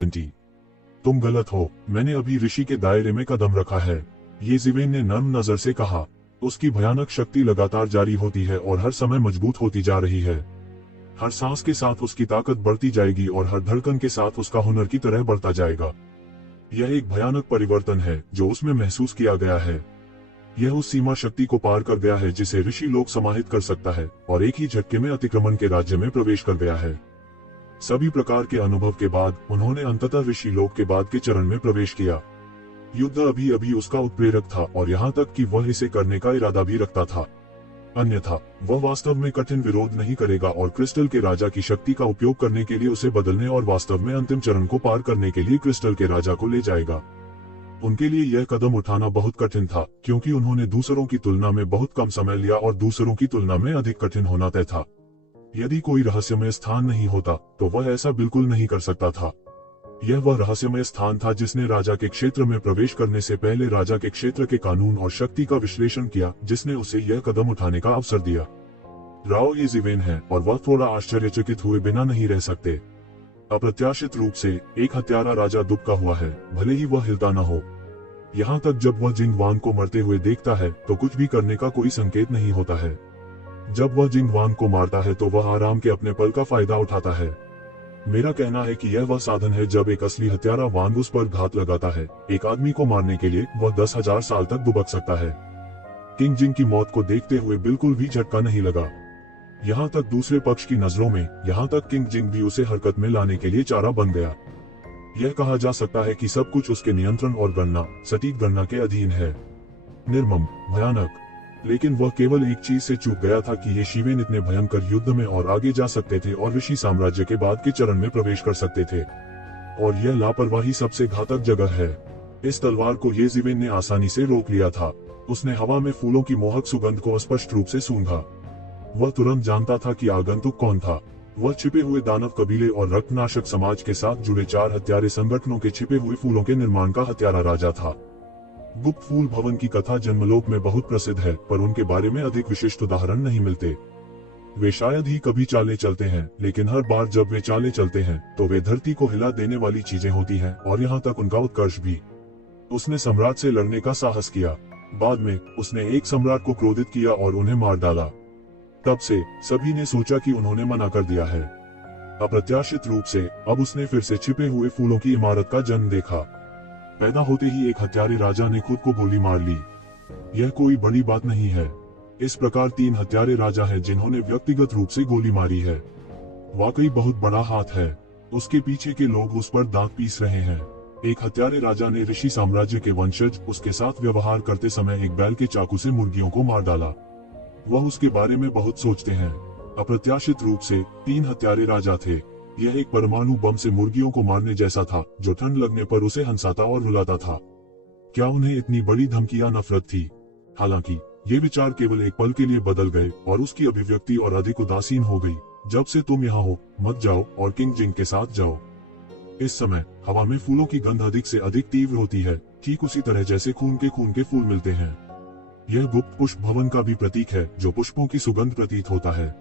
20। तुम गलत हो, मैंने अभी ऋषि के दायरे में कदम रखा है, येज़ेबेल ने नर्म नजर से कहा। उसकी भयानक शक्ति लगातार जारी होती है और हर समय मजबूत होती जा रही है। हर सांस के साथ उसकी ताकत बढ़ती जाएगी और हर धड़कन के साथ उसका हुनर की तरह बढ़ता जाएगा। यह एक भयानक परिवर्तन है जो उसमें महसूस किया गया है। यह उस सीमा शक्ति को पार कर गया है जिसे ऋषि लोग समाहित कर सकता है और एक ही झटके में अतिक्रमण के राज्य में प्रवेश कर गया है। सभी प्रकार के अनुभव के बाद उन्होंने अंततः ऋषि लोक के बाद के चरण में प्रवेश किया। युद्ध अभी अभी उसका उत्प्रेरक था और यहाँ तक कि वह इसे करने का इरादा भी रखता था। अन्यथा वह वास्तव में कठिन विरोध नहीं करेगा और क्रिस्टल के राजा की शक्ति का उपयोग करने के लिए उसे बदलने और वास्तव में अंतिम चरण को पार करने के लिए क्रिस्टल के राजा को ले जाएगा। उनके लिए यह कदम उठाना बहुत कठिन था क्योंकि उन्होंने दूसरों की तुलना में बहुत कम समय लिया और दूसरों की तुलना में अधिक कठिन होना तय था। यदि कोई रहस्यमय स्थान नहीं होता तो वह ऐसा बिल्कुल नहीं कर सकता था। यह वह रहस्यमय स्थान था जिसने राजा के क्षेत्र में प्रवेश करने से पहले राजा के क्षेत्र के कानून और शक्ति का विश्लेषण किया, जिसने उसे यह कदम उठाने का अवसर दिया। राव येज़ेबेल है और वह थोड़ा आश्चर्यचकित हुए बिना नहीं रह सकते। अप्रत्याशित रूप से एक हत्यारा राजा दुबका हुआ है, भले ही वह हिलता न हो। यहाँ तक जब वह जिंगवान को मरते हुए देखता है तो कुछ भी करने का कोई संकेत नहीं होता है। जब वह जिंगवान को मारता है तो वह आराम के अपने पल का फायदा उठाता है। मेरा कहना है कि यह वह साधन है जब एक असली हत्यारा वांग उस पर घात लगाता है। एक आदमी को मारने के लिए वह 10,000 साल तक दुबक सकता है। किंग जिंग की मौत को देखते हुए बिल्कुल भी झटका नहीं लगा। यहाँ तक दूसरे पक्ष की नजरों में, यहाँ तक किंग जिंग भी उसे हरकत में लाने के लिए चारा बन गया। यह कहा जा सकता है कि सब कुछ उसके नियंत्रण और गणना, सटीक गणना के अधीन है। निर्मम, भयानक, लेकिन वह केवल एक चीज से चूक गया था कि ये शिवेन इतने भयंकर युद्ध में और आगे जा सकते थे और ऋषि साम्राज्य के बाद के चरण में प्रवेश कर सकते थे। और यह लापरवाही सबसे घातक जगह है। इस तलवार को येज़ेबेल ने आसानी से रोक लिया था। उसने हवा में फूलों की मोहक सुगंध को स्पष्ट रूप से सूंघा। वह तुरंत जानता था कि आगंतुक कौन था। वह छिपे हुए दानव कबीले और रक्तनाशक समाज के साथ जुड़े 4 हत्यारे संगठनों के छिपे हुए फूलों के निर्माण का हत्यारा राजा था। गुप्त फूल भवन की कथा जन्मलोक में बहुत प्रसिद्ध है, पर उनके बारे में अधिक विशिष्ट उदाहरण नहीं मिलते। वे शायद ही कभी चाले चलते हैं, लेकिन हर बार जब वे चाले चलते हैं तो वे धरती को हिला देने वाली चीजें होती हैं, और यहाँ तक उनका उत्कर्ष भी। उसने सम्राट से लड़ने का साहस किया। बाद में उसने एक सम्राट को क्रोधित किया और उन्हें मार डाला। तब से सभी ने सोचा कि उन्होंने मना कर दिया है। अप्रत्याशित रूप से अब उसने फिर से छिपे हुए फूलों की इमारत का जन्म देखा। पैदा होते ही एक हत्यारे राजा ने खुद को गोली मार ली। यह कोई बड़ी बात नहीं है। इस प्रकार 3 हत्यारे राजा हैं जिन्होंने व्यक्तिगत रूप से गोली मारी है। वाकई बहुत बड़ा हाथ है। उसके पीछे के लोग उस पर दांत पीस रहे हैं। एक हत्यारे राजा ने ऋषि साम्राज्य के वंशज उसके साथ व्यवहार करते समय एक बैल के चाकू से मुर्गियों को मार डाला। वह उसके बारे में बहुत सोचते हैं। अप्रत्याशित रूप से 3 हत्यारे राजा थे। यह एक परमाणु बम से मुर्गियों को मारने जैसा था, जो ठंड लगने पर उसे हंसाता और रुलाता था। क्या उन्हें इतनी बड़ी धमकी या नफरत थी? हालांकि ये विचार केवल एक पल के लिए बदल गए और उसकी अभिव्यक्ति और अधिक उदासीन हो गई। जब से तुम यहाँ हो, मत जाओ और किंग जिंग के साथ जाओ। इस समय हवा में फूलों की गंध अधिक से अधिक तीव्र होती है, ठीक उसी तरह जैसे खून के फूल मिलते हैं। यह गुप्त पुष्प भवन का भी प्रतीक है, जो पुष्पों की सुगंध प्रतीत होता है,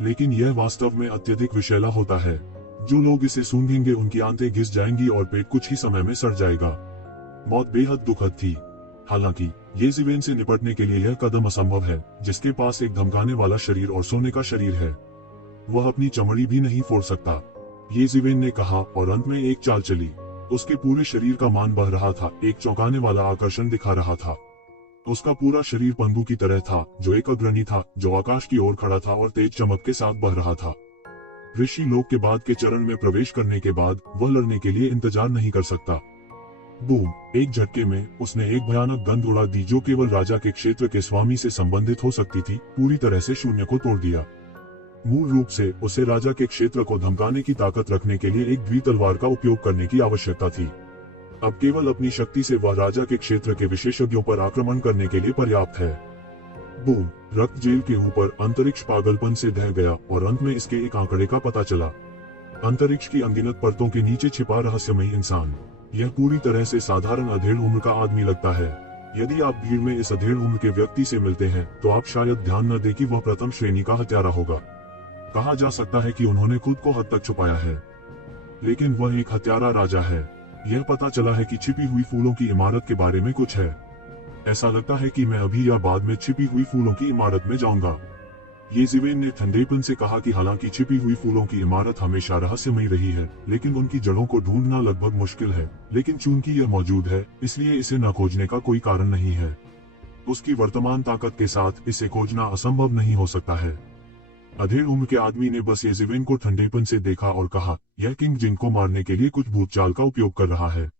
लेकिन यह वास्तव में अत्यधिक विषैला होता है। जो लोग इसे सूंघेंगे उनकी आंतें घिस जाएंगी और पेट कुछ ही समय में सड़ जाएगा। मौत बेहद दुखद थी। हालांकि येज़ेबेल से निपटने के लिए यह कदम असंभव है, जिसके पास एक धमकाने वाला शरीर और सोने का शरीर है। वह अपनी चमड़ी भी नहीं फोड़ सकता, येज़ेबेल ने कहा, और अंत में एक चाल चली। उसके पूरे शरीर का मान बह रहा था, एक चौंकाने वाला आकर्षण दिखा रहा था। उसका पूरा शरीर पंदू की तरह था, जो एक अग्रणी था, जो आकाश की ओर खड़ा था और तेज चमक के साथ बह रहा था। ऋषि लोक के बाद के चरण में प्रवेश करने के बाद वह लड़ने के लिए इंतजार नहीं कर सकता। बूम! एक झटके में उसने एक भयानक गंध उड़ा दी जो केवल राजा के क्षेत्र के स्वामी से संबंधित हो सकती थी, पूरी तरह से शून्य को तोड़ दिया। मूल रूप से उसे राजा के क्षेत्र को धमकाने की ताकत रखने के लिए एक द्वितलवार का उपयोग करने की आवश्यकता थी। अब केवल अपनी शक्ति से वह राजा के क्षेत्र के विशेषज्ञों पर आक्रमण करने के लिए पर्याप्त है। बूम! रक्त जेल के ऊपर अंतरिक्ष पागलपन से ढह गया और अंत में इसके एक आंकड़े का पता चला। अंतरिक्ष की अनगिनत परतों के नीचे छिपा रहस्यमयी इंसान। यह पूरी तरह से साधारण अधेड़ उम्र का आदमी लगता है। यदि आप भीड़ में इस अधेड़ उम्र के व्यक्ति से मिलते हैं तो आप शायद ध्यान न दें कि वह प्रथम श्रेणी का हत्यारा होगा। कहा जा सकता है कि उन्होंने खुद को हद तक छुपाया है, लेकिन वह एक हत्यारा राजा है। यह पता चला है कि छिपी हुई फूलों की इमारत के बारे में कुछ है। ऐसा लगता है कि मैं अभी या बाद में छिपी हुई फूलों की इमारत में जाऊंगा। येज़ेवेन ने ठंडेपन से कहा कि हालांकि छिपी हुई फूलों की इमारत हमेशा रहस्यमयी रही है, लेकिन उनकी जड़ों को ढूंढना लगभग मुश्किल है। लेकिन चूंकि यह मौजूद है, इसलिए इसे न खोजने का कोई कारण नहीं है। उसकी वर्तमान ताकत के साथ इसे खोजना असंभव नहीं हो सकता है। अधेड़ उम्र के आदमी ने बस येज़ेवेन को ठंडेपन से देखा और कहा, यह किंग जिन को मारने के लिए कुछ भूत चाल का उपयोग कर रहा है।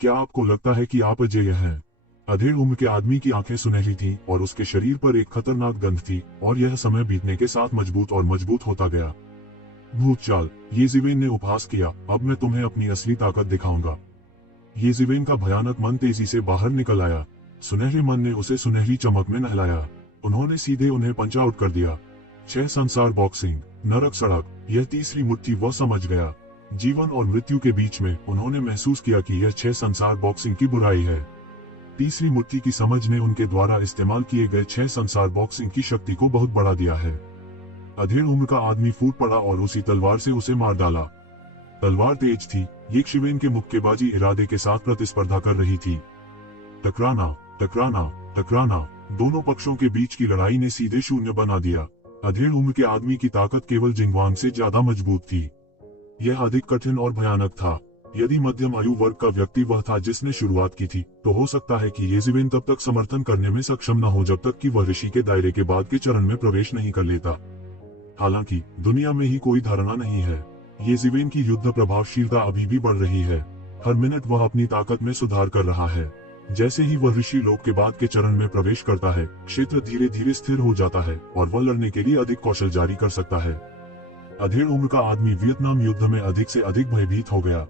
क्या आपको लगता है कि आप अजेय हैं? अधेड़ उम्र के आदमी की आंखें सुनहरी थीं और उसके शरीर पर एक खतरनाक गंध थी, और यह समय बीतने के साथ मजबूत और मजबूत होता गया। भूत चाल, येज़ेवेन ने उपहास किया, अब मैं तुम्हें अपनी असली ताकत दिखाऊंगा। येज़ेवेन का भयानक मन तेजी से बाहर निकल आया। सुनहरे मन ने उसे सुनहरी चमक में नहलाया। उन्होंने सीधे उन्हें पंच आउट कर दिया। 6 संसार बॉक्सिंग, नरक सड़क, यह तीसरी मुट्ठी वह समझ गया। जीवन और मृत्यु के बीच में उन्होंने महसूस किया कि यह 6 संसार बॉक्सिंग की बुराई है। तीसरी मुट्ठी की समझ ने उनके द्वारा इस्तेमाल किए गए 6 संसार बॉक्सिंग की शक्ति को बहुत बढ़ा दिया है। अधेड़ उम्र का आदमी फूट पड़ा और उसी तलवार से उसे मार डाला। तलवार तेज थी, येज़ेवेन के मुक्केबाजी इरादे के साथ प्रतिस्पर्धा कर रही थी। टकराना, टकराना, टकराना, दोनों पक्षों के बीच की लड़ाई ने सीधे शून्य बना दिया। अधेड़ उम्र के आदमी की ताकत केवल जिंगवांग से ज्यादा मजबूत थी। यह अधिक कठिन और भयानक था। यदि मध्यम आयु वर्ग का व्यक्ति वह था जिसने शुरुआत की थी, तो हो सकता है कि येज़ेवेन तब तक समर्थन करने में सक्षम न हो जब तक कि वह ऋषि के दायरे के बाद के चरण में प्रवेश नहीं कर लेता। हालांकि दुनिया में ही कोई धारणा नहीं है। येज़ेवेन की युद्ध प्रभावशीलता अभी भी बढ़ रही है। हर मिनट वह अपनी ताकत में सुधार कर रहा है। जैसे ही वह ऋषि लोक के बाद के चरण में प्रवेश करता है, क्षेत्र धीरे धीरे स्थिर हो जाता है और वह लड़ने के लिए अधिक कौशल जारी कर सकता है। अधेड़ उम्र का आदमी वियतनाम युद्ध में अधिक से अधिक भयभीत हो गया।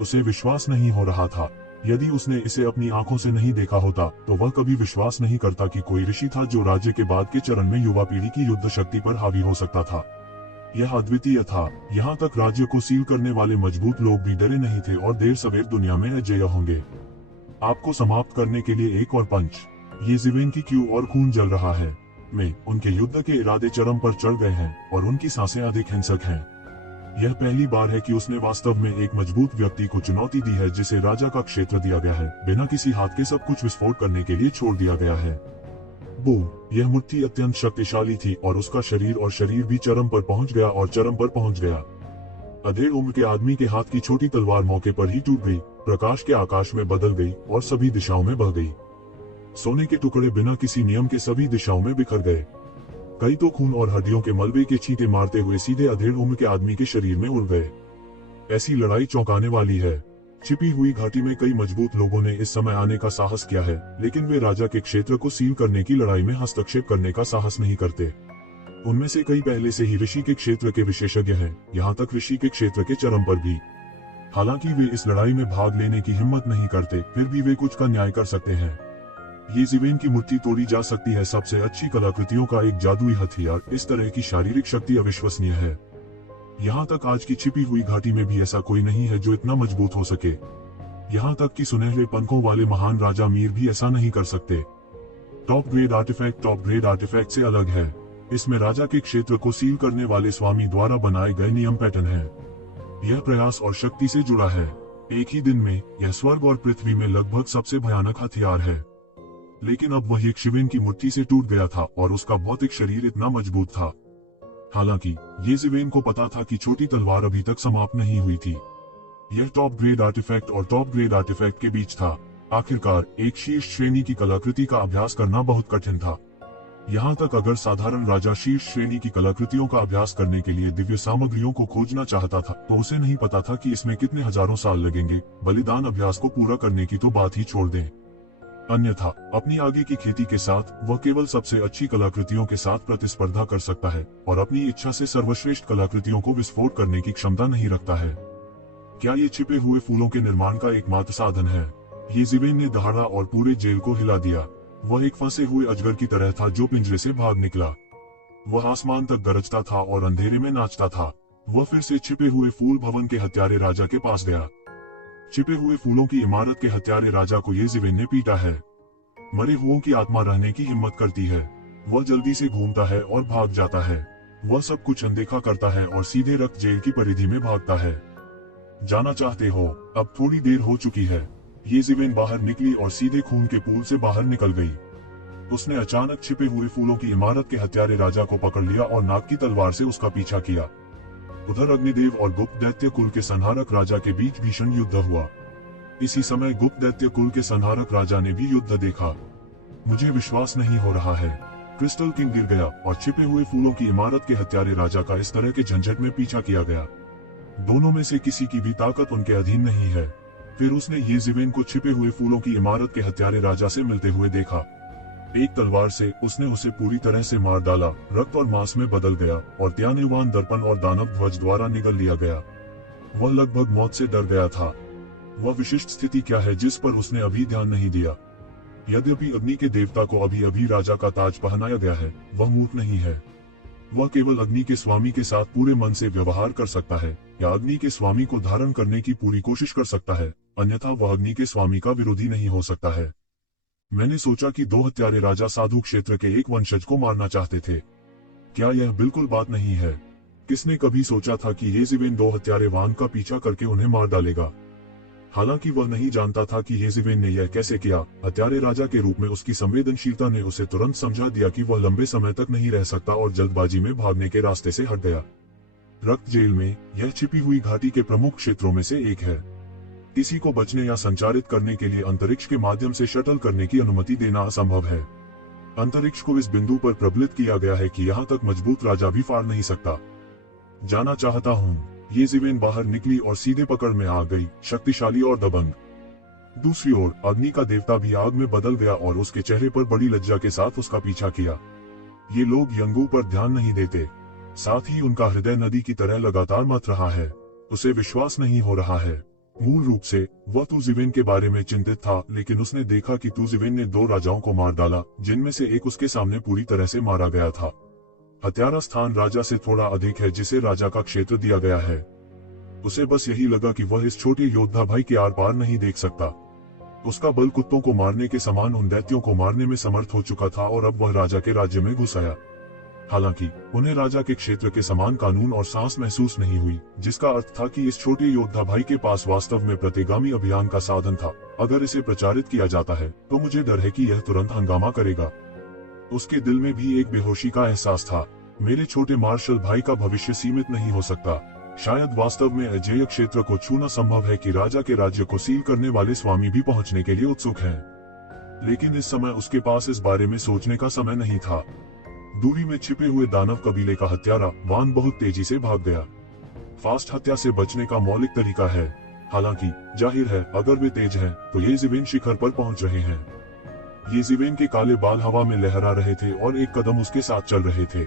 उसे विश्वास नहीं हो रहा था। यदि उसने इसे अपनी आंखों से नहीं देखा होता, तो वह कभी विश्वास नहीं करता कि कोई ऋषि था जो राज्य के बाद के चरण में युवा पीढ़ी की युद्ध शक्ति पर हावी हो सकता था। यह अद्वितीय था। यहाँ तक राज्य को सील करने वाले मजबूत लोग भी डरे नहीं थे और देर सवेर दुनिया में अजेय होंगे। आपको समाप्त करने के लिए एक और पंच। येज़ेवेन की क्यों और खून जल रहा है। में उनके युद्ध के इरादे चरम पर चढ़ गए हैं और उनकी सांसें अधिक हिंसक हैं। यह पहली बार है कि उसने वास्तव में एक मजबूत व्यक्ति को चुनौती दी है जिसे राजा का क्षेत्र दिया गया है, बिना किसी हाथ के सब कुछ विस्फोट करने के लिए छोड़ दिया गया है। बूम! यह मुट्ठी अत्यंत शक्तिशाली थी और उसका शरीर भी चरम पर पहुंच गया और चरम पर पहुंच गया। अधेड़ उम्र के आदमी के हाथ की छोटी तलवार मौके पर ही टूट गई, प्रकाश के आकाश में बदल गई और सभी दिशाओं में बह गई। सोने के टुकड़े बिना किसी नियम के सभी दिशाओं में बिखर गए। कई तो खून और हड्डियों के मलबे के छींटे मारते हुए सीधे अधेड़ उम्र के आदमी के शरीर में उड़ गए। ऐसी लड़ाई चौंकाने वाली है। छिपी हुई घाटी में कई मजबूत लोगों ने इस समय आने का साहस किया है, लेकिन वे राजा के क्षेत्र को सील करने की लड़ाई में हस्तक्षेप करने का साहस नहीं करते। उनमें से कई पहले से ही ऋषि के क्षेत्र के विशेषज्ञ हैं, यहाँ तक ऋषि के क्षेत्र के चरम पर भी। हालांकि वे इस लड़ाई में भाग लेने की हिम्मत नहीं करते, फिर भी वे कुछ का न्याय कर सकते हैं। येज़ेवेन की मुट्ठी तोड़ी जा सकती है। सबसे अच्छी कलाकृतियों का एक जादुई हथियार। इस तरह की शारीरिक शक्ति अविश्वसनीय है। यहाँ तक आज की छिपी हुई घाटी में भी ऐसा कोई नहीं है जो इतना मजबूत हो सके। यहाँ तक कि सुनहरे पंखों वाले महान राजा मीर भी ऐसा नहीं कर सकते। टॉप ग्रेड आर्टिफैक्ट से अलग है। इसमें राजा के क्षेत्र को सील करने वाले स्वामी द्वारा बनाए गए नियम पैटर्न है। यह प्रयास और शक्ति से जुड़ा है। एक ही दिन में यह स्वर्ग और पृथ्वी में लगभग सबसे भयानक हथियार है। लेकिन अब वह येज़ेवेन की मुट्ठी से टूट गया था और उसका भौतिक शरीर इतना मजबूत था। हालांकि येज़ेवेन को पता था कि छोटी तलवार अभी तक समाप्त नहीं हुई थी। यह टॉप ग्रेड आर्टिफैक्ट और टॉप ग्रेड आर्टिफैक्ट के बीच था। आखिरकार एक शीर्ष श्रेणी की कलाकृति का अभ्यास करना बहुत कठिन था। यहाँ तक अगर साधारण राजा शीर्ष श्रेणी की कलाकृतियों का अभ्यास करने के लिए दिव्य सामग्रियों को खोजना चाहता था, तो उसे नहीं पता था कि इसमें कितने हजारों साल लगेंगे। बलिदान अभ्यास को पूरा करने की तो बात ही छोड़ दें। अन्यथा अपनी आगे की खेती के साथ वह केवल सबसे अच्छी कलाकृतियों के साथ प्रतिस्पर्धा कर सकता है और अपनी इच्छा से सर्वश्रेष्ठ कलाकृतियों को विस्फोट करने की क्षमता नहीं रखता है। क्या ये छिपे हुए फूलों के निर्माण का एकमात्र साधन है? येज़ेवेन ने दहाड़ा और पूरे जेल को हिला दिया। वह एक फंसे हुए अजगर की तरह था जो पिंजरे से भाग निकला। वह आसमान तक गरजता था और अंधेरे में नाचता था। वह फिर से छिपे हुए फूल भवन के हत्यारे राजा के पास गया। छिपे हुए फूलों की इमारत के हत्यारे राजा को येज़ेवेन ने पीटा है। मरे हुओं की आत्मा रहने की हिम्मत करती है। वह जल्दी से घूमता है और भाग जाता है। वह सब कुछ अनदेखा करता है और सीधे रक्त जेल की परिधि में भागता है। जाना चाहते हो? अब थोड़ी देर हो चुकी है। येज़ेबेल बाहर निकली और सीधे खून के पूल से बाहर निकल गई। उसने अचानक छिपे हुए फूलों की इमारत के हत्यारे राजा को पकड़ लिया और नाग की तलवार से उसका पीछा किया। उधर अग्निदेव और गुप्त दैत्य कुल के संहारक राजा के बीच भीषण युद्ध हुआ। इसी समय गुप्त दैत्य कुल के संहारक राजा ने भी युद्ध देखा। मुझे विश्वास नहीं हो रहा है। क्रिस्टल किंग गिर गया और छिपे हुए फूलों की इमारत के हत्यारे राजा का इस तरह के झंझट में पीछा किया गया। दोनों में से किसी की भी ताकत उनके अधीन नहीं है। फिर उसने येज़ेबेल को छिपे हुए फूलों की इमारत के हत्यारे राजा से मिलते हुए देखा। एक तलवार से उसने उसे पूरी तरह से मार डाला, रक्त और मांस में बदल गया और त्यागवान दर्पण और दानव ध्वज द्वारा निगल लिया गया। वह लगभग मौत से डर गया था। वह विशिष्ट स्थिति क्या है जिस पर उसने अभी ध्यान नहीं दिया? यद्यपि अग्नि के देवता को अभी अभी राजा का ताज पहनाया गया है, वह मूर्ख नहीं है। वह केवल अग्नि के स्वामी के साथ पूरे मन से व्यवहार कर सकता है या अग्नि के स्वामी को धारण करने की पूरी कोशिश कर सकता है, अन्यथा वह अग्नि के स्वामी का विरोधी नहीं हो सकता है। मैंने सोचा कि दो हत्यारे राजा साधु क्षेत्र के एक वंशज को मारना चाहते थे। क्या यह बिल्कुल बात नहीं है? किसने कभी सोचा था कि येज़ेबेल दो हत्यारे वाहन का पीछा करके उन्हें मार डालेगा? हालांकि वह नहीं जानता था कि येज़ेबेल ने यह कैसे किया। हत्यारे राजा के रूप में उसकी संवेदनशीलता ने उसे तुरंत समझा दिया कि वह लंबे समय तक नहीं रह सकता और जल्दबाजी में भागने के रास्ते से हट गया। रक्त जेल में यह छिपी हुई घाटी के प्रमुख क्षेत्रों में से एक है। किसी को बचने या संचारित करने के लिए अंतरिक्ष के माध्यम से शटल करने की अनुमति देना असंभव है। अंतरिक्ष को इस बिंदु पर प्रबलित किया गया है कि यहाँ तक मजबूत राजा भी फाड़ नहीं सकता। जाना चाहता हूँ। येज़ेबेल बाहर निकली और सीधे पकड़ में आ गई, शक्तिशाली और दबंग। दूसरी ओर अग्नि का देवता भी आग में बदल गया और उसके चेहरे पर बड़ी लज्जा के साथ उसका पीछा किया। ये लोग यंगू पर ध्यान नहीं देते, साथ ही उनका हृदय नदी की तरह लगातार मथ रहा है। उसे विश्वास नहीं हो रहा है। मूल रूप से वह तुज़ीवेन के बारे में चिंतित था, लेकिन उसने देखा कि तुज़ीवेन ने दो राजाओं को मार डाला, जिनमें से एक उसके सामने पूरी तरह से मारा गया था। हत्यारा स्थान राजा से थोड़ा अधिक है जिसे राजा का क्षेत्र दिया गया है। उसे बस यही लगा कि वह इस छोटे योद्धा भाई के आर पार नहीं देख सकता। उसका बल कुत्तों को मारने के समान उन दैत्यों को मारने में समर्थ हो चुका था और अब वह राजा के राज्य में घुस आया। हालांकि उन्हें राजा के क्षेत्र के समान कानून और सांस महसूस नहीं हुई, जिसका अर्थ था कि इस छोटे योद्धा भाई के पास वास्तव में प्रतिगामी अभियान का साधन था। अगर इसे प्रचारित किया जाता है तो मुझे डर है कि यह तुरंत हंगामा करेगा। उसके दिल में भी एक बेहोशी का एहसास था। मेरे छोटे मार्शल भाई का भविष्य सीमित नहीं हो सकता। शायद वास्तव में अजेय क्षेत्र को छूना संभव है कि राजा के राज्य को सील करने वाले स्वामी भी पहुंचने के लिए उत्सुक हैं। लेकिन इस समय उसके पास इस बारे में सोचने का समय नहीं था। दूरी में छिपे हुए दानव कबीले का हत्यारा वान बहुत तेजी से भाग गया। फास्ट हत्या से बचने का मौलिक तरीका है। हालांकि जाहिर है अगर वे तेज हैं तो येज़ेबेल शिखर पर पहुंच रहे हैं। येज़ेबेल के काले बाल हवा में लहरा रहे थे और एक कदम उसके साथ चल रहे थे।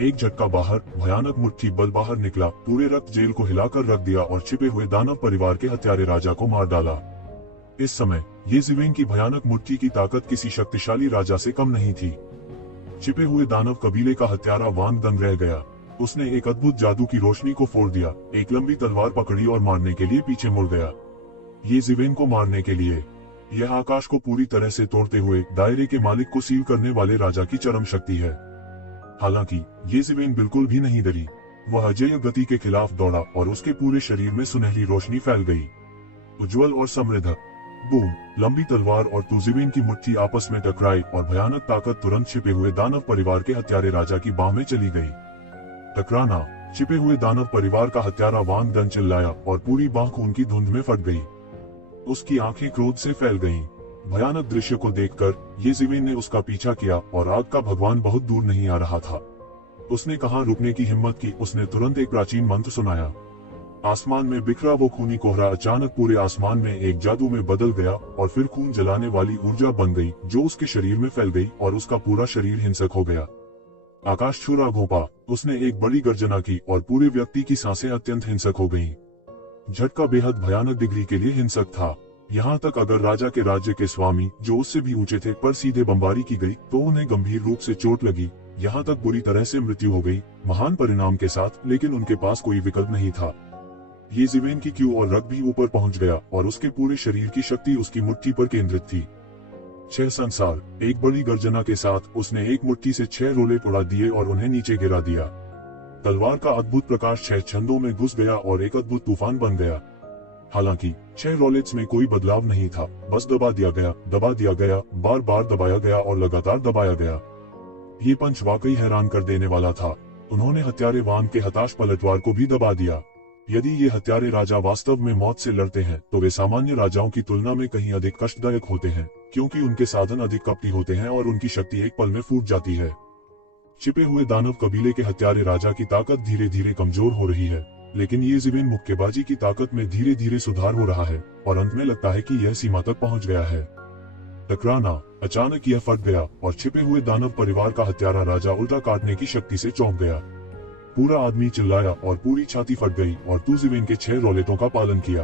एक झटका बाहर, भयानक मुट्ठी बल बाहर निकला, पूरे रक्त जेल को हिलाकर रख दिया और छिपे हुए दानव परिवार के हत्यारे राजा को मार डाला। इस समय येज़ेबेल की भयानक मुट्ठी की ताकत किसी शक्तिशाली राजा से कम नहीं थी। छिपे हुए दानव कबीले का हत्यारा वान दंग रह गया। उसने एक अद्भुत जादू की रोशनी को फोड़ दिया, एक लंबी तलवार पकड़ी और मारने के लिए पीछे मुड़ गया। येज़ेबेल को मारने के लिए। यह आकाश को पूरी तरह से तोड़ते हुए दायरे के मालिक को सील करने वाले राजा की चरम शक्ति है। हालांकि येज़ेबेल बिल्कुल भी नहीं डरी। वह अजेय गति के खिलाफ दौड़ा और उसके पूरे शरीर में सुनहरी रोशनी फैल गई, उज्जवल और समृद्ध। बूम! लंबी तलवार और तुज़ीवेन की मुट्ठी आपस में टकराई और भयानक ताकत तुरंत छिपे हुए दानव परिवार के हत्यारे राजा की बाह में चली गई। टकराना! छिपे हुए दानव परिवार का हत्यारा वान दन चिल्लाया और पूरी बाह खून की धुंध में फट गई। उसकी आंखें क्रोध से फैल गईं। भयानक दृश्य को देखकर येज़ेबेल ने उसका पीछा किया और आग का भगवान बहुत दूर नहीं आ रहा था। उसने कहां रुकने की हिम्मत की। उसने तुरंत एक प्राचीन मंत्र सुनाया। आसमान में बिखरा वो खूनी कोहरा अचानक पूरे आसमान में एक जादू में बदल गया और फिर खून जलाने वाली ऊर्जा बन गई जो उसके शरीर में फैल गई और उसका पूरा शरीर हिंसक हो गया। आकाश छूरा घोंपा। उसने एक बड़ी गर्जना की और पूरे व्यक्ति की सांसें अत्यंत हिंसक हो गईं। झटका बेहद भयानक डिग्री के लिए हिंसक था। यहाँ तक अगर राजा के राज्य के स्वामी जो उससे भी ऊंचे थे पर सीधे बमबारी की गई तो उन्हें गंभीर रूप से चोट लगी। यहाँ तक बुरी तरह से मृत्यु हो गई, महान परिणाम के साथ, लेकिन उनके पास कोई विकल्प नहीं था। येज़ेबेल की क्यू और रग भी ऊपर पहुंच गया और उसके पूरे शरीर की शक्ति उसकी मुट्ठी पर केंद्रित थी। 6 संसार। एक बड़ी गर्जना के साथ उसने एक मुट्ठी से 6 रोले उड़ा दिए और उन्हें नीचे गिरा दिया। तलवार का अद्भुत प्रकाश 6 छंदों में घुस गया और एक अद्भुत तूफान बन गया। हालांकि 6 रोलेट्स में कोई बदलाव नहीं था, बस दबा दिया गया, बार बार दबाया गया और लगातार दबाया गया। ये पंच वाकई हैरान कर देने वाला था। उन्होंने हत्यारे वान के हताश पलटवार को भी दबा दिया। यदि ये हत्यारे राजा वास्तव में मौत से लड़ते हैं तो वे सामान्य राजाओं की तुलना में कहीं अधिक कष्टदायक होते हैं, क्योंकि उनके साधन अधिक कपटी होते हैं और उनकी शक्ति एक पल में फूट जाती है। छिपे हुए दानव कबीले के हत्यारे राजा की ताकत धीरे धीरे कमजोर हो रही है, लेकिन येज़िवेन मुक्केबाजी की ताकत में धीरे धीरे सुधार हो रहा है और अंत में लगता है कि यह सीमा तक पहुंच गया है। टकराना, अचानक यह फट गया और छिपे हुए दानव परिवार का हत्यारा राजा उल्टा काटने की शक्ति से चौंक गया। पूरा आदमी चिल्लाया और पूरी छाती फट गई और येज़िवेन के 6 रोलेटों का पालन किया।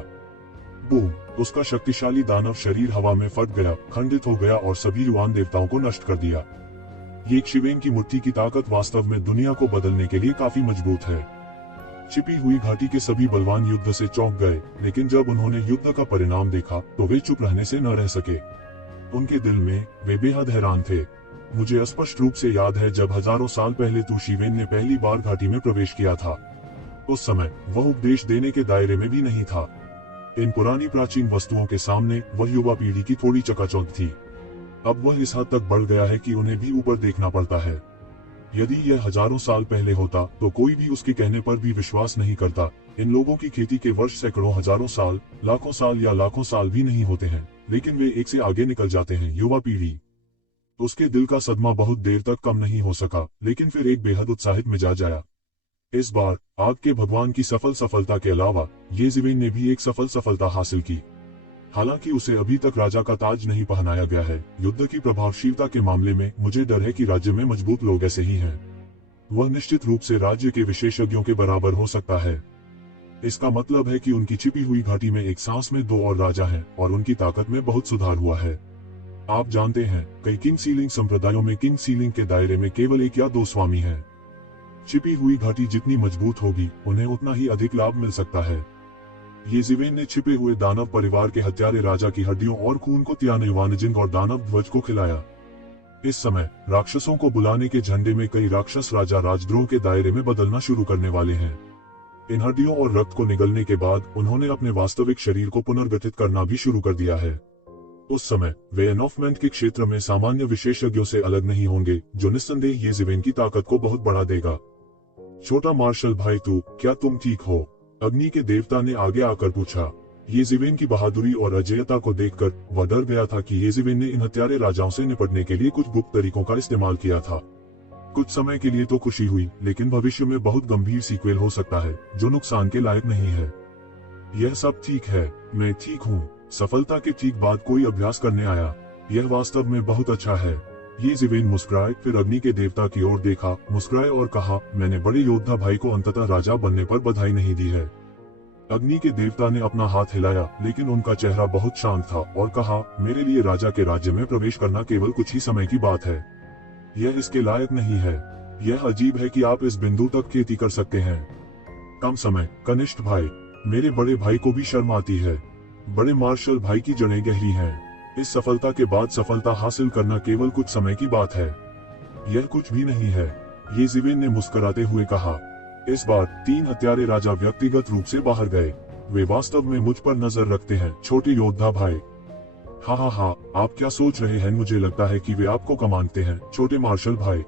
बूम! उसका शक्तिशाली दानव शरीर हवा में फट गया, खंडित हो गया और सभी युवान देवताओं को नष्ट कर दिया। ये शिवेन की मुट्ठी की ताकत वास्तव में दुनिया को बदलने के लिए काफी मजबूत है। छिपी हुई घाटी के सभी बलवान युद्ध से चौंक गए, लेकिन जब उन्होंने युद्ध का परिणाम देखा तो वे चुप रहने से न रह सके। उनके दिल में वे बेहद हैरान थे। मुझे स्पष्ट रूप से याद है जब हजारों साल पहले शिवेन ने पहली बार घाटी में प्रवेश किया था। उस समय वह उपदेश देने के दायरे में भी नहीं था। इन पुरानी प्राचीन वस्तुओं के सामने वह युवा पीढ़ी की थोड़ी चकाचौंध थी। अब वह इस हद तक बढ़ गया है कि उन्हें भी ऊपर देखना पड़ता है। यदि यह हजारों साल पहले होता तो कोई भी उसके कहने पर भी विश्वास नहीं करता। इन लोगों की खेती के वर्ष सैकड़ों हजारों साल, लाखों साल या लाखों साल भी नहीं होते हैं, लेकिन वे एक से आगे निकल जाते हैं। युवा पीढ़ी। उसके दिल का सदमा बहुत देर तक कम नहीं हो सका, लेकिन फिर एक बेहद उत्साहित मिजाज आया। इस बार आग के भगवान की सफलता के अलावा येज़िवेन ने भी एक सफलता हासिल की। हालांकि उसे अभी तक राजा का ताज नहीं पहनाया गया है। युद्ध की प्रभावशीलता के मामले में मुझे डर है कि राज्य में मजबूत लोग ऐसे ही हैं। वह निश्चित रूप से राज्य के विशेषज्ञों के बराबर हो सकता है। इसका मतलब है कि उनकी छिपी हुई घाटी में एक सांस में 2 और राजा हैं और उनकी ताकत में बहुत सुधार हुआ है। आप जानते हैं, कई किंग सीलिंग संप्रदायों में किंग सीलिंग के दायरे में केवल 1 या 2 स्वामी हैं। छिपी हुई घाटी जितनी मजबूत होगी, उन्हें उतना ही अधिक लाभ मिल सकता है। येज़िवेन ने छिपे हुए दानव परिवार के हत्यारे राजा की हड्डियों और खून को त्यानयुवानजिंग और दानव ध्वज को खिलाया। इस समय राक्षसों को बुलाने के झंडे में कई राक्षस राजा राजद्रोह के दायरे में बदलना शुरू करने वाले हैं। इन हड्डियों और रक्त को निगलने के बाद उन्होंने अपने वास्तविक शरीर को पुनर्गठित करना भी शुरू कर दिया है। उस समय वे एनॉफमेंट के क्षेत्र में सामान्य विशेषज्ञों से अलग नहीं होंगे, जो निस्संदेह येज़िवेन की ताकत को बहुत बढ़ा देगा। छोटा मार्शल भाई, क्या तुम ठीक हो? अग्नि के देवता ने आगे आकर पूछा। येज़िवेन की बहादुरी और अजेयता को देखकर वह डर गया था कि येज़िवेन ने इन हत्यारे राजाओं से निपटने के लिए कुछ गुप्त तरीकों का इस्तेमाल किया था। कुछ समय के लिए तो खुशी हुई, लेकिन भविष्य में बहुत गंभीर सीक्वेल हो सकता है जो नुकसान के लायक नहीं है। यह सब ठीक है, मैं ठीक हूँ। सफलता के ठीक बाद कोई अभ्यास करने आया। यह वास्तव में बहुत अच्छा है। येज़िवेन मुस्कुराए, फिर अग्नि के देवता की ओर देखा, मुस्कुराए और कहा, मैंने बड़े योद्धा भाई को अंततः राजा बनने पर बधाई नहीं दी है। अग्नि के देवता ने अपना हाथ हिलाया, लेकिन उनका चेहरा बहुत शांत था और कहा, मेरे लिए राजा के राज्य में प्रवेश करना केवल कुछ ही समय की बात है। यह इसके लायक नहीं है। यह अजीब है कि आप इस बिंदु तक खेती कर सकते हैं। कम समय, कनिष्ठ भाई। मेरे बड़े भाई को भी शर्म आती है। बड़े मार्शल भाई की जड़ें गहरी हैं। इस सफलता के बाद सफलता हासिल करना केवल कुछ समय की बात है। यह कुछ भी नहीं है, येज़िवेन ने मुस्कुराते हुए कहा। इस बार 3 हत्यारे राजा व्यक्तिगत रूप से बाहर गए। वे वास्तव में मुझ पर नजर रखते हैं, छोटे योद्धा भाई। हाँ, आप क्या सोच रहे हैं? मुझे लगता है कि वे आपको कमानते हैं, छोटे मार्शल भाई।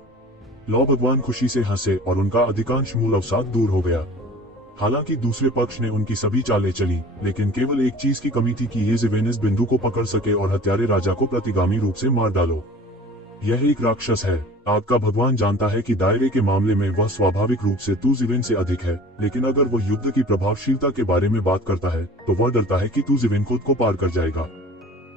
लौ भगवान खुशी से हंसे और उनका अधिकांश मूल अवसाद दूर हो गया। हालांकि दूसरे पक्ष ने उनकी सभी चालें चली, लेकिन केवल एक चीज की कमी थी कि येज़िवेन इस बिंदु को पकड़ सके और हत्यारे राजा को प्रतिगामी रूप से मार डालो। यह एक राक्षस है। आपका भगवान जानता है कि दायरे के मामले में वह स्वाभाविक रूप से येज़िवेन से अधिक है, लेकिन अगर वह युद्ध की प्रभावशीलता के बारे में बात करता है तो वह डरता है कि येज़िवेन खुद को पार कर जाएगा।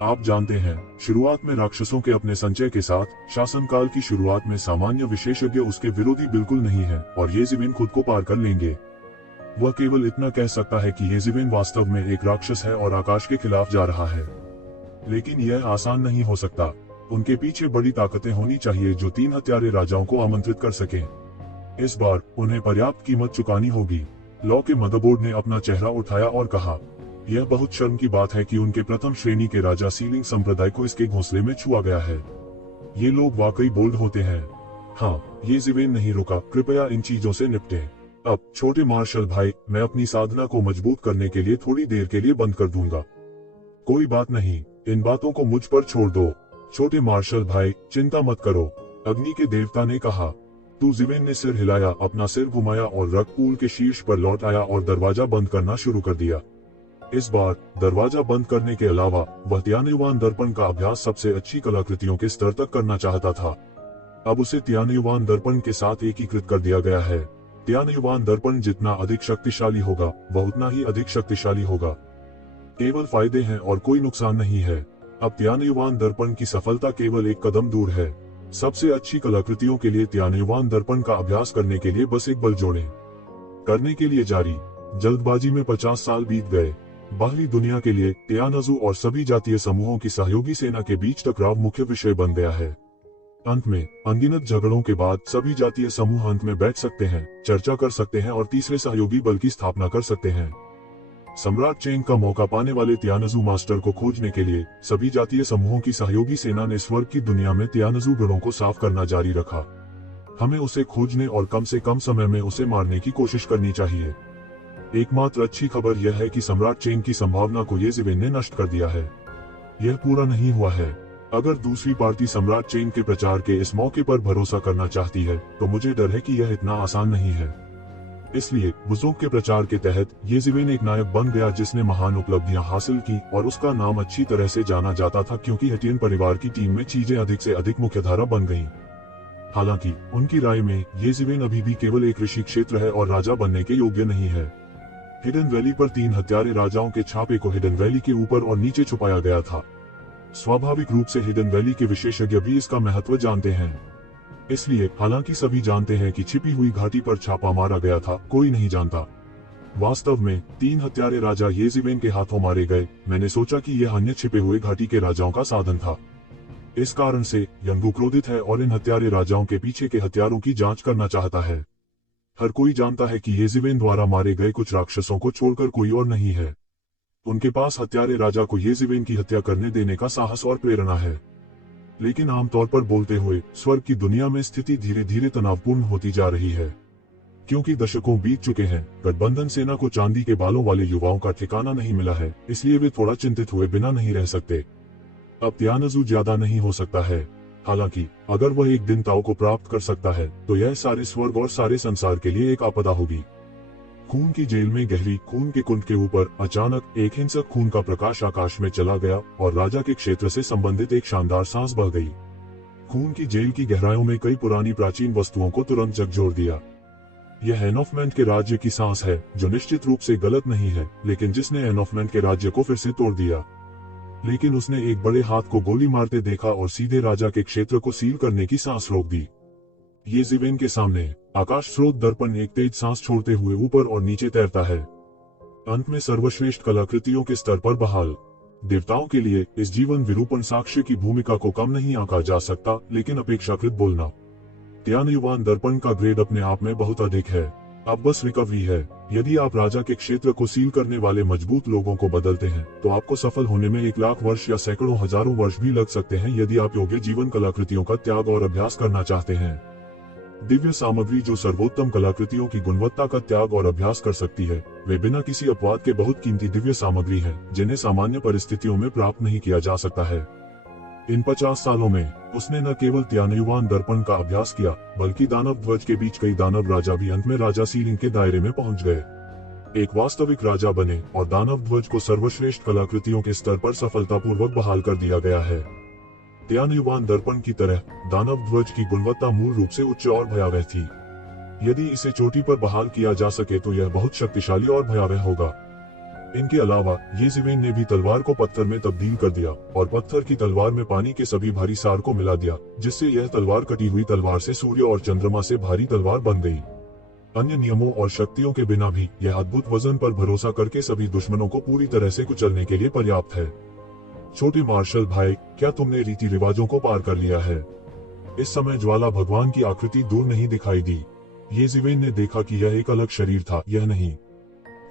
आप जानते हैं, शुरुआत में राक्षसों के अपने संचय के साथ शासनकाल की शुरुआत में सामान्य विशेषज्ञ उसके विरोधी बिल्कुल नहीं है और येज़िवेन खुद को पार कर लेंगे। वह केवल इतना कह सकता है कि येज़िवेन वास्तव में एक राक्षस है और आकाश के खिलाफ जा रहा है। लेकिन यह आसान नहीं हो सकता। उनके पीछे बड़ी ताकतें होनी चाहिए जो 3 हत्यारे राजाओं को आमंत्रित कर सकें। इस बार उन्हें पर्याप्त कीमत चुकानी होगी। लॉ के मदरबोर्ड ने अपना चेहरा उठाया और कहा, यह बहुत शर्म की बात है कि उनके प्रथम श्रेणी के राजा सीलिंग संप्रदाय को इसके घोंसले में छुआ गया है। ये लोग वाकई बोल्ड होते हैं। हाँ, येज़िवेन नहीं रुका, कृपया इन चीजों से निपटे। अब छोटे मार्शल भाई, मैं अपनी साधना को मजबूत करने के लिए थोड़ी देर के लिए बंद कर दूंगा। कोई बात नहीं, इन बातों को मुझ पर छोड़ दो। छोटे मार्शल भाई, चिंता मत करो, अग्नि के देवता ने कहा। तू जिवेन ने सिर हिलाया, अपना सिर घुमाया और रक्त पूल के शीर्ष पर लौट आया और दरवाजा बंद करना शुरू कर दिया। इस बार दरवाजा बंद करने के अलावा वह त्यानयुवान दर्पण का अभ्यास सबसे अच्छी कलाकृतियों के स्तर तक करना चाहता था। अब उसे त्यानयुवान दर्पण के साथ एकीकृत कर दिया गया है। त्यानयुवान दर्पण जितना अधिक शक्तिशाली होगा, वह उतना ही अधिक शक्तिशाली होगा। केवल फायदे हैं और कोई नुकसान नहीं है। अब त्यानयुवान दर्पण की सफलता केवल एक कदम दूर है। सबसे अच्छी कलाकृतियों के लिए त्यानयुवान दर्पण का अभ्यास करने के लिए बस एक बल जोड़ें। करने के लिए जारी। जल्दबाजी में 50 साल बीत गए। बाहरी दुनिया के लिए त्यानजू और सभी जातीय समूहों की सहयोगी सेना के बीच टकराव मुख्य विषय बन गया है। अंत में अनगिनत झगड़ों के बाद सभी जातीय समूह अंत में बैठ सकते हैं, चर्चा कर सकते हैं और तीसरे सहयोगी बल की स्थापना कर सकते हैं। सम्राट चेंग का मौका पाने वाले त्यानजू मास्टर को खोजने के लिए सभी जातीय समूहों की सहयोगी सेना ने स्वर्ग की दुनिया में त्यानजू गढ़ों को साफ करना जारी रखा। हमें उसे खोजने और कम से कम समय में उसे मारने की कोशिश करनी चाहिए। एकमात्र अच्छी खबर यह है कि सम्राट चेंग की संभावना को ये जिवेन ने नष्ट कर दिया है। यह पूरा नहीं हुआ है। अगर दूसरी पार्टी सम्राट चेंग के प्रचार के इस मौके पर भरोसा करना चाहती है, तो मुझे डर है कि यह इतना आसान नहीं है। इसलिए बुजोक के प्रचार के तहत ये जिवेन एक नायक बन गया जिसने महान उपलब्धियां हासिल की और उसका नाम अच्छी तरह से जाना जाता था क्योंकि हेटियन परिवार की टीम में चीजें अधिक से अधिक मुख्यधारा बन गईं। हालांकि उनकी राय में ये जिवेन अभी भी केवल एक ऋषि क्षेत्र है और राजा बनने के योग्य नहीं है। हिडन वैली पर 3 हत्यारे राजाओं के छापे को हिडन वैली के ऊपर और नीचे छुपाया गया था। स्वाभाविक रूप से हिडन वैली के विशेषज्ञ भी इसका महत्व जानते हैं। इसलिए हालांकि सभी जानते हैं कि छिपी हुई घाटी पर छापा मारा गया था, कोई नहीं जानता। वास्तव में 3 हत्यारे राजा ये जिवेन के हाथों मारे गए। मैंने सोचा कि यह अन्य छिपे हुए घाटी के राजाओं का साधन था। इस कारण से यंगू क्रोधित है और इन हत्यारे राजाओं के पीछे के हथियारों की जांच करना चाहता है। हर कोई जानता है कि ये जिवेन द्वारा मारे गए कुछ राक्षसों को छोड़कर कोई और नहीं है। उनके पास हत्यारे राजा को ये जिवेन की हत्या करने देने का साहस और प्रेरणा है। लेकिन आमतौर पर बोलते हुए स्वर्ग की दुनिया में स्थिति धीरे धीरे तनावपूर्ण होती जा रही है। क्योंकि दशकों बीत चुके हैं, गठबंधन सेना को चांदी के बालों वाले युवाओं का ठिकाना नहीं मिला है, इसलिए वे थोड़ा चिंतित हुए बिना नहीं रह सकते। अब त्यानजू ज्यादा नहीं हो सकता है। हालांकि अगर वह एक दिन ताओ को प्राप्त कर सकता है, तो यह सारे स्वर्ग और सारे संसार के लिए एक आपदा होगी। खून की जेल में गहरी खून के कुंड के ऊपर अचानक एक हिंसक खून का प्रकाश आकाश में चला गया और राजा के क्षेत्र से संबंधित एक शानदार सांस बह गई। खून की जेल की गहराइयों में कई पुरानी प्राचीन वस्तुओं को तुरंत झकझोर दिया। यह एनॉफमेंट के राज्य की सांस है, जो निश्चित रूप से गलत नहीं है, लेकिन जिसने एनॉफमेंट के राज्य को फिर से तोड़ दिया। लेकिन उसने एक बड़े हाथ को गोली मारते देखा और सीधे राजा के क्षेत्र को सील करने की सांस रोक दी। ये जिवेन के सामने आकाश स्रोत दर्पण एक तेज सांस छोड़ते हुए ऊपर और नीचे तैरता है। अंत में सर्वश्रेष्ठ कलाकृतियों के स्तर पर बहाल। देवताओं के लिए इस जीवन विरूपण साक्ष्य की भूमिका को कम नहीं आंका जा सकता, लेकिन अपेक्षाकृत बोलना। त्यानयुवान दर्पण का ग्रेड अपने आप में बहुत अधिक है। अब बस रिकवरी है। यदि आप राजा के क्षेत्र को सील करने वाले मजबूत लोगों को बदलते हैं, तो आपको सफल होने में 1 लाख वर्ष या सैकड़ों हजारों वर्ष भी लग सकते हैं यदि आप योग्य जीवन कलाकृतियों का त्याग और अभ्यास करना चाहते हैं। दिव्य सामग्री जो सर्वोत्तम कलाकृतियों की गुणवत्ता का त्याग और अभ्यास कर सकती है, वे बिना किसी अपवाद के बहुत कीमती दिव्य सामग्री है, जिन्हें सामान्य परिस्थितियों में प्राप्त नहीं किया जा सकता है। इन 50 सालों में उसने न केवल त्यानयुवान दर्पण का अभ्यास किया, बल्कि दानव ध्वज के बीच कई दानव राजा भी अंत में राजा सीलिंग के दायरे में पहुंच गए। एक वास्तविक राजा बने और दानव ध्वज को सर्वश्रेष्ठ कलाकृतियों के स्तर पर सफलतापूर्वक बहाल कर दिया गया है। त्यानयुवान दर्पण की तरह दानव ध्वज की गुणवत्ता मूल रूप से उच्च और भयावह थी। यदि इसे चोटी पर बहाल किया जा सके तो यह बहुत शक्तिशाली और भयावह होगा। इनके अलावा ये जिवेन ने भी तलवार को पत्थर में तब्दील कर दिया और पत्थर की तलवार में पानी के सभी भारी सार को मिला दिया, जिससे यह तलवार कटी हुई तलवार से सूर्य और चंद्रमा से भारी तलवार बन गई। अन्य नियमों और शक्तियों के बिना भी यह अद्भुत वजन पर भरोसा करके सभी दुश्मनों को पूरी तरह से कुचलने के लिए पर्याप्त है। छोटे मार्शल भाई, क्या तुमने रीति रिवाजों को पार कर लिया है? इस समय ज्वाला भगवान की आकृति दूर नहीं दिखाई दी। ये जिवेन ने देखा कि यह एक अलग शरीर था, यह नहीं।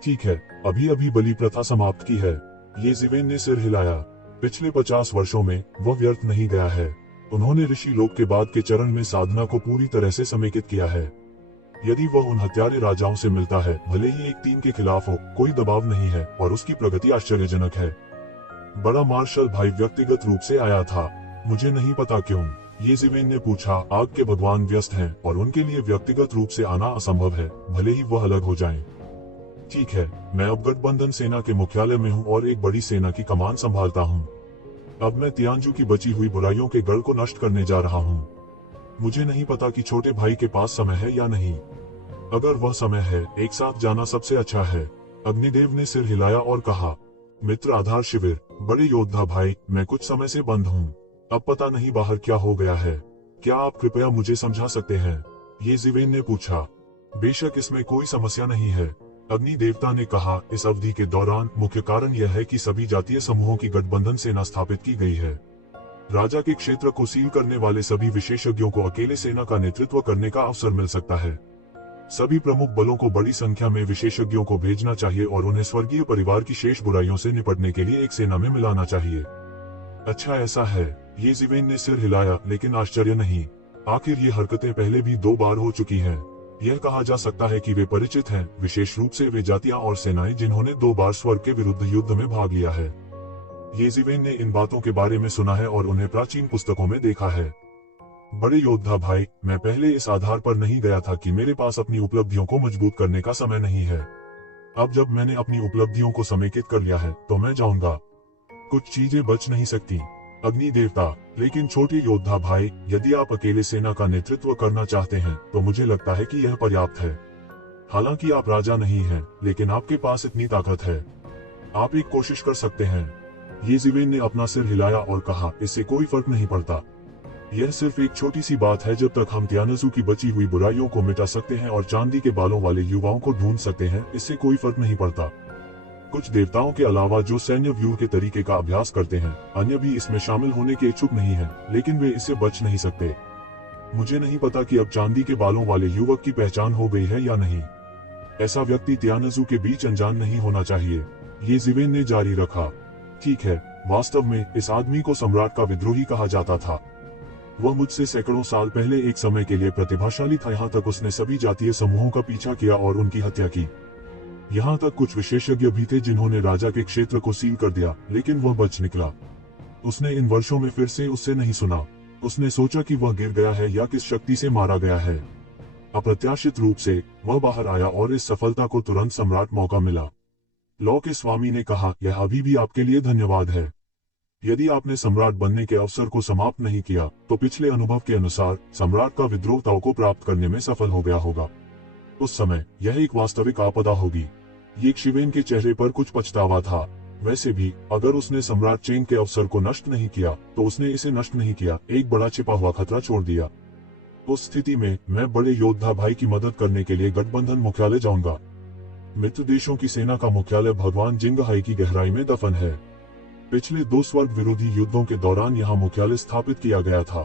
ठीक है, अभी अभी बलि प्रथा समाप्त की है। ये जिवेन ने सिर हिलाया। पिछले 50 वर्षों में वह व्यर्थ नहीं गया है। उन्होंने ऋषि लोक के बाद के चरण में साधना को पूरी तरह से समेकित किया है। यदि वह उन हत्यारे राजाओं से मिलता है, भले ही एक टीम के खिलाफ हो, कोई दबाव नहीं है और उसकी प्रगति आश्चर्यजनक है। बड़ा मार्शल भाई व्यक्तिगत रूप से आया था। मुझे नहीं पता क्यों, ये ज़िवेन ने पूछा। आग के भगवान व्यस्त हैं और उनके लिए व्यक्तिगत रूप से आना असंभव है, भले ही वह अलग हो जाएं। ठीक है, मैं अब गठबंधन सेना के मुख्यालय में हूँ और एक बड़ी सेना की कमान संभालता हूँ। अब मैं तियानजू की बची हुई बुराइयों के गढ़ को नष्ट करने जा रहा हूँ। मुझे नहीं पता कि छोटे भाई के पास समय है या नहीं। अगर वह समय है, एक साथ जाना सबसे अच्छा है। अग्निदेव ने सिर हिलाया और कहा, मित्र आधार शिविर। बड़े योद्धा भाई, मैं कुछ समय से बंद हूँ। अब पता नहीं बाहर क्या हो गया है। क्या आप कृपया मुझे समझा सकते हैं? ये ज़िवेन ने पूछा। बेशक, इसमें कोई समस्या नहीं है, अग्नि देवता ने कहा। इस अवधि के दौरान मुख्य कारण यह है कि सभी जातीय समूहों की गठबंधन सेना स्थापित की गई है। राजा के क्षेत्र को सील करने वाले सभी विशेषज्ञों को अकेले सेना का नेतृत्व करने का अवसर मिल सकता है। सभी प्रमुख बलों को बड़ी संख्या में विशेषज्ञों को भेजना चाहिए और उन्हें स्वर्गीय परिवार की शेष बुराइयों से निपटने के लिए एक सेना में मिलाना चाहिए। अच्छा, ऐसा है। ये ज़िवेन ने सिर हिलाया, लेकिन आश्चर्य नहीं। आखिर ये हरकतें पहले भी 2 बार हो चुकी हैं। यह कहा जा सकता है कि वे परिचित हैं, विशेष रूप से वे जातियां और सेनाएं जिन्होंने 2 बार स्वर्ग के विरुद्ध युद्ध में भाग लिया है। ये ज़िवेन ने इन बातों के बारे में सुना है और उन्हें प्राचीन पुस्तकों में देखा है। बड़े योद्धा भाई, मैं पहले इस आधार पर नहीं गया था कि मेरे पास अपनी उपलब्धियों को मजबूत करने का समय नहीं है। अब जब मैंने अपनी उपलब्धियों को समेकित कर लिया है, तो मैं जाऊंगा। कुछ चीजें बच नहीं सकती। अग्नि देवता, लेकिन छोटे योद्धा भाई, यदि आप अकेले सेना का नेतृत्व करना चाहते हैं, तो मुझे लगता है कि यह पर्याप्त है। हालांकि आप राजा नहीं हैं, लेकिन आपके पास इतनी ताकत है। आप एक कोशिश कर सकते हैं। ये ज़िवेन ने अपना सिर हिलाया और कहा, इससे कोई फर्क नहीं पड़ता। यह सिर्फ एक छोटी सी बात है। जब तक हम तियानजू की बची हुई बुराइयों को मिटा सकते हैं और चांदी के बालों वाले युवाओं को ढूंढ सकते हैं, इससे कोई फर्क नहीं पड़ता। कुछ देवताओं के अलावा जो सैन्य व्यूह के तरीके का अभ्यास करते हैं, अन्य भी इसमें शामिल होने के इच्छुक नहीं हैं, लेकिन वे इससे बच नहीं सकते। मुझे नहीं पता कि अब चांदी के बालों वाले युवक की पहचान हो गई है या नहीं। ऐसा व्यक्ति तियानजू के बीच अनजान नहीं होना चाहिए। ये ज़िवेन ने जारी रखा। ठीक है, वास्तव में इस आदमी को सम्राट का विद्रोही कहा जाता था। वह मुझसे सैकड़ों साल पहले एक समय के लिए प्रतिभाशाली था। यहाँ तक उसने सभी जातीय समूहों का पीछा किया और उनकी हत्या की। यहाँ तक कुछ विशेषज्ञ भी थे जिन्होंने राजा के क्षेत्र को सील कर दिया, लेकिन वह बच निकला। उसने इन वर्षों में फिर से उससे नहीं सुना। उसने सोचा कि वह गिर गया है या किस शक्ति से मारा गया है। अप्रत्याशित रूप से वह बाहर आया और इस सफलता को तुरंत सम्राट मौका मिला। लॉ के स्वामी ने कहा, यह अभी भी आपके लिए धन्यवाद है। यदि आपने सम्राट बनने के अवसर को समाप्त नहीं किया, तो पिछले अनुभव के अनुसार सम्राट का विद्रोह ताओ को प्राप्त करने में सफल हो गया होगा। उस समय यह एक वास्तविक आपदा होगी। ये ज़िवेन के चेहरे पर कुछ पछतावा था। वैसे भी अगर उसने सम्राट चेंग के अवसर को नष्ट नहीं किया, तो उसने इसे नष्ट नहीं किया, एक बड़ा छिपा हुआ खतरा छोड़ दिया। उस स्थिति में मैं बड़े योद्धा भाई की मदद करने के लिए गठबंधन मुख्यालय जाऊंगा। मित्र देशों की सेना का मुख्यालय भगवान जिंगहाई की गहराई में दफन है। पिछले 2 स्वर्ग विरोधी युद्धों के दौरान यहाँ मुख्यालय स्थापित किया गया था।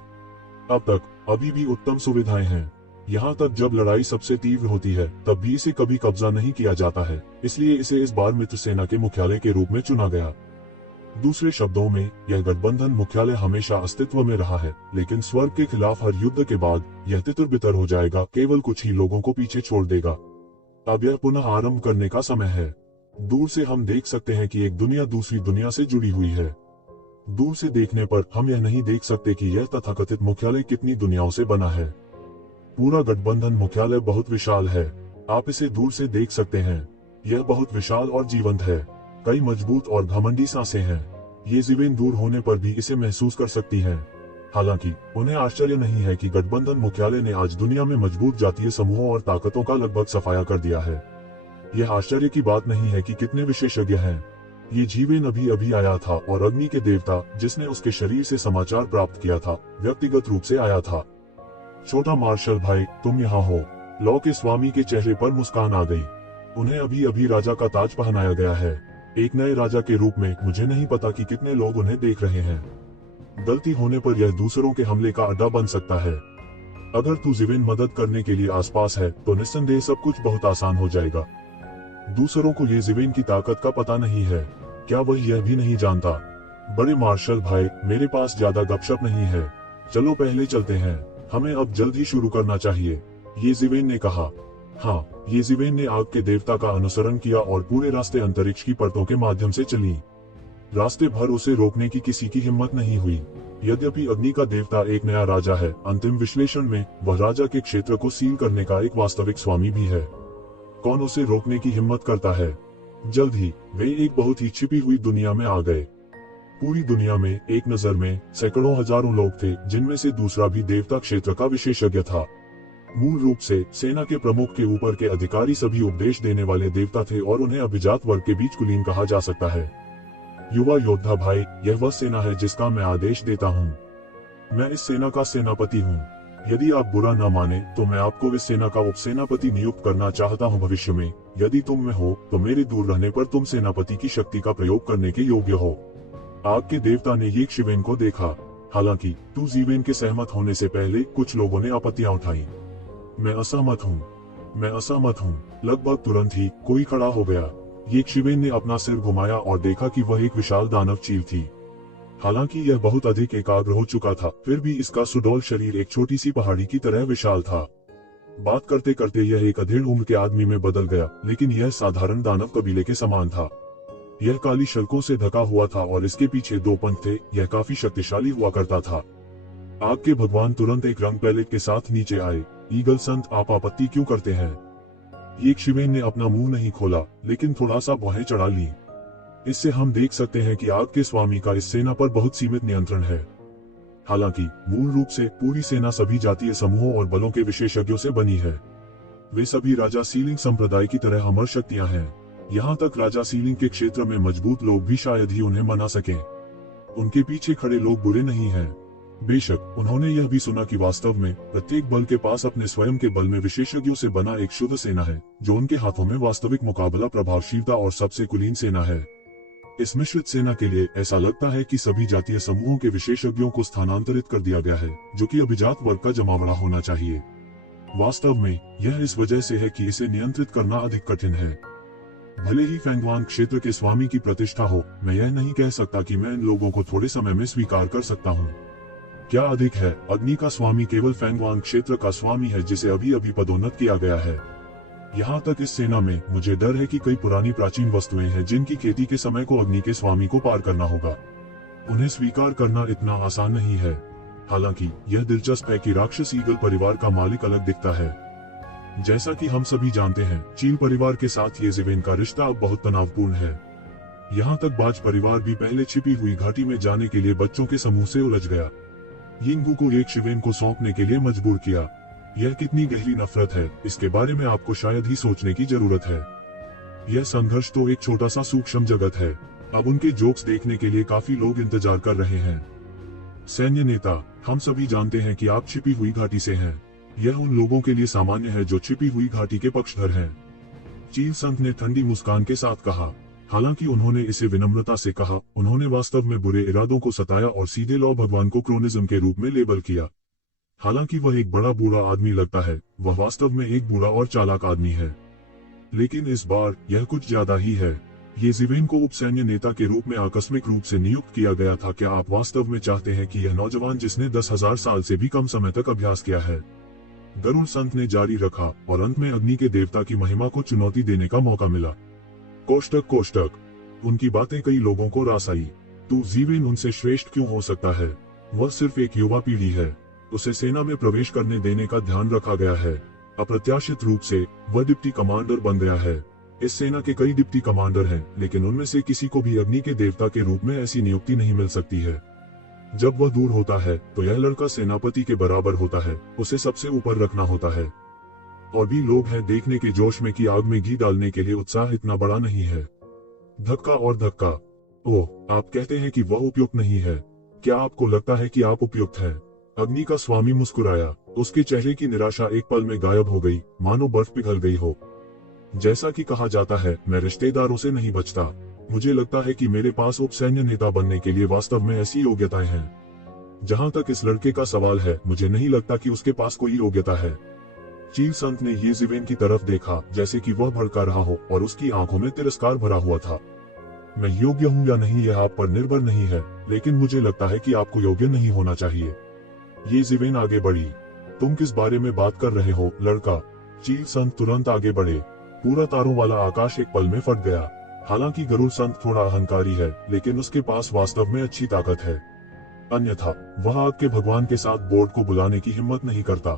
अब तक अभी भी उत्तम सुविधाएं हैं। यहाँ तक जब लड़ाई सबसे तीव्र होती है, तब भी इसे कभी कब्जा नहीं किया जाता है, इसलिए इसे इस बार मित्र सेना के मुख्यालय के रूप में चुना गया। दूसरे शब्दों में, यह गठबंधन मुख्यालय हमेशा अस्तित्व में रहा है, लेकिन स्वर्ग के खिलाफ हर युद्ध के बाद यह तितर-बितर हो जाएगा, केवल कुछ ही लोगों को पीछे छोड़ देगा। अब यह पुनः आरंभ करने का समय है। दूर से हम देख सकते हैं कि एक दुनिया दूसरी दुनिया से जुड़ी हुई है। दूर से देखने पर हम यह नहीं देख सकते कि यह तथाकथित मुख्यालय कितनी दुनियाओं से बना है। पूरा गठबंधन मुख्यालय बहुत विशाल है। आप इसे दूर से देख सकते हैं। यह बहुत विशाल और जीवंत है। कई मजबूत और घमंडी सांसें हैं। ये ज़िवेन दूर होने पर भी इसे महसूस कर सकती हैं। हालांकि उन्हें आश्चर्य नहीं है कि गठबंधन मुख्यालय ने आज दुनिया में मजबूत जातीय समूहों और ताकतों का लगभग सफाया कर दिया है। यह आश्चर्य की बात नहीं है कि कितने विशेषज्ञ हैं। ये ज़िवेन अभी अभी आया था और अग्नि के देवता, जिसने उसके शरीर से समाचार प्राप्त किया था, व्यक्तिगत रूप से आया था। छोटा मार्शल भाई, तुम यहाँ हो। लॉ के स्वामी के चेहरे पर मुस्कान आ गई। उन्हें अभी अभी राजा का ताज पहनाया गया है। एक नए राजा के रूप में मुझे नहीं पता कि कितने लोग उन्हें देख रहे हैं। गलती होने पर यह दूसरों के हमले का अड्डा बन सकता है। अगर तू ज़िवेन मदद करने के लिए आसपास है, तो निस्संदेह सब कुछ बहुत आसान हो जाएगा। दूसरों को ये ज़िवेन की ताकत का पता नहीं है। क्या वह यह भी नहीं जानता? बड़े मार्शल भाई, मेरे पास ज्यादा गपशप नहीं है। चलो पहले चलते हैं। हमें अब जल्द ही शुरू करना चाहिए। येज़िवेन ने कहा। हाँ, येज़िवेन ने आग के देवता का अनुसरण किया और पूरे रास्ते अंतरिक्ष की परतों के माध्यम से चली। रास्ते भर उसे रोकने की किसी की हिम्मत नहीं हुई। यद्यपि अग्नि का देवता एक नया राजा है, अंतिम विश्लेषण में वह राजा के क्षेत्र को सील करने का एक वास्तविक स्वामी भी है। कौन उसे रोकने की हिम्मत करता है? जल्द ही वे एक बहुत ही छिपी हुई दुनिया में आ गए। पूरी दुनिया में एक नजर में सैकड़ों हजारों लोग थे, जिनमें से दूसरा भी देवता क्षेत्र का विशेषज्ञ था। मूल रूप से सेना के प्रमुख के ऊपर के अधिकारी सभी उपदेश देने वाले देवता थे और उन्हें अभिजात वर्ग के बीच कुलीन कहा जा सकता है। युवा योद्धा भाई, यह वह सेना है जिसका मैं आदेश देता हूँ। मैं इस सेना का सेनापति हूँ। यदि आप बुरा न माने तो मैं आपको इस सेना का उपसेनापति नियुक्त करना चाहता हूँ भविष्य में। यदि तुम में हो तो मेरे दूर रहने पर तुम सेनापति की शक्ति का प्रयोग करने के योग्य हो। आग के देवता ने येशिवेन को देखा। हालांकि तू जीवेन के सहमत होने से पहले कुछ लोगों ने आपत्तियां उठाई। मैं असहमत हूँ। लगभग तुरंत ही कोई खड़ा हो गया। येशिवेन ने अपना सिर घुमाया और देखा कि वह एक विशाल दानव चील थी। हालांकि यह बहुत अधिक एकाग्र हो चुका था, फिर भी इसका सुडौल शरीर एक छोटी सी पहाड़ी की तरह विशाल था। बात करते करते यह एक अधेड़ उम्र के आदमी में बदल गया, लेकिन यह साधारण दानव कबीले के समान था। यह काली शल्कों से ढका हुआ था और इसके पीछे 2 पंख थे। यह काफी शक्तिशाली हुआ करता था। आग के भगवान तुरंत एक रंग पैलेट के साथ नीचे आए। ईगल संत, आप आपत्ति क्यों करते हैं? येशिवेन ने अपना मुंह नहीं खोला, लेकिन थोड़ा सा भौहें चढ़ा ली। इससे हम देख सकते हैं कि आग के स्वामी का इस सेना पर बहुत सीमित नियंत्रण है। हालांकि मूल रूप से पूरी सेना सभी जातीय समूहों और बलों के विशेषज्ञों से बनी है। वे सभी राजा सीलिंग संप्रदाय की तरह अमर शक्तियां हैं। यहाँ तक राजा सीलिंग के क्षेत्र में मजबूत लोग भी शायद ही उन्हें मना सकें। उनके पीछे खड़े लोग बुरे नहीं हैं। बेशक उन्होंने यह भी सुना कि वास्तव में प्रत्येक बल के पास अपने स्वयं के बल में विशेषज्ञों से बना एक शुद्ध सेना है, जो उनके हाथों में वास्तविक मुकाबला, प्रभावशीलता और सबसे कुलीन सेना है। इस मिश्रित सेना के लिए ऐसा लगता है कि सभी जातीय समूहों के विशेषज्ञों को स्थानांतरित कर दिया गया है, जो कि अभिजात वर्ग का जमावड़ा होना चाहिए। वास्तव में यह इस वजह से है कि इसे नियंत्रित करना अधिक कठिन है। भले ही फेंगवान क्षेत्र के स्वामी की प्रतिष्ठा हो, मैं यह नहीं कह सकता कि मैं इन लोगों को थोड़े समय में स्वीकार कर सकता हूँ। क्या अधिक है, अग्नि का स्वामी केवल फेंगवान क्षेत्र का स्वामी है, जिसे अभी अभी पदोन्नत किया गया है। यहाँ तक इस सेना में मुझे डर है कि कई पुरानी प्राचीन वस्तुएं हैं जिनकी खेती के समय को अग्नि के स्वामी को पार करना होगा। उन्हें स्वीकार करना इतना आसान नहीं है। हालांकि यह दिलचस्प है कि राक्षस ईगल परिवार का मालिक अलग दिखता है। जैसा कि हम सभी जानते हैं, चील परिवार के साथ येज़िवेन का रिश्ता अब बहुत तनावपूर्ण है। यहाँ तक बाज परिवार भी पहले छिपी हुई घाटी में जाने के लिए बच्चों के समूह से उलझ गया। यिंगू को येशिवेन को सौंपने के लिए मजबूर किया। यह कितनी गहरी नफरत है, इसके बारे में आपको शायद ही सोचने की जरूरत है। यह संघर्ष तो एक छोटा सा सूक्ष्म जगत है। अब उनके जोक्स देखने के लिए काफी लोग इंतजार कर रहे हैं। सैन्य नेता, हम सभी जानते हैं कि आप छिपी हुई घाटी से हैं। यह उन लोगों के लिए सामान्य है जो छिपी हुई घाटी के पक्षधर हैं। चील संत ने ठंडी मुस्कान के साथ कहा। हालांकि उन्होंने इसे विनम्रता से कहा, उन्होंने वास्तव में बुरे इरादों को सताया और सीधे लौ भगवान को क्रोनिज्म के रूप में लेबल किया। हालांकि वह एक बड़ा बूढ़ा आदमी लगता है, वह वास्तव में एक बूढ़ा और चालाक आदमी है। लेकिन इस बार यह कुछ ज्यादा ही है। येज़िवेन को उप सैन्य नेता के रूप में आकस्मिक रूप से नियुक्त किया गया था। क्या आप वास्तव में चाहते हैं कि यह नौजवान, जिसने 10,000 साल से भी कम समय तक अभ्यास किया है? गरुड़ संत ने जारी रखा और अंत में अग्नि के देवता की महिमा को चुनौती देने का मौका मिला। कोष्टक। उनकी बातें कई लोगों को रास आई। तू जीवेन उनसे श्रेष्ठ क्यों हो सकता है? वह सिर्फ एक युवा पीढ़ी है। उसे सेना में प्रवेश करने देने का ध्यान रखा गया है। अप्रत्याशित रूप से वह डिप्टी कमांडर बन गया है। इस सेना के कई डिप्टी कमांडर हैं, लेकिन उनमें से किसी को भी अग्नि के देवता के रूप में ऐसी नियुक्ति नहीं मिल सकती है। जब वह दूर होता है तो यह लड़का सेनापति के बराबर होता है, उसे सबसे ऊपर रखना होता है। और भी लोग हैं देखने के जोश में कि आग में घी डालने के लिए उत्साह इतना बड़ा नहीं है। धक्का। ओह, आप कहते हैं कि वह उपयुक्त नहीं है। क्या आपको लगता है कि आप उपयुक्त हैं? अग्नि का स्वामी मुस्कुराया। उसके चेहरे की निराशा एक पल में गायब हो गई, मानो बर्फ पिघल गई हो। जैसा कि कहा जाता है, मैं रिश्तेदारों से नहीं बचता। मुझे लगता है कि मेरे पास उप सैन्य नेता बनने के लिए वास्तव में ऐसी योग्यताएं हैं। जहां तक इस लड़के का सवाल है, मुझे नहीं लगता कि उसके पास कोई योग्यता है। चील संत ने येज़िवेन की तरफ देखा, जैसे कि वह भड़का रहा हो, और उसकी आंखों में तिरस्कार भरा हुआ था। मैं योग्य हूँ या नहीं यह आप पर निर्भर नहीं है, लेकिन मुझे लगता है कि आपको योग्य नहीं होना चाहिए। येज़िवेन आगे बढ़ी। तुम किस बारे में बात कर रहे हो लड़का? चील संत तुरंत आगे बढ़े। पूरा तारों वाला आकाश एक पल में फट गया। हालांकि गरुड़ संत थोड़ा अहंकारी है, लेकिन उसके पास वास्तव में अच्छी ताकत है। अन्यथा वह आग के भगवान के साथ बोर्ड को बुलाने की हिम्मत नहीं करता।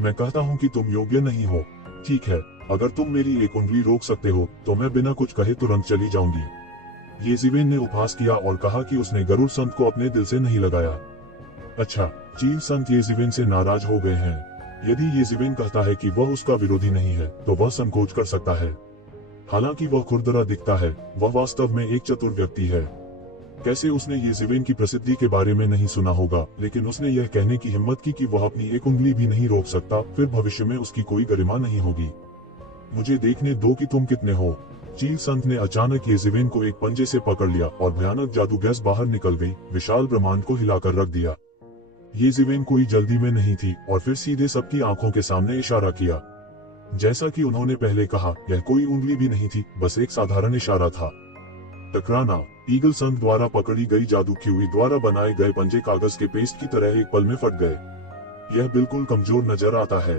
मैं कहता हूँ कि तुम योग्य नहीं हो। ठीक है, अगर तुम मेरी एक उंगली रोक सकते हो तो मैं बिना कुछ कहे तुरंत चली जाऊंगी। येज़िवेन ने उपहास किया और कहा कि उसने गरुड़ संत को अपने दिल से नहीं लगाया। अच्छा, चील संत येज़िवेन से नाराज हो गए हैं। यदि येज़िवेन कहता है कि वह उसका विरोधी नहीं है तो वह संकोच कर सकता है। हालांकि वह खुरदरा दिखता है, वह वास्तव में एक चतुर व्यक्ति है। कैसे उसने येज़िवेन की प्रसिद्धि के बारे में नहीं सुना होगा, लेकिन उसने यह कहने की हिम्मत की कि वह अपनी एक उंगली भी नहीं रोक सकता, फिर भविष्य में उसकी कोई गरिमा नहीं होगी। मुझे देखने दो कि तुम कितने हो। चील संत ने अचानक येज़िवेन को एक पंजे से पकड़ लिया और भयानक जादू गैस बाहर निकल गई, विशाल ब्रह्मांड को हिलाकर रख दिया। येज़िवेन कोई जल्दी में नहीं थी और फिर सीधे सबकी आंखों के सामने इशारा किया। जैसा कि उन्होंने पहले कहा, यह कोई उंगली भी नहीं थी, बस एक साधारण इशारा था। टकराना। ईगल संत द्वारा पकड़ी गई जादू की हुई द्वारा बनाए गए पंजे कागज के पेस्ट की तरह एक पल में फट गए। यह बिल्कुल कमजोर नजर आता है।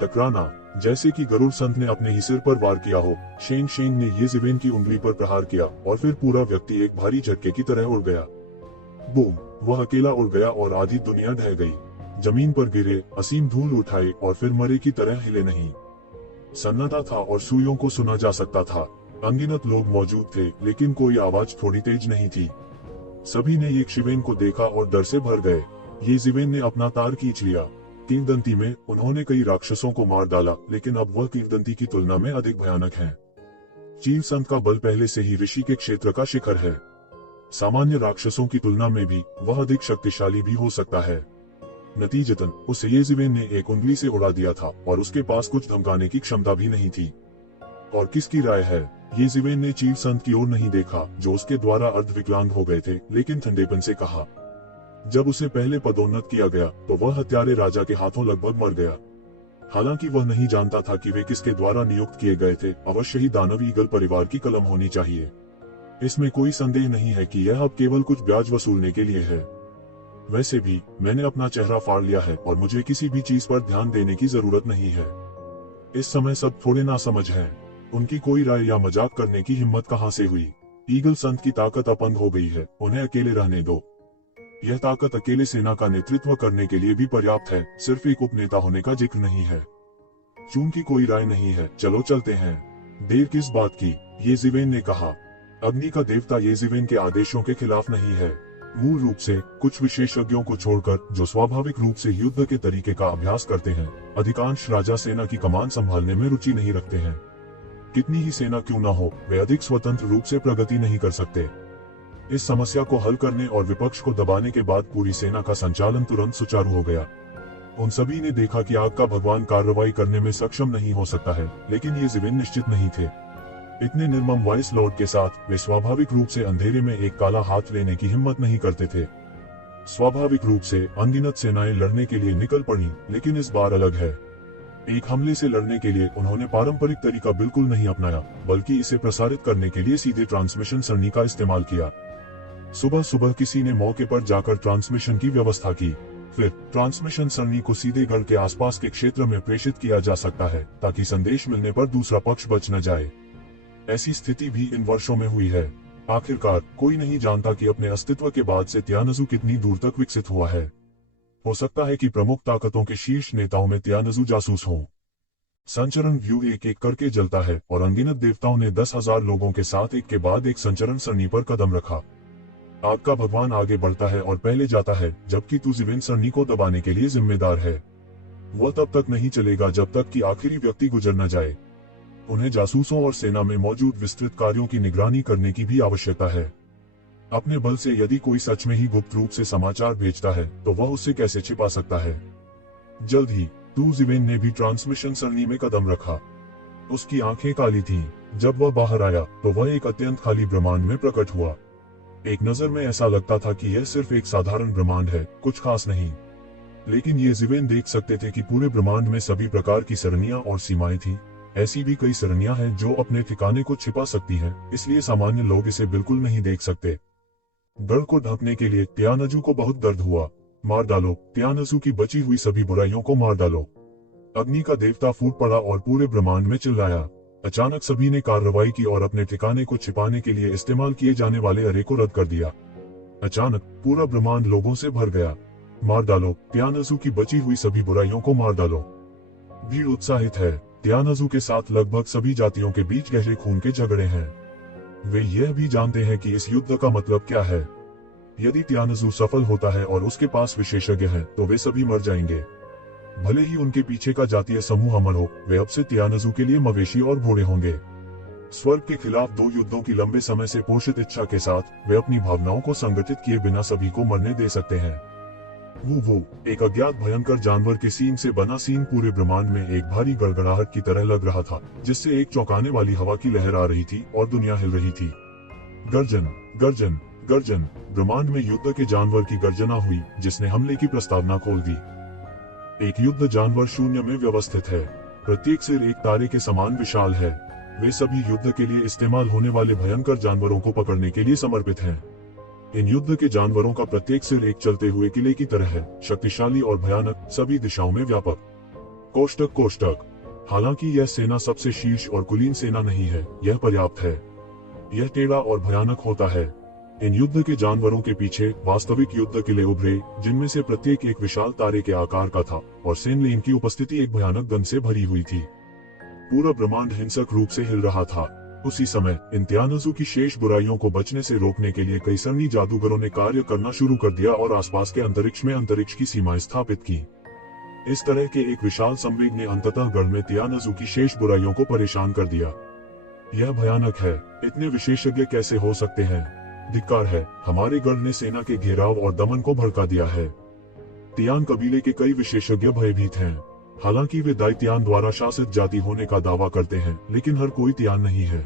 टकराना। जैसे कि गरुड़ संत ने अपने ही सिर पर वार किया हो, शेंग शेंग ने येज़िवेन की उंगली पर प्रहार किया और फिर पूरा व्यक्ति एक भारी झटके की तरह उड़ गया। बूम! वह अकेला उड़ गया और आधी दुनिया ढह गई। जमीन पर गिरे, असीम धूल उठाए और फिर मरे की तरह हिले नहीं। सन्नाटा था और सुइयों को सुना जा सकता था। अनगिनत लोग मौजूद थे, लेकिन कोई आवाज थोड़ी तेज नहीं थी। सभी ने येज़िवेन को देखा और डर से भर गए। येज़िवेन ने अपना तार खींच लिया। किंवदंती में उन्होंने कई राक्षसों को मार डाला, लेकिन अब वह किंवदंती की तुलना में अधिक भयानक है। चील संत का बल पहले से ही ऋषि के क्षेत्र का शिखर है। सामान्य राक्षसों की तुलना में भी वह अधिक शक्तिशाली भी हो सकता है। नतीजतन उसे येज़िवेन ने एक उंगली से उड़ा दिया था और उसके पास कुछ धमकाने की क्षमता भी नहीं थी। और किसकी राय है? येज़िवेन ने चील संत की ओर नहीं देखा, जो उसके द्वारा अर्धविकलांग हो गए थे, लेकिन ठंडेपन से कहा। जब उसे पहले पदोन्नत किया गया तो वह हत्यारे राजा के हाथों लगभग मर गया। हालांकि वह नहीं जानता था कि वे किसके द्वारा नियुक्त किए गए थे। अवश्य ही दानव ईगल परिवार की कलम होनी चाहिए। इसमें कोई संदेह नहीं है कि यह अब केवल कुछ ब्याज वसूलने के लिए है। वैसे भी मैंने अपना चेहरा फाड़ लिया है और मुझे किसी भी चीज पर ध्यान देने की जरूरत नहीं है। इस समय सब थोड़े नासमझ हैं। उनकी कोई राय या मजाक करने की हिम्मत कहां से हुई? ईगल संत की ताकत अपंग हो गई है, उन्हें अकेले रहने दो। यह ताकत अकेले सेना का नेतृत्व करने के लिए भी पर्याप्त है, सिर्फ एक उपनेता होने का जिक्र नहीं है। चूंकि कोई राय नहीं है, चलो चलते हैं। देर किस बात की? येज़िवेन ने कहा। अग्नि का देवता येज़िवेन के आदेशों के खिलाफ नहीं है। मूल रूप से कुछ विशेषज्ञों को छोड़कर, जो स्वाभाविक रूप से युद्ध के तरीके का अभ्यास करते हैं, अधिकांश राजा सेना की कमान संभालने में रुचि नहीं रखते हैं। कितनी ही सेना क्यों न हो, वे अधिक स्वतंत्र रूप से प्रगति नहीं कर सकते। इस समस्या को हल करने और विपक्ष को दबाने के बाद पूरी सेना का संचालन तुरंत सुचारू हो गया। उन सभी ने देखा कि आग का भगवान कार्रवाई करने में सक्षम नहीं हो सकता है, लेकिन येज़िवेन निश्चित नहीं थे। इतने निर्मम वॉइस लॉर्ड के साथ वे स्वाभाविक रूप से अंधेरे में एक काला हाथ लेने की हिम्मत नहीं करते थे। स्वाभाविक रूप से अनगिनत सेनाएं लड़ने के लिए निकल पड़ी, लेकिन इस बार अलग है। एक हमले से लड़ने के लिए उन्होंने पारंपरिक तरीका बिल्कुल नहीं अपनाया, बल्कि इसे प्रसारित करने के लिए सीधे ट्रांसमिशन सरणी का इस्तेमाल किया। सुबह सुबह किसी ने मौके पर जाकर ट्रांसमिशन की व्यवस्था की। फिर ट्रांसमिशन सरणी को सीधे गढ़ के आसपास के क्षेत्र में प्रेषित किया जा सकता है, ताकि संदेश मिलने पर दूसरा पक्ष बच न जाए। ऐसी स्थिति भी इन वर्षों में हुई है। आखिरकार कोई नहीं जानता कि अपने अस्तित्व के बाद से त्यानजू कितनी दूर तक विकसित हुआ है। हो सकता है कि प्रमुख ताकतों के शीर्ष नेताओं में त्यानजू जासूस हों। संचरण व्यू एक एक करके जलता है और अनगिनत देवताओं ने 10,000 लोगों के साथ एक के बाद एक संचरण सरणी पर कदम रखा। आग का भगवान आगे बढ़ता है और पहले जाता है, जबकि येज़िवेन सरणी को दबाने के लिए जिम्मेदार है। वह तब तक नहीं चलेगा जब तक कि आखिरी व्यक्ति गुजर न जाए। उन्हें जासूसों और सेना में मौजूद विस्तृत कार्यों की निगरानी करने की भी आवश्यकता है। अपने बल से यदि कोई सच में ही गुप्त रूप से समाचार भेजता है, तो वह उसे कैसे छिपा सकता है? जल्द ही येज़िवेन ने भी ट्रांसमिशन सरणी में कदम रखा। उसकी आंखें काली थीं। जब वह बाहर आया तो वह एक अत्यंत खाली ब्रह्मांड में प्रकट हुआ। एक नजर में ऐसा लगता था कि यह सिर्फ एक साधारण ब्रह्मांड है, कुछ खास नहीं। लेकिन येज़िवेन देख सकते थे कि पूरे ब्रह्मांड में सभी प्रकार की सरनियां और सीमाएं थीं। ऐसी भी कई सरनियां हैं जो अपने ठिकाने को छिपा सकती हैं, इसलिए सामान्य लोग इसे बिल्कुल नहीं देख सकते। गढ़ को ढकने के लिए त्यानजू को बहुत दर्द हुआ। मार डालो, त्यानजू की बची हुई सभी बुराइयों को मार डालो। अग्नि का देवता फूट पड़ा और पूरे ब्रह्मांड में चिल्लाया। अचानक सभी ने कार्रवाई की और अपने ठिकाने को छिपाने के लिए इस्तेमाल किए जाने वाले अरे को रद्द कर दिया। अचानक पूरा ब्रह्मांड लोगों से भर गया। मार डालो, त्यानजू की बची हुई सभी बुराइयों को मार डालो। भीड़ उत्साहित है। त्यानजू के साथ लगभग सभी जातियों के बीच गहरे खून के झगड़े हैं। वे यह भी जानते हैं कि इस युद्ध का मतलब क्या है। यदि त्यानजू सफल होता है और उसके पास विशेषज्ञ हैं, तो वे सभी मर जाएंगे। भले ही उनके पीछे का जातीय समूह अमर हो, वे अब से त्यानजू के लिए मवेशी और घोड़े होंगे। स्वर्ग के खिलाफ 2 युद्धों की लंबे समय से पोषित इच्छा के साथ वे अपनी भावनाओं को संगठित किए बिना सभी को मरने दे सकते हैं। वो एक अज्ञात भयंकर जानवर के सींग से बना सींग पूरे ब्रह्मांड में एक भारी गड़गड़ाहट की तरह लग रहा था, जिससे एक चौंकाने वाली हवा की लहर आ रही थी और दुनिया हिल रही थी। गर्जन, गर्जन, गर्जन। ब्रह्मांड में युद्ध के जानवर की गर्जना हुई, जिसने हमले की प्रस्तावना खोल दी। एक युद्ध जानवर शून्य में व्यवस्थित है। प्रत्येक सिर एक तारे के समान विशाल है। वे सभी युद्ध के लिए इस्तेमाल होने वाले भयंकर जानवरों को पकड़ने के लिए समर्पित हैं। इन युद्ध के जानवरों का प्रत्येक सिर एक चलते हुए किले की तरह है, शक्तिशाली और भयानक, सभी दिशाओं में व्यापक। कोष्टक कोष्टक। हालांकि यह सेना सबसे शीर्ष और कुलीन सेना नहीं है, यह पर्याप्त है। यह टेढ़ा और भयानक होता है। इन युद्ध के जानवरों के पीछे वास्तविक युद्ध किले उभरे, जिनमें से प्रत्येक एक विशाल तारे के आकार का था और सैन्य इनकी उपस्थिति एक भयानक गंध से भरी हुई थी। पूरा ब्रह्मांड हिंसक रूप से हिल रहा था। उसी समय इन त्यानजू की शेष बुराइयों को बचने से रोकने के लिए कई सन्नी जादूगरों ने कार्य करना शुरू कर दिया और आसपास के अंतरिक्ष में अंतरिक्ष की सीमाएं स्थापित की। इस तरह के एक विशाल संवेग ने अंततः गढ़ में त्यानजू की शेष बुराइयों को परेशान कर दिया। यह भयानक है। इतने विशेषज्ञ कैसे हो सकते हैं? धिक्कार है। हमारे गढ़ ने सेना के घेराव और दमन को भड़का दिया है। तियान कबीले के कई विशेषज्ञ भयभीत हैं। हालांकि वे दाइतियान द्वारा शासित जाति होने का दावा करते हैं, लेकिन हर कोई तियान नहीं है।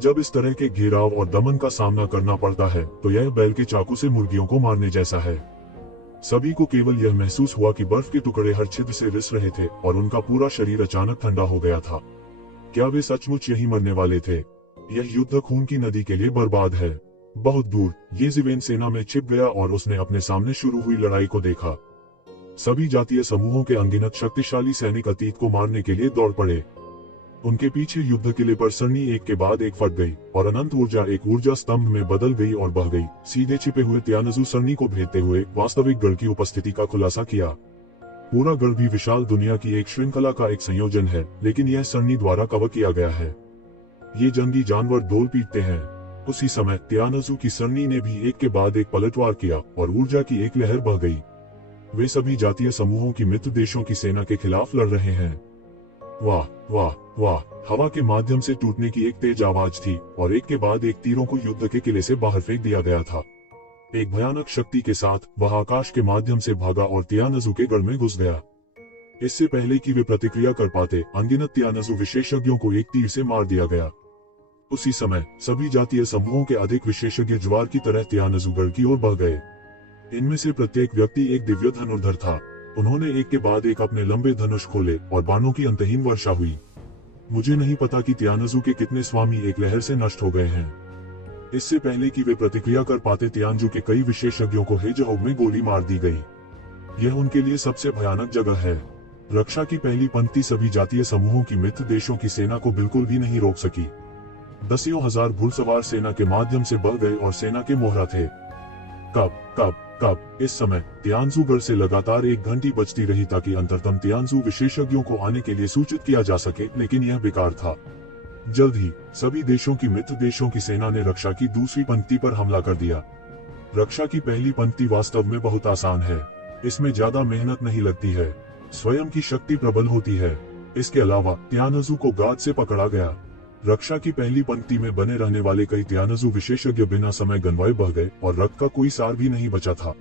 जब इस तरह के घेराव और दमन का सामना करना पड़ता है, तो यह बैल के चाकू से मुर्गियों को मारने जैसा है। सभी को केवल यह महसूस हुआ कि बर्फ के टुकड़े हर छिद्र से रिस रहे थे और उनका पूरा शरीर अचानक ठंडा हो गया था। क्या वे सचमुच यही मरने वाले थे? यह युद्ध खून की नदी के लिए बर्बाद है। बहुत दूर येजिवेन सेना में छिप गया और उसने अपने सामने शुरू हुई लड़ाई को देखा। सभी जातीय समूहों के अनगिनत शक्तिशाली सैनिक अतीत को मारने के लिए दौड़ पड़े। उनके पीछे युद्ध किले पर सरनी एक के बाद एक फट गई और अनंत ऊर्जा एक ऊर्जा स्तंभ में बदल गई और बह गई। सीधे छिपे हुए त्यानजू सरनी को भेदते हुए वास्तविक गढ़ की उपस्थिति का खुलासा किया। पूरा गढ़ भी विशाल दुनिया की एक श्रृंखला का एक संयोजन है, लेकिन यह सरनी द्वारा कवर किया गया है। ये जंगी जानवर डोल पीटते हैं। उसी समय त्यानजू की सरनी ने भी एक के बाद एक पलटवार किया और ऊर्जा की एक लहर बह गई। वे सभी जातीय समूहों की मित्र देशों की सेना के खिलाफ लड़ रहे हैं। वाह वाह वाह! हवा के माध्यम से टूटने की एक तेज आवाज थी और एक के बाद एक तीरों को युद्ध के किले से बाहर फेंक दिया गया था। एक भयानक शक्ति के साथ वह आकाश के माध्यम से भागा और त्यानजू के गढ़ में घुस गया। इससे पहले कि वे प्रतिक्रिया कर पाते, अनगिनत त्यानजू विशेषज्ञों को एक तीर से मार दिया गया। उसी समय सभी जातीय समूहों के अधिक विशेषज्ञ ज्वार की तरह त्यानजू गढ़ की ओर बह गए। इनमें से प्रत्येक व्यक्ति एक दिव्य धनुर्धर था। उन्होंने एक के बाद एक अपने लंबे धनुष खोले और बाणों की अंतहीन वर्षा हुई। मुझे नहीं पता कि त्यानजू के कितने स्वामी एक लहर से नष्ट हो गए हैं। इससे पहले कि वे प्रतिक्रिया कर पाते, त्यानजू के कई विशेषज्ञों को हेजहोग में गोली मार दी गई। यह उनके लिए सबसे भयानक जगह है। रक्षा की पहली पंक्ति सभी जातीय समूहों की मित्र देशों की सेना को बिल्कुल भी नहीं रोक सकी। दसियों हजार घुड़सवार सेना के माध्यम से बह गए और सेना के मोहरा थे। कब इस समय त्यानजू गढ़ से लगातार एक घंटी बजती रही ताकि अंतरतम त्यानजू विशेषज्ञों को आने के लिए सूचित किया जा सके, लेकिन यह बेकार था। जल्द ही सभी देशों की मित्र देशों की सेना ने रक्षा की दूसरी पंक्ति पर हमला कर दिया। रक्षा की पहली पंक्ति वास्तव में बहुत आसान है। इसमें ज्यादा मेहनत नहीं लगती है। स्वयं की शक्ति प्रबल होती है। इसके अलावा त्यानजू को गाद से पकड़ा गया। रक्षा की पहली पंक्ति में बने रहने वाले कई त्यानजू विशेषज्ञ बिना समय गंवाए बह गए और रक्त का कोई सार भी नहीं बचा था।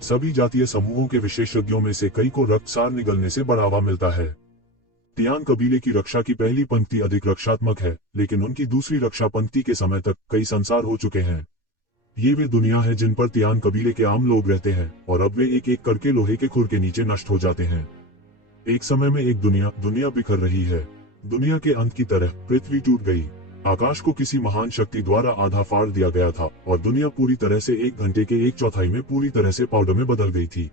सभी जातीय समूहों के विशेषज्ञों में से कई को रक्तसार निगलने से बढ़ावा मिलता है। तियान कबीले की रक्षा की पहली पंक्ति अधिक रक्षात्मक है, लेकिन उनकी दूसरी रक्षा पंक्ति के समय तक कई संसार हो चुके हैं। ये वे दुनिया है जिन पर तियान कबीले के आम लोग रहते हैं और अब वे एक एक करके लोहे के खुर के नीचे नष्ट हो जाते हैं। एक समय में एक दुनिया बिखर रही है। दुनिया के अंत की तरह पृथ्वी टूट गई। आकाश को किसी महान शक्ति द्वारा आधा फाड़ दिया गया था और दुनिया पूरी तरह से 1 घंटे के 1/4 में पूरी तरह से पाउडर में बदल गई थी।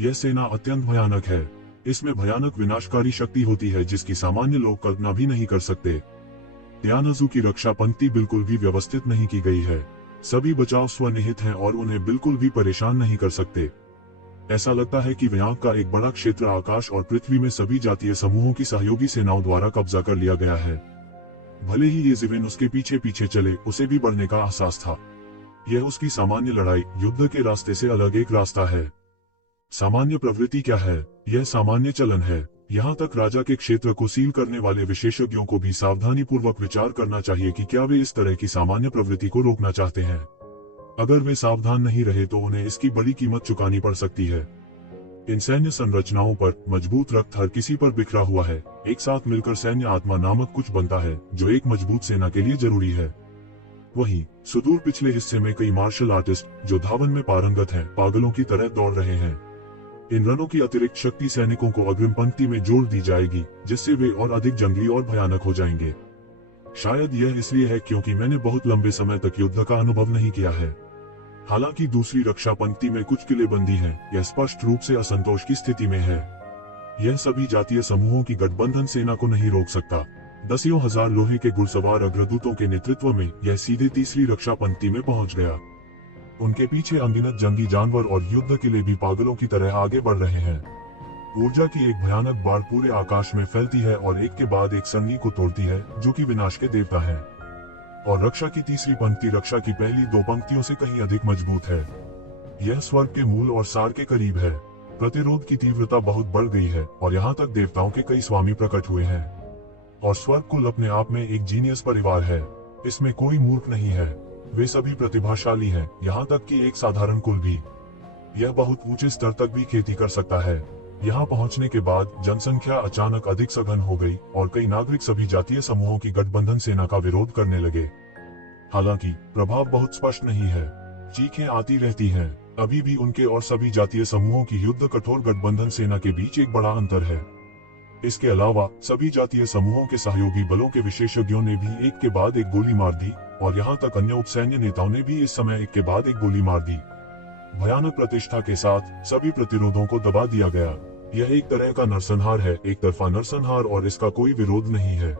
यह सेना अत्यंत भयानक है। इसमें भयानक विनाशकारी शक्ति होती है जिसकी सामान्य लोग कल्पना भी नहीं कर सकते। त्यानजू की रक्षा पंक्ति बिल्कुल भी व्यवस्थित नहीं की गई है। सभी बचाव स्वनिहित हैं और उन्हें बिल्कुल भी परेशान नहीं कर सकते। ऐसा लगता है कि व्यांग का एक बड़ा क्षेत्र आकाश और पृथ्वी में सभी जातीय समूहों की सहयोगी सेनाओं द्वारा कब्जा कर लिया गया है। भले ही ये ज़िविन उसके पीछे पीछे चले, उसे भी बढ़ने का एहसास था। यह उसकी सामान्य लड़ाई युद्ध के रास्ते से अलग एक रास्ता है। सामान्य प्रवृत्ति क्या है? यह सामान्य चलन है। यहाँ तक राजा के क्षेत्र को सील करने वाले विशेषज्ञों को भी सावधानी पूर्वक विचार करना चाहिए कि क्या वे इस तरह की सामान्य प्रवृत्ति को रोकना चाहते हैं। अगर वे सावधान नहीं रहे तो उन्हें इसकी बड़ी कीमत चुकानी पड़ सकती है। इन सैन्य संरचनाओं पर मजबूत रक्त हर किसी पर बिखरा हुआ है। एक साथ मिलकर सैन्य आत्मा नामक कुछ बनता है जो एक मजबूत सेना के लिए जरूरी है। वहीं सुदूर पिछले हिस्से में कई मार्शल आर्टिस्ट जो धावन में पारंगत हैं, पागलों की तरह दौड़ रहे हैं। इन रनों की अतिरिक्त शक्ति सैनिकों को अग्रिम पंक्ति में जोड़ दी जाएगी, जिससे वे और अधिक जंगली और भयानक हो जाएंगे। शायद यह इसलिए है क्योंकि मैंने बहुत लंबे समय तक युद्ध का अनुभव नहीं किया है। हालांकि दूसरी रक्षा पंक्ति में कुछ किलेबंदी हैं, यह स्पष्ट रूप से असंतोष की स्थिति में है। यह सभी जातीय समूहों की गठबंधन सेना को नहीं रोक सकता। दसियों हजार लोहे के घुड़सवार अग्रदूतों के नेतृत्व में यह सीधे तीसरी रक्षा पंक्ति में पहुंच गया। उनके पीछे अनगिनत जंगी जानवर और युद्ध किले भी पागलों की तरह आगे बढ़ रहे हैं। ऊर्जा की एक भयानक बाढ़ पूरे आकाश में फैलती है और एक के बाद एक संगी को तोड़ती है जो कि विनाश के देवता है। और रक्षा की तीसरी पंक्ति रक्षा की पहली 2 पंक्तियों से कहीं अधिक मजबूत है। यह स्वर्ग के मूल और सार के करीब है। प्रतिरोध की तीव्रता बहुत बढ़ गई है और यहाँ तक देवताओं के कई स्वामी प्रकट हुए हैं। और स्वर्ग कुल अपने आप में एक जीनियस परिवार है। इसमें कोई मूर्ख नहीं है। वे सभी प्रतिभाशाली हैं, यहाँ तक कि एक साधारण कुल भी। यह बहुत ऊंचे स्तर तक भी खेती कर सकता है। यहाँ पहुँचने के बाद जनसंख्या अचानक अधिक सघन हो गई और कई नागरिक सभी जातीय समूहों की गठबंधन सेना का विरोध करने लगे। हालांकि प्रभाव बहुत स्पष्ट नहीं है। चीखें आती रहती हैं। अभी भी उनके और सभी जातीय समूहों की युद्ध कठोर गठबंधन सेना के बीच एक बड़ा अंतर है। इसके अलावा सभी जातीय समूहों के सहयोगी बलों के विशेषज्ञों ने भी एक के बाद एक गोली मार दी और यहाँ तक अन्य उपसैन्य नेताओं ने भी इस समय एक के बाद एक गोली मार दी। भयानक प्रतिष्ठा के साथ सभी प्रतिरोधों को दबा दिया गया। यह एक तरह का नरसंहार है, एक तरफा नरसंहार, और इसका कोई विरोध नहीं है।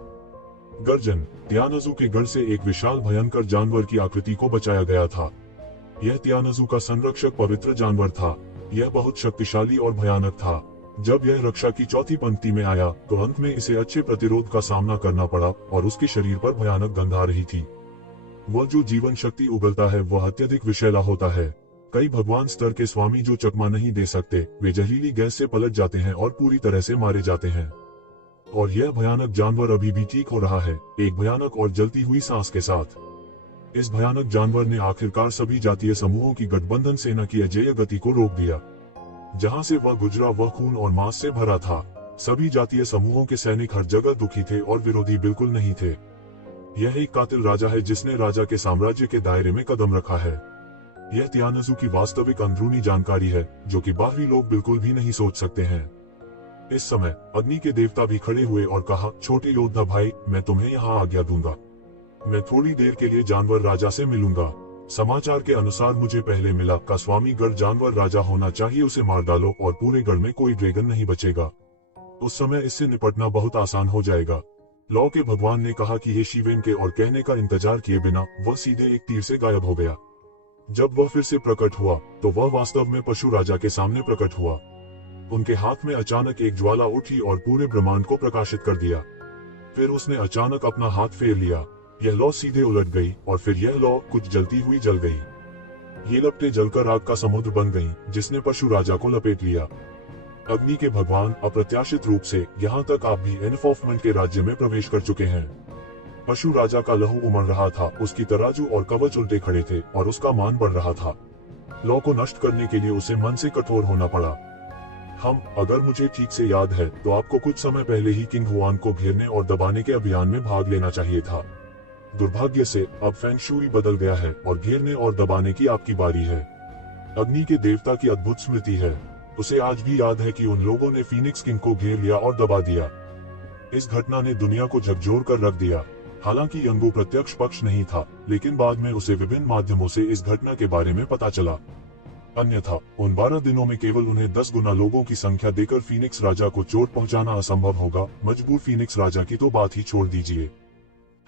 गर्जन। त्यानजू के गढ़ से एक विशाल भयंकर जानवर की आकृति को बचाया गया था। यह त्यानजू का संरक्षक पवित्र जानवर था। यह बहुत शक्तिशाली और भयानक था। जब यह रक्षा की चौथी पंक्ति में आया तो अंत में इसे अच्छे प्रतिरोध का सामना करना पड़ा और उसके शरीर पर भयानक गंध आ रही थी। वह जो जीवन शक्ति उगलता है वह अत्यधिक विषैला होता है। कई भगवान स्तर के स्वामी जो चकमा नहीं दे सकते, वे जहरीली गैस से पलट जाते हैं और पूरी तरह से मारे जाते हैं। और यह भयानक जानवर अभी भी ठीक हो रहा है, एक भयानक और जलती हुई सांस के साथ। इस भयानक जानवर ने आखिरकार सभी जातीय समूहों की गठबंधन सेना की अजेय गति को रोक दिया। जहां से वह गुजरा वह खून और मांस से भरा था। सभी जातीय समूहों के सैनिक हर जगह दुखी थे और विरोधी बिल्कुल नहीं थे। यह एक कातिल राजा है जिसने राजा के साम्राज्य के दायरे में कदम रखा है। यह त्यानजू की वास्तविक अंदरूनी जानकारी है जो कि बाहरी लोग बिल्कुल भी नहीं सोच सकते हैं। इस समय अग्नि के देवता भी खड़े हुए और कहा, छोटे योद्धा भाई, मैं तुम्हें यहाँ आज्ञा दूंगा। मैं थोड़ी देर के लिए जानवर राजा से मिलूंगा। समाचार के अनुसार मुझे पहले मिला का स्वामी गढ़ जानवर राजा होना चाहिए, उसे मार डालो और पूरे गढ़ में कोई ड्रैगन नहीं बचेगा। उस समय इससे निपटना बहुत आसान हो जाएगा। लौ के भगवान ने कहा कि ये शिवेन के और कहने का इंतजार किए बिना वह सीधे एक तीर से गायब हो गया। जब वह फिर से प्रकट हुआ तो वह वास्तव में पशु राजा के सामने प्रकट हुआ। उनके हाथ में अचानक एक ज्वाला उठी और पूरे ब्रह्मांड को प्रकाशित कर दिया। फिर उसने अचानक अपना हाथ फेर लिया। यह लौ सीधे उलट गई और फिर यह लौ कुछ जलती हुई जल गई। ये लपटें जलकर आग का समुद्र बन गईं, जिसने पशु राजा को लपेट लिया। अग्नि के भगवान, अप्रत्याशित रूप से यहाँ तक आप भी एनफोर्समेंट के राज्य में प्रवेश कर चुके हैं। पशु राजा का लहू उमड़ रहा था, उसकी तराजू और कवच उल्टे खड़े थे और उसका मान बढ़ रहा था। लौ को नष्ट करने के लिए उसे मन से कठोर होना पड़ा। अगर मुझे ठीक से याद है तो आपको कुछ समय पहले ही किंग हुआन को घेरने और दबाने के अभियान में भाग लेना चाहिए था। दुर्भाग्य से अब फेंग शुई बदल गया है और घेरने और दबाने की आपकी बारी है। अग्नि के देवता की अद्भुत स्मृति है। उसे आज भी याद है कि उन लोगों ने फीनिक्स किंग को घेर लिया और दबा दिया। इस घटना ने दुनिया को झकझोर कर रख दिया। हालांकि यंगो प्रत्यक्ष पक्ष नहीं था, लेकिन बाद में उसे विभिन्न माध्यमों से इस घटना के बारे में पता चला। अन्यथा उन 12 दिनों में केवल उन्हें 10 गुना लोगों की संख्या देकर फीनिक्स राजा को चोट पहुंचाना असंभव होगा। मजबूर फीनिक्स राजा की तो बात ही छोड़ दीजिए।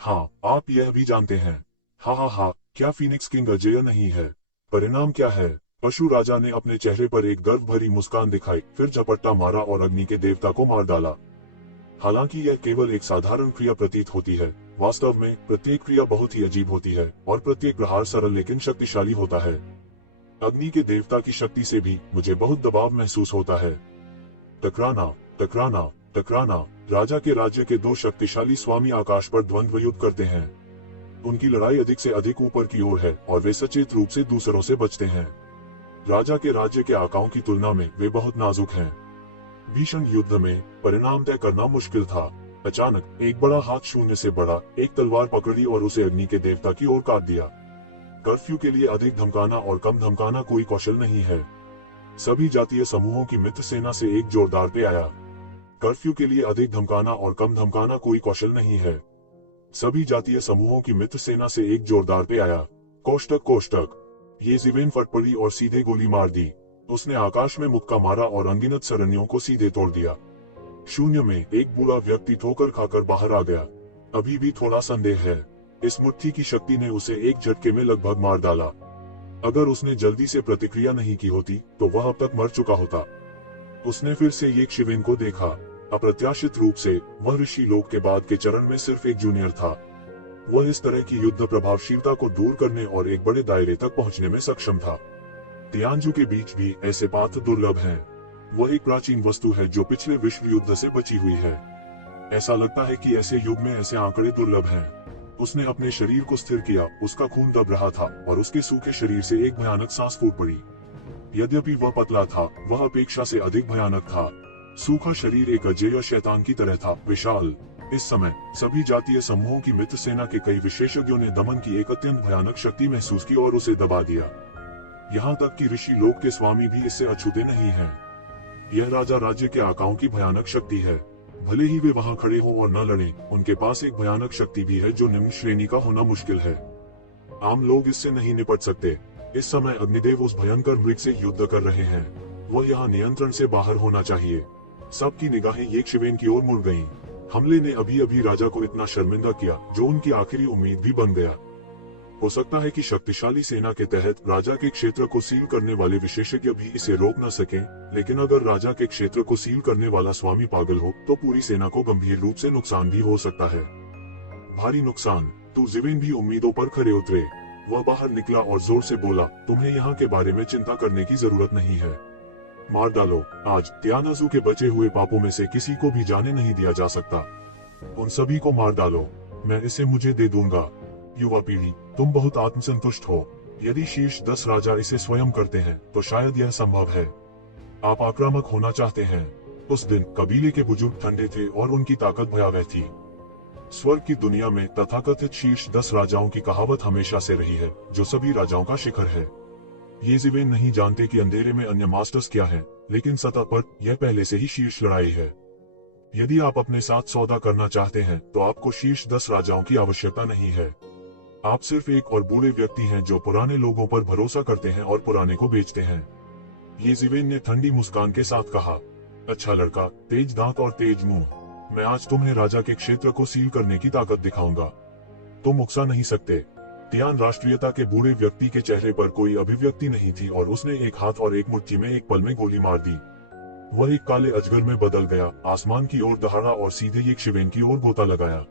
हाँ, आप यह भी जानते हैं। हा, क्या फीनिक्स किंग अजेय नहीं है? परिणाम क्या है? पशु राजा ने अपने चेहरे पर एक गर्व भरी मुस्कान दिखाई, फिर झपट्टा मारा और अग्नि के देवता को मार डाला। हालांकि यह केवल एक साधारण क्रिया प्रतीत होती है, वास्तव में प्रत्येक क्रिया बहुत ही अजीब होती है और प्रत्येक प्रहार सरल लेकिन शक्तिशाली होता है। अग्नि के देवता की शक्ति से भी मुझे बहुत दबाव महसूस होता है। टकराना, टकराना, टकराना। राजा के राज्य के दो शक्तिशाली स्वामी आकाश पर द्वंद्व युद्ध करते हैं। उनकी लड़ाई अधिक से अधिक ऊपर की ओर है और वे सचेत रूप से दूसरों से बचते हैं। राजा के राज्य के आकाओं की तुलना में वे बहुत नाजुक हैं। भीषण युद्ध में परिणाम तय करना मुश्किल था। अचानक एक बड़ा हाथ शून्य से बड़ा एक तलवार पकड़ी और उसे अग्नि के देवता की ओर काट दिया। कर्फ्यू के लिए अधिक धमकाना और कम धमकाना कोई कौशल नहीं है। सभी जातीय समूहों की मित्र सेना से एक जोरदार पे आया। कर्फ्यू के लिए अधिक धमकाना और कम धमकाना कोई कौशल नहीं है। सभी जातीय समूहों की मित्र सेना से एक जोरदार पे आया। कोष्टक कोष्टक। ये जिवेन फट पड़ी और सीधे गोली मार दी। उसने आकाश में मुक्का मारा और अनगिनत सरनियों को सीधे तोड़ दिया। शून्य में एक बूढ़ा व्यक्ति ठोकर खाकर बाहर आ गया। अभी भी थोड़ा संदेह है। इस मुट्ठी की शक्ति ने उसे एक झटके में लगभग मार डाला। अगर उसने जल्दी से प्रतिक्रिया नहीं की होती तो वह अब तक मर चुका होता। उसने फिर से ये शिवेन को देखा। अप्रत्याशित रूप से वह ऋषि लोक के बाद के चरण में सिर्फ एक जूनियर था। वह इस तरह की युद्ध प्रभावशीलता को दूर करने और एक बड़े दायरे तक पहुंचने में सक्षम था। तियानजू के बीच भी ऐसे पात्र दुर्लभ हैं। वह एक प्राचीन वस्तु है जो पिछले विश्व युद्ध से बची हुई है। ऐसा लगता है कि ऐसे युग में ऐसे आंकड़े दुर्लभ हैं। उसने अपने शरीर को स्थिर किया। उसका खून दब रहा था और उसके सूखे शरीर से एक भयानक सांस फूट पड़ी। यद्यपि वह पतला था, वह अपेक्षा से अधिक भयानक था। सूखा शरीर एक अजेय शैतान की तरह था, विशाल। इस समय सभी जातीय समूहों की मित्र सेना के कई विशेषज्ञों ने दमन की एक अत्यंत भयानक शक्ति महसूस की और उसे दबा दिया। यहाँ तक कि ऋषि लोक के स्वामी भी इससे अछूते नहीं हैं। यह राजा राज्य के आकाओं की भयानक शक्ति है। भले ही वे वहां खड़े हों और न लड़ें, उनके पास एक भयानक शक्ति भी है जो निम्न श्रेणी का होना मुश्किल है। आम लोग इससे नहीं निपट सकते। इस समय अग्निदेव उस भयंकर मृग से युद्ध कर रहे हैं। वह यहाँ नियंत्रण से बाहर होना चाहिए। सबकी निगाहें ये शिवेन की ओर मुड़ गईं। हमले ने अभी अभी राजा को इतना शर्मिंदा किया जो उनकी आखिरी उम्मीद भी बन गया। हो सकता है कि शक्तिशाली सेना के तहत राजा के क्षेत्र को सील करने वाले विशेषज्ञ भी इसे रोक न सकें, लेकिन अगर राजा के क्षेत्र को सील करने वाला स्वामी पागल हो तो पूरी सेना को गंभीर रूप से नुकसान भी हो सकता है। भारी नुकसान। तो जिवेन भी उम्मीदों पर खरे उतरे। वह बाहर निकला और जोर से बोला, तुम्हें यहाँ के बारे में चिंता करने की जरूरत नहीं है। मार डालो। आज तियानाजू के बचे हुए पापों में से किसी को भी जाने नहीं दिया जा सकता। उन सभी को मार डालो। मैं इसे मुझे दे दूंगा। युवा पीढ़ी, तुम बहुत आत्मसंतुष्ट हो। यदि शीर्ष 10 राजा इसे स्वयं करते हैं तो शायद यह संभव है। आप आक्रामक होना चाहते हैं। उस दिन कबीले के बुजुर्ग ठंडे थे और उनकी ताकत भयावह थी। स्वर्ग की दुनिया में तथाकथित शीर्ष 10 राजाओं की कहावत हमेशा से रही है, जो सभी राजाओं का शिखर है। ये जिवेन नहीं जानते कि अंधेरे में अन्य मास्टर्स क्या हैं, लेकिन सतह पर यह पहले से ही शीर्ष लड़ाई है। यदि आप अपने साथ सौदा करना चाहते हैं तो आपको शीर्ष 10 राजाओं की आवश्यकता नहीं है। आप सिर्फ एक और बूढ़े व्यक्ति हैं जो पुराने लोगों पर भरोसा करते हैं और पुराने को बेचते हैं। ये जिवेन ने ठंडी मुस्कान के साथ कहा। अच्छा लड़का, तेज दांत और तेज मुंह, मैं आज तुम्हें राजा के क्षेत्र को सील करने की ताकत दिखाऊंगा। तुम उकसा नहीं सकते। तियान राष्ट्रीयता के बूढ़े व्यक्ति के चेहरे पर कोई अभिव्यक्ति नहीं थी और उसने एक हाथ और एक मुट्ठी में एक पल में गोली मार दी। वह एक काले अजगर में बदल गया, आसमान की ओर दहाड़ा और सीधे एक शिवेन की ओर गोता लगाया।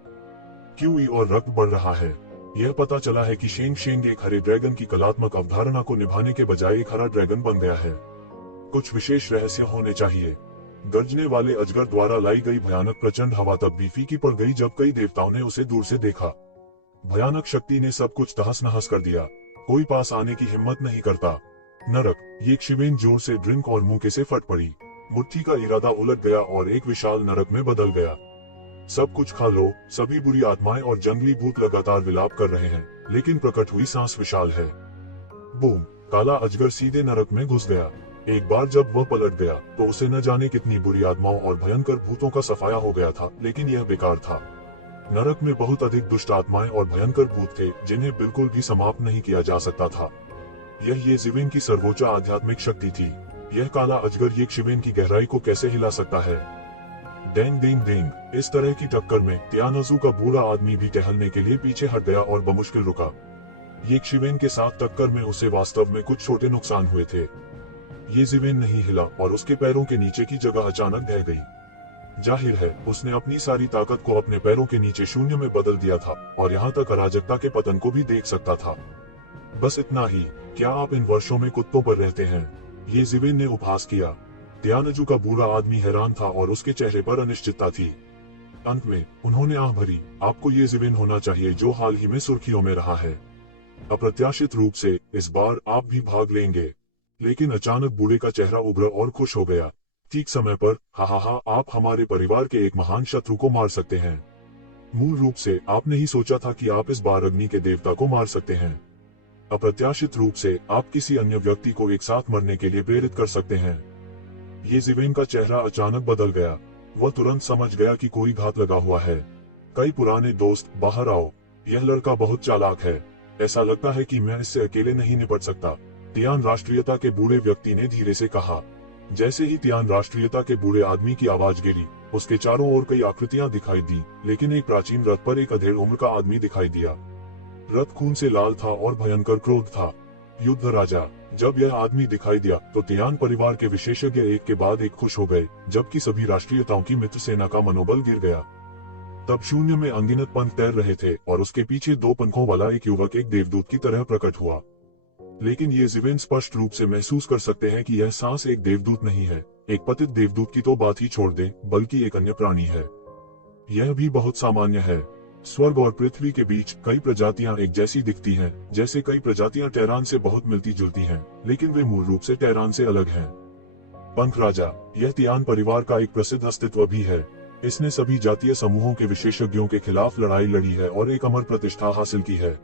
क्यूई और रक्त बढ़ रहा है। यह पता चला है कि शेंग शेंग एक हरे ड्रैगन की कलात्मक अवधारणा को निभाने के बजाय एक हरा ड्रैगन बन गया है। कुछ विशेष रहस्य होने चाहिए। गर्जने वाले अजगर द्वारा लाई गई भयानक प्रचंड हवा तब भी फीकी पड़ गई जब कई देवताओं ने उसे दूर से देखा। भयानक शक्ति ने सब कुछ तहस नहस कर दिया। कोई पास आने की हिम्मत नहीं करता। नरक। ये शिवेन जोर से ड्रिंक और मुंह से फट पड़ी। मुट्ठी का इरादा उलट गया और एक विशाल नरक में बदल गया। सब कुछ खा लो। सभी बुरी आत्माएं और जंगली भूत लगातार विलाप कर रहे हैं, लेकिन प्रकट हुई सांस विशाल है। बूम। काला अजगर सीधे नरक में घुस गया। एक बार जब वह पलट गया तो उसे न जाने कितनी बुरी आत्माओं और भयंकर भूतों का सफाया हो गया था, लेकिन यह बेकार था। नरक में बहुत अधिक दुष्ट आत्माएं और भयंकर भूत थे जिन्हें बिल्कुल भी समाप्त नहीं किया जा सकता था। यह येज़िवेन की सर्वोच्च आध्यात्मिक शक्ति थी। यह काला अजगर येज़िवेन की गहराई को कैसे हिला सकता है। डेंग डेंग डेंग। इस तरह की टक्कर में तियानोज़ू का बूढ़ा आदमी भी टहलने के लिए पीछे हट गया और बमुश्किल रुका। येज़िवेन के साथ टक्कर में उसे वास्तव में कुछ छोटे नुकसान हुए थे। येज़िवेन नहीं हिला और उसके पैरों के नीचे की जगह अचानक ढह गई। जाहिर है उसने अपनी सारी ताकत को अपने पैरों के नीचे शून्य में बदल दिया था और यहाँ तक अराजकता के पतन को भी देख सकता था। बस इतना ही। क्या आप इन वर्षों में कुत्तों पर रहते हैं? येज़िवेन ने उपहास किया। तियानोज़ू का बूढ़ा आदमी हैरान था और उसके चेहरे पर अनिश्चितता थी। अंत में उन्होंने आह भरी, आपको येज़िवेन होना चाहिए जो हाल ही में सुर्खियों में रहा है। अप्रत्याशित रूप से इस बार आप भी भाग लेंगे। लेकिन अचानक बूढ़े का चेहरा उभरा और खुश हो गया। ठीक समय पर, हा, आप हमारे परिवार के एक महान शत्रु को मार सकते हैं। मूल रूप से आपने ही सोचा था कि आप इस बार अग्नि के देवता को मार सकते हैं। अप्रत्याशित रूप से आप किसी अन्य व्यक्ति को एक साथ मरने के लिए प्रेरित कर सकते हैं। येज़िवेन का चेहरा अचानक बदल गया। वह तुरंत समझ गया कि कोई घात लगा हुआ है। कई पुराने दोस्त, बाहर आओ। यह लड़का बहुत चालाक है। ऐसा लगता है कि मैं इससे अकेले नहीं निपट सकता। तियान राष्ट्रीयता के बूढ़े व्यक्ति ने धीरे से कहा। जैसे ही तियान राष्ट्रीयता के बूढ़े आदमी की आवाज गिरी, उसके चारों ओर कई आकृतियां दिखाई दी, लेकिन एक प्राचीन रथ पर एक अधेड़ उम्र का आदमी दिखाई दिया। रथ खून से लाल था और भयंकर क्रोध था। युद्ध राजा। जब यह आदमी दिखाई दिया तो तियान परिवार के विशेषज्ञ एक के बाद एक खुश हो गए, जबकि सभी राष्ट्रीयताओं की मित्र सेना का मनोबल गिर गया। तब शून्य में अनगिनत पंख तैर रहे थे और उसके पीछे दो पंखों वाला एक युवक एक देवदूत की तरह प्रकट हुआ। लेकिन येज़िवेन स्पष्ट रूप से महसूस कर सकते हैं कि यह सांस एक देवदूत नहीं है। एक पतित देवदूत की तो बात ही छोड़ दे, बल्कि एक अन्य प्राणी है। यह भी बहुत सामान्य है। स्वर्ग और पृथ्वी के बीच कई प्रजातियां एक जैसी दिखती हैं, जैसे कई प्रजातियां टैरान से बहुत मिलती जुलती हैं, लेकिन वे मूल रूप से टैरान से अलग हैं। पंख राजा। यह तियान परिवार का एक प्रसिद्ध अस्तित्व भी है। इसने सभी जातीय समूहों के विशेषज्ञों के खिलाफ लड़ाई लड़ी है और एक अमर प्रतिष्ठा हासिल की है।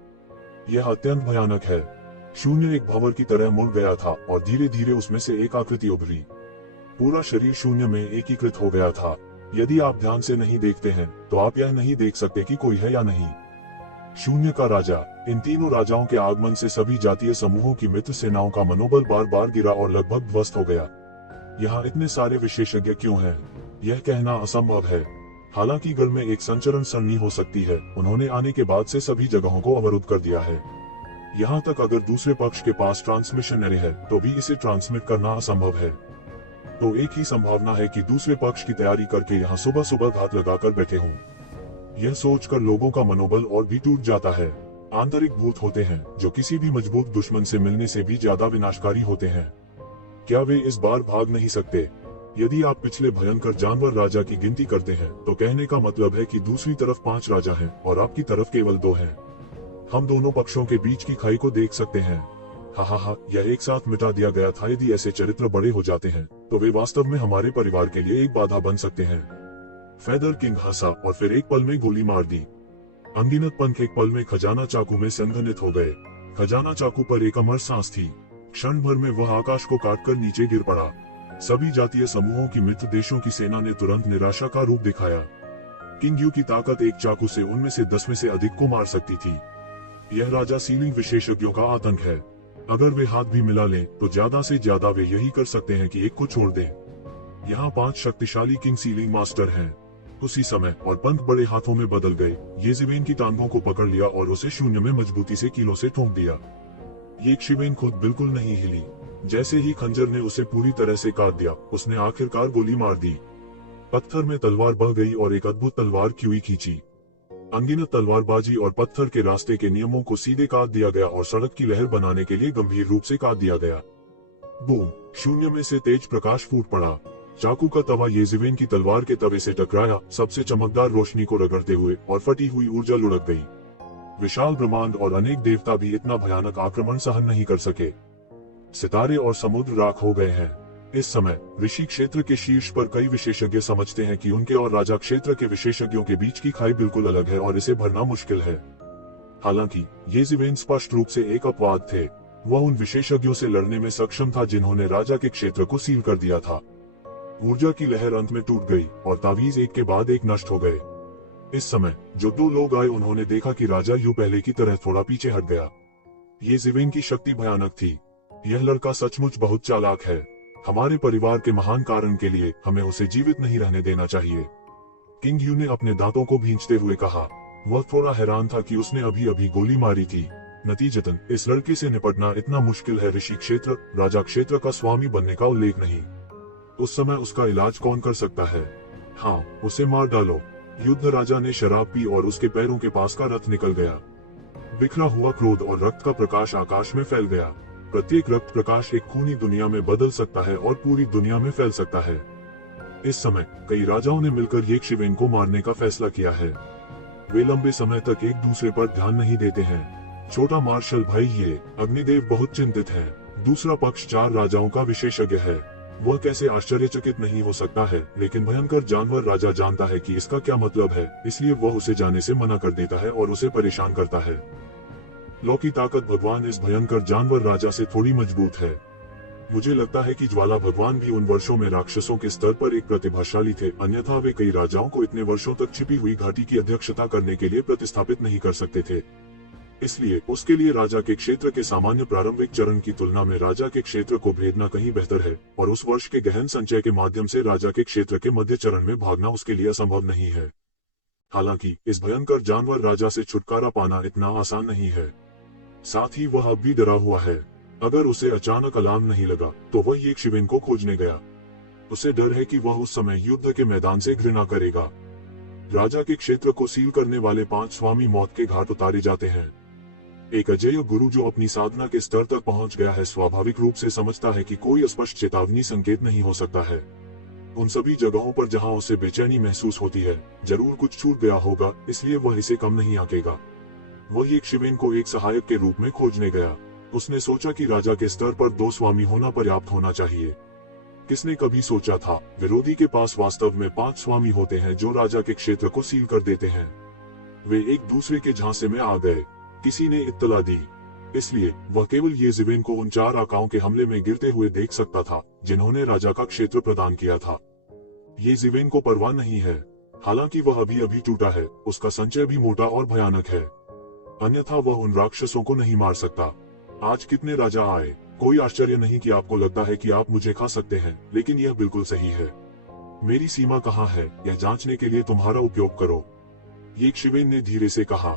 यह अत्यंत भयानक है। शून्य एक भंवर की तरह मुड़ गया था और धीरे धीरे उसमें से एक आकृति उभरी। पूरा शरीर शून्य में एकीकृत हो गया था। यदि आप ध्यान से नहीं देखते हैं तो आप यह नहीं देख सकते कि कोई है या नहीं। शून्य का राजा। इन तीनों राजाओं के आगमन से सभी जातीय समूहों की मित्र सेनाओं का मनोबल बार बार गिरा और लगभग ध्वस्त हो गया। यहाँ इतने सारे विशेषज्ञ क्यों हैं? यह कहना असंभव है। हालांकि गढ़ में एक संचरण सरणी हो सकती है, उन्होंने आने के बाद से सभी जगहों को अवरुद्ध कर दिया है। यहाँ तक अगर दूसरे पक्ष के पास ट्रांसमिशन एरे है तो भी इसे ट्रांसमिट करना असंभव है। तो एक ही संभावना है कि दूसरे पक्ष की तैयारी करके यहाँ सुबह सुबह घात लगाकर बैठे हों। यह सोचकर लोगों का मनोबल और भी टूट जाता है। आंतरिक भूत होते हैं जो किसी भी मजबूत दुश्मन से मिलने से भी ज्यादा विनाशकारी होते हैं। क्या वे इस बार भाग नहीं सकते? यदि आप पिछले भयंकर जानवर राजा की गिनती करते हैं तो कहने का मतलब है कि दूसरी तरफ 5 राजा हैं और आपकी तरफ केवल 2 हैं। हम दोनों पक्षों के बीच की खाई को देख सकते हैं। हा, यह एक साथ मिटा दिया गया था। यदि ऐसे चरित्र बड़े हो जाते हैं तो वे वास्तव में हमारे परिवार के लिए एक बाधा बन सकते हैं। फेदर किंग हंसा और फिर एक पल में गोली मार दी। अनगिनत पंख एक पल में खजाना चाकू में संघनित हो गए। खजाना चाकू पर एक अमर सांस थी। क्षण भर में वह आकाश को काटकर नीचे गिर पड़ा। सभी जातीय समूहों की मित्र देशों की सेना ने तुरंत निराशा का रूप दिखाया। किंग यू की ताकत एक चाकू से उनमें से 10 में से अधिक को मार सकती थी। यह राजा सीलिंग विशेषज्ञों का आतंक है। अगर वे हाथ भी मिला लें तो ज्यादा से ज्यादा वे यही कर सकते हैं कि एक को छोड़ दें। यहाँ 5 शक्तिशाली किंग सीलिंग मास्टर हैं। उसी समय और पंख बड़े हाथों में बदल गए। येज़िवेन की टांगों को पकड़ लिया और उसे शून्य में मजबूती से कीलों से ठोक दिया। येज़िवेन खुद बिल्कुल नहीं हिली। जैसे ही खंजर ने उसे पूरी तरह से काट दिया, उसने आखिरकार गोली मार दी। पत्थर में तलवार बह गई और एक अद्भुत तलवार क्यूई खींची। अनगिनत तलवारबाजी और पत्थर के रास्ते के नियमों को सीधे काट दिया गया और सड़क की लहर बनाने के लिए गंभीर रूप से काट दिया गया। बूम! शून्य में से तेज प्रकाश फूट पड़ा। चाकू का तवा येज़िवेन की तलवार के तवे से टकराया, सबसे चमकदार रोशनी को रगड़ते हुए, और फटी हुई ऊर्जा लुढ़क गई। विशाल ब्रह्मांड और अनेक देवता भी इतना भयानक आक्रमण सहन नहीं कर सके। सितारे और समुद्र राख हो गए हैं। इस समय ऋषि क्षेत्र के शीर्ष पर कई विशेषज्ञ समझते हैं कि उनके और राजा क्षेत्र के विशेषज्ञों के बीच की खाई बिल्कुल अलग है और इसे भरना मुश्किल है। हालांकि येज़िवेन स्पष्ट रूप से एक अपवाद थे। वह उन विशेषज्ञों से लड़ने में सक्षम था जिन्होंने राजा के क्षेत्र को सील कर दिया था। ऊर्जा की लहर अंत में टूट गई और तावीज एक के बाद एक नष्ट हो गए। इस समय जो दो लोग आए उन्होंने देखा कि राजा यूं पहले की तरह थोड़ा पीछे हट गया। ये जिवेन की शक्ति भयानक थी। यह लड़का सचमुच बहुत चालाक है। हमारे परिवार के महान कारण के लिए हमें उसे जीवित नहीं रहने देना चाहिए। किंग यू ने अपने दांतों को भींचते हुए कहा। वह थोड़ा हैरान था कि उसने अभी अभी गोली मारी थी। नतीजतन इस लड़के से निपटना इतना मुश्किल है। ऋषि क्षेत्र राजा क्षेत्र का स्वामी बनने का उल्लेख नहीं। उस समय उसका इलाज कौन कर सकता है? हाँ, उसे मार डालो। युद्ध राजा ने शराब पी और उसके पैरों के पास का रथ निकल गया। बिखरा हुआ क्रोध और रक्त का प्रकाश आकाश में फैल गया। प्रत्येक रक्त प्रकाश एक खूनी दुनिया में बदल सकता है और पूरी दुनिया में फैल सकता है। इस समय कई राजाओं ने मिलकर ये शिवेन को मारने का फैसला किया है। वे लंबे समय तक एक दूसरे पर ध्यान नहीं देते हैं। छोटा मार्शल भाई ये अग्निदेव बहुत चिंतित है। दूसरा पक्ष 4 राजाओं का विशेषज्ञ है। वह कैसे आश्चर्यचकित नहीं हो सकता है, लेकिन भयंकर जानवर राजा जानता है कि इसका क्या मतलब है, इसलिए वह उसे जाने से मना कर देता है और उसे परेशान करता है। लौ की ताकत भगवान इस भयंकर जानवर राजा से थोड़ी मजबूत है। मुझे लगता है कि ज्वाला भगवान भी उन वर्षों में राक्षसों के स्तर पर एक प्रतिभाशाली थे, अन्यथा वे कई राजाओं को इतने वर्षों तक छिपी हुई घाटी की अध्यक्षता करने के लिए प्रतिस्थापित नहीं कर सकते थे। इसलिए उसके लिए राजा के क्षेत्र के सामान्य प्रारंभिक चरण की तुलना में राजा के क्षेत्र को भेदना कहीं बेहतर है, और उस वर्ष के गहन संचय के माध्यम से राजा के क्षेत्र के मध्य चरण में भागना उसके लिए असंभव नहीं है। हालांकि इस भयंकर जानवर राजा से छुटकारा पाना इतना आसान नहीं है। साथ ही वह अब भी डरा हुआ है। अगर उसे अचानक अलार्म नहीं लगा तो वह ये शिवेन को खोजने गया। उसे डर है कि वह उस समय युद्ध के मैदान से घृणा करेगा। राजा के क्षेत्र को सील करने वाले 5 स्वामी मौत के घाट उतारे जाते हैं। एक अजेय गुरु जो अपनी साधना के स्तर तक पहुंच गया है, स्वाभाविक रूप से समझता है कि कोई स्पष्ट चेतावनी संकेत नहीं हो सकता है। उन सभी जगहों पर जहां उसे बेचैनी महसूस होती है, जरूर कुछ छूट गया होगा, इसलिए वह इसे कम नहीं आंकेगा। वह एक शिवेन को एक सहायक के रूप में खोजने गया। उसने सोचा कि राजा के स्तर पर 2 स्वामी होना पर्याप्त होना चाहिए। किसने कभी सोचा था विरोधी के पास वास्तव में 5 स्वामी होते हैं जो राजा के क्षेत्र को सील कर देते हैं। वे एक दूसरे के झांसे में आ गए। किसी ने इत्तला दी, इसलिए वह केवल ये जिवेन को उन 4 आकाओं के हमले में गिरते हुए देख सकता था जिन्होंने राजा का क्षेत्र प्रदान किया था। ये जिवेन को परवाह नहीं है। हालांकि वह अभी अभी टूटा है, उसका संचय भी मोटा और भयानक है, अन्यथा वह उन राक्षसों को नहीं मार सकता। आज कितने राजा आए। कोई आश्चर्य नहीं कि आपको लगता है कि आप मुझे खा सकते हैं, लेकिन यह बिल्कुल सही है। मेरी सीमा कहाँ है, यह जांचने के लिए तुम्हारा उपयोग करो। ये शिवेन ने धीरे से कहा।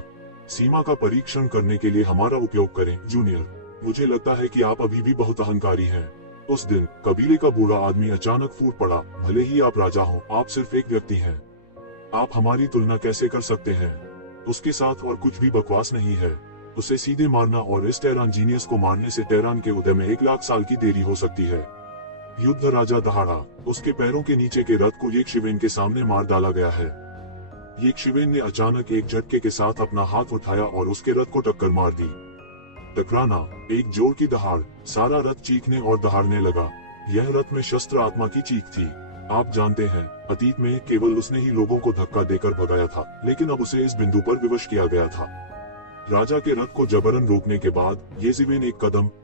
सीमा का परीक्षण करने के लिए हमारा उपयोग करें, जूनियर। मुझे लगता है कि आप अभी भी बहुत अहंकारी हैं। उस दिन कबीले का बूढ़ा आदमी अचानक फूट पड़ा। भले ही आप राजा हो, आप सिर्फ एक व्यक्ति हैं। आप हमारी तुलना कैसे कर सकते हैं? उसके साथ और कुछ भी बकवास नहीं है। उसे सीधे मारना और इस टेरान जीनियस को मारने से टेरान के उदय में 1 लाख साल की देरी हो सकती है। युद्ध राजा दहाड़ा। उसके पैरों के नीचे के रथ को एक शिवेन के सामने मार डाला गया है। एक शिवेन ने अचानक एक झटके के साथ अपना हाथ उठाया और उसके रथ को टक्कर मार दी। टकराना, एक जोर की दहाड़, सारा रथ चीखने और दहाड़ने लगा। यह रथ में शस्त्र आत्मा की चीख थी। आप जानते हैं, अतीत में केवल उसने ही लोगों को धक्का देकर भगाया था, लेकिन अब उसे इस बिंदु पर विवश किया गया था। राजा के रथ को जबरन रोकने के बाद ये जिवेन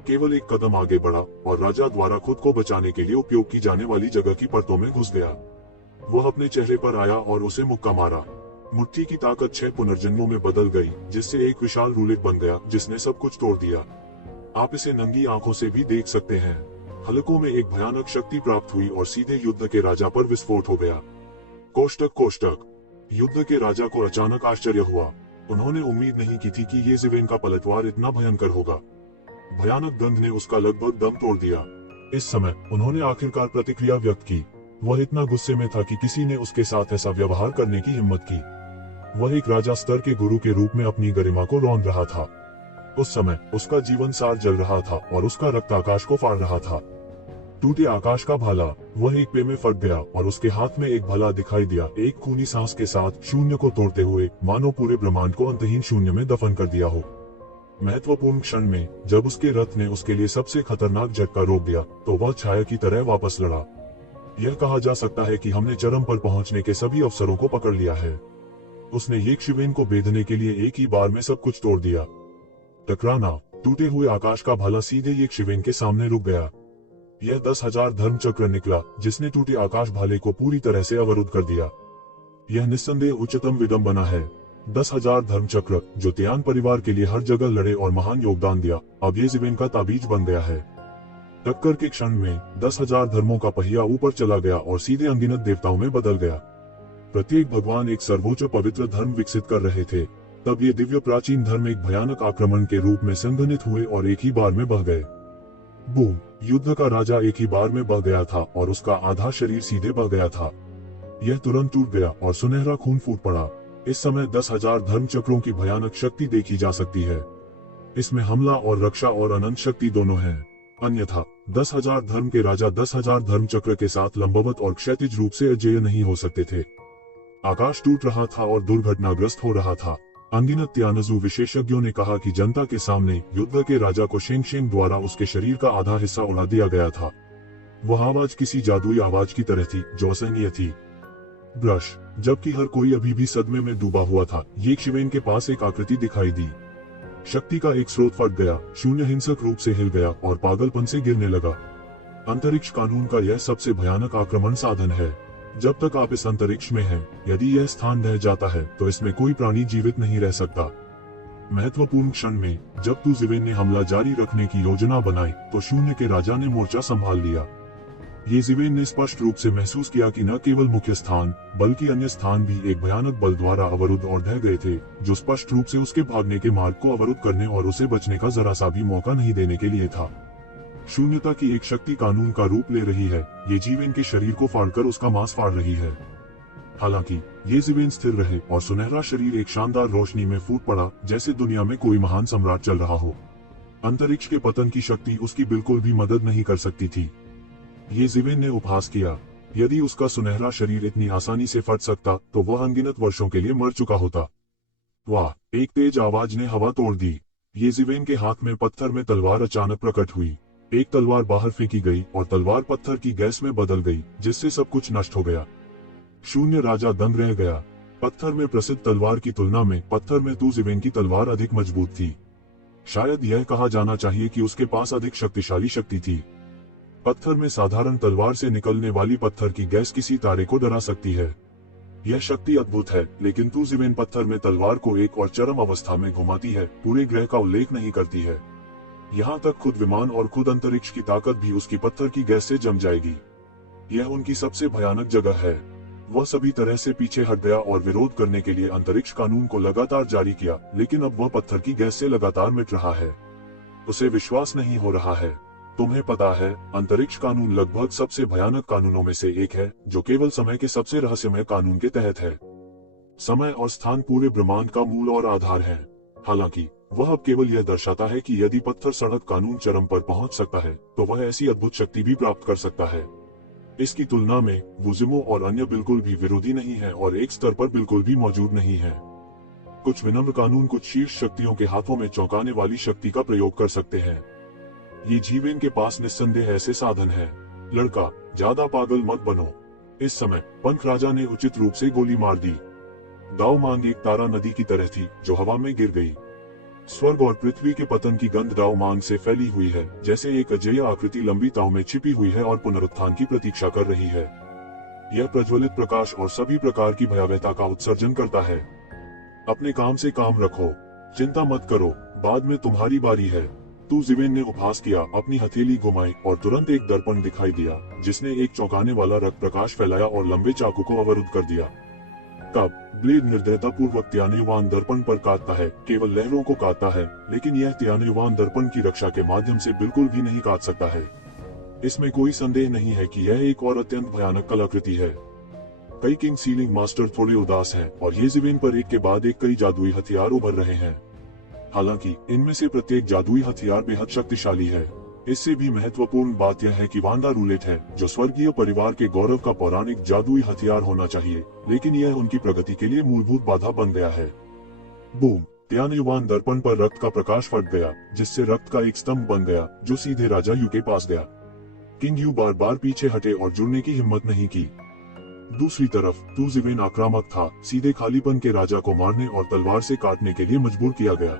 केवल एक कदम आगे बढ़ा और राजा द्वारा खुद को बचाने के लिए उपयोग की जाने वाली जगह की परतों में घुस गया। वह अपने चेहरे पर आया और उसे मुक्का मारा। मुट्ठी की ताकत 6 पुनर्जन्मों में बदल गई, जिससे एक विशाल रूलेट बन गया जिसने सब कुछ तोड़ दिया। आप इसे नंगी आंखों से भी देख सकते हैं। हलकों में एक भयानक शक्ति प्राप्त हुई और सीधे युद्ध के राजा पर विस्फोट हो गया। कोष्टक। युद्ध के राजा को अचानक आश्चर्य हुआ। उन्होंने उम्मीद नहीं की थी कि ये जिवेन का पलटवार इतना भयंकर होगा। भयानक गंध ने उसका लगभग दम तोड़ दिया। इस समय उन्होंने आखिरकार प्रतिक्रिया व्यक्त की। वह इतना गुस्से में था कि किसी ने उसके साथ ऐसा व्यवहार करने की हिम्मत की। वह एक राजा स्तर के गुरु के रूप में अपनी गरिमा को रौंद रहा था। उस समय उसका जीवन सार जल रहा था और उसका रक्त आकाश को फाड़ रहा था। टूटे आकाश का भाला। वह एक पे में फट गया और उसके हाथ में एक भाला दिखाई दिया। एक खूनी सांस के साथ शून्य को तोड़ते हुए मानो पूरे ब्रह्मांड को अंतहीन शून्य में दफन कर दिया हो। महत्वपूर्ण क्षण में जब उसके रथ ने उसके लिए सबसे खतरनाक झटका रोक दिया, तो वह छाया की तरह वापस लड़ा। यह कहा जा सकता है कि हमने चरम पर पहुंचने के सभी अवसरों को पकड़ लिया है। उसने एक शिवेन को बेधने के लिए एक ही बार में सब कुछ तोड़ दिया। टकराना। टूटे हुए आकाश का भाला सीधे एक शिवेन के सामने रुक गया। यह 10,000 धर्म चक्र निकला, जिसने टूटे आकाश भाले को पूरी तरह से अवरुद्ध कर दिया। यह निस्संदेह उच्चतम विडंबना है। 10,000 धर्मचक्र जो त्यान परिवार के लिए हर जगह लड़े और महान योगदान दिया, अब येज़ेबेल का ताबीज बन गया है। टक्कर के क्षण में 10,000 धर्मों का पहिया ऊपर चला गया और सीधे अनगिनत देवताओं में बदल गया। प्रत्येक भगवान एक सर्वोच्च पवित्र धर्म विकसित कर रहे थे। तब ये दिव्य प्राचीन धर्म एक भयानक आक्रमण के रूप में संघनित हुए और एक ही बार में बह गए। बूम! युद्ध का राजा एक ही बार में बह गया था और उसका आधा शरीर सीधे बह गया था। यह तुरंत टूट गया और सुनहरा खून फूट पड़ा। इस समय 10,000 धर्म चक्रों की भयानक शक्ति देखी जा सकती है। इसमें हमला और रक्षा और अनंत शक्ति दोनों हैं। अन्यथा 10,000 धर्म के राजा 10,000 धर्म चक्र के साथ लंबवत और क्षैतिज रूप से अजेय नहीं हो सकते थे। आकाश टूट रहा था और दुर्घटनाग्रस्त हो रहा था। अनगिनत त्यानजू विशेषज्ञों ने कहा कि जनता के सामने युद्ध के राजा को शेंग शेंग द्वारा उसके शरीर का आधा हिस्सा उड़ा दिया गया था। वह आवाज किसी जादुई आवाज की तरह थी जो असहनीय थी। ब्रश! जबकि हर कोई अभी भी सदमे में डूबा हुआ था, येज़ेबेल के पास एक आकृति दिखाई दी। शक्ति का एक स्रोत फट गया, शून्य हिंसक रूप से हिल गया और पागलपन से गिरने लगा। अंतरिक्ष कानून का यह सबसे भयानक आक्रमण साधन है। जब तक आप इस अंतरिक्ष में हैं, यदि यह स्थान ढह जाता है तो इसमें कोई प्राणी जीवित नहीं रह सकता। महत्वपूर्ण क्षण में जब येज़ेबेल ने हमला जारी रखने की योजना बनाई तो शून्य के राजा ने मोर्चा संभाल लिया। येज़ेबेल ने स्पष्ट रूप से महसूस किया कि न केवल मुख्य स्थान बल्कि अन्य स्थान भी एक भयानक बल द्वारा अवरुद्ध और ढह गए थे, जो स्पष्ट रूप से उसके भागने के मार्ग को अवरुद्ध करने और उसे बचने का जरा सा भी मौका नहीं देने के लिए था। शून्यता की एक शक्ति कानून का रूप ले रही है। येज़ेबेल के शरीर को फाड़कर उसका मांस फाड़ रही है। हालांकि येज़ेबेल स्थिर रहे और सुनहरा शरीर एक शानदार रोशनी में फूट पड़ा, जैसे दुनिया में कोई महान सम्राट चल रहा हो। अंतरिक्ष के पतन की शक्ति उसकी बिल्कुल भी मदद नहीं कर सकती थी। येज़ेबेल ने उपहास किया, यदि उसका सुनहरा शरीर इतनी आसानी से फट सकता तो वह अनगिनत वर्षों के लिए मर चुका होता। वाह! एक तेज आवाज ने हवा तोड़ दी। येज़ेबेल के हाथ में पत्थर में तलवार अचानक प्रकट हुई। एक तलवार बाहर फेंकी गई और तलवार पत्थर की गैस में बदल गई, जिससे सब कुछ नष्ट हो गया। शून्य राजा दंग रह गया। पत्थर में प्रसिद्ध तलवार की तुलना में पत्थर में येज़ेबेल की तलवार अधिक मजबूत थी। शायद यह कहा जाना चाहिए कि उसके पास अधिक शक्तिशाली शक्ति थी। पत्थर में साधारण तलवार से निकलने वाली पत्थर की गैस किसी तारे को डरा सकती है। यह शक्ति अद्भुत है, लेकिन येज़ेबेल पत्थर में तलवार को एक और चरम अवस्था में घुमाती है, पूरे ग्रह का उल्लेख नहीं करती है। यहाँ तक खुद विमान और खुद अंतरिक्ष की ताकत भी उसकी पत्थर की गैस से जम जाएगी। यह उनकी सबसे भयानक जगह है। वह सभी तरह से पीछे हट गया और विरोध करने के लिए अंतरिक्ष कानून को लगातार जारी किया, लेकिन अब वह पत्थर की गैस से लगातार मिट रहा है। उसे विश्वास नहीं हो रहा है। तुम्हें पता है, अंतरिक्ष कानून लगभग सबसे भयानक कानूनों में से एक है, जो केवल समय के सबसे रहस्यमय कानून के तहत है। समय और स्थान पूरे ब्रह्मांड का मूल और आधार है। हालांकि वह अब केवल यह दर्शाता है कि यदि पत्थर सड़क कानून चरम पर पहुंच सकता है, तो वह ऐसी अद्भुत शक्ति भी प्राप्त कर सकता है। इसकी तुलना में वुजिमो और अन्य बिल्कुल भी विरोधी नहीं है और एक स्तर पर बिल्कुल भी मौजूद नहीं है। कुछ विनम्र कानून कुछ शीर्ष शक्तियों के हाथों में चौंकाने वाली शक्ति का प्रयोग कर सकते हैं। येज़ेबेल के पास निस्संदेह ऐसे साधन है। लड़का, ज्यादा पागल मत बनो। इस समय पंख राजा ने उचित रूप से गोली मार दी। दाओ मांग एक तारा नदी की तरह थी जो हवा में गिर गई। स्वर्ग और पृथ्वी के पतन की गंध दाओ मांग से फैली हुई है, जैसे एक अजेय आकृति लंबी ताव में छिपी हुई है और पुनरुत्थान की प्रतीक्षा कर रही है। यह प्रज्वलित प्रकाश और सभी प्रकार की भयावहता का उत्सर्जन करता है। अपने काम से काम रखो, चिंता मत करो, बाद में तुम्हारी बारी है। येज़ेबेल ने उपहास किया, अपनी हथेली घुमाई और तुरंत एक दर्पण दिखाई दिया, जिसने एक चौंकाने वाला रक्त प्रकाश फैलाया और लंबे चाकू को अवरुद्ध कर दिया। कब ब्लेड निर्दयता पूर्वक त्यानयुवान दर्पण पर काटता है, केवल लहरों को काटता है, लेकिन यह त्यानयुवान दर्पण की रक्षा के माध्यम से बिल्कुल भी नहीं काट सकता है। इसमें कोई संदेह नहीं है कि यह एक और अत्यंत भयानक कलाकृति है। कई किंग सीलिंग मास्टर थोड़े उदास हैं और येज़ेबेल पर एक के बाद एक कई जादुई हथियार उभर रहे हैं। हालांकि इनमें से प्रत्येक जादुई हथियार बेहद शक्तिशाली है। इससे भी महत्वपूर्ण बात यह है कि वांडा रूलेट है, जो स्वर्गीय परिवार के गौरव का पौराणिक जादुई हथियार होना चाहिए, लेकिन यह उनकी प्रगति के लिए मूलभूत बाधा बन गया है। बूम! त्यानयुवान दर्पण पर रक्त का प्रकाश फट गया, जिससे रक्त का एक स्तंभ बन गया, जो सीधे राजा यू के पास गया। किंग यू बार बार पीछे हटे और जुड़ने की हिम्मत नहीं की। दूसरी तरफ येज़ेबेल आक्रामक था, सीधे खालीपन के राजा को मारने और तलवार से काटने के लिए मजबूर किया गया।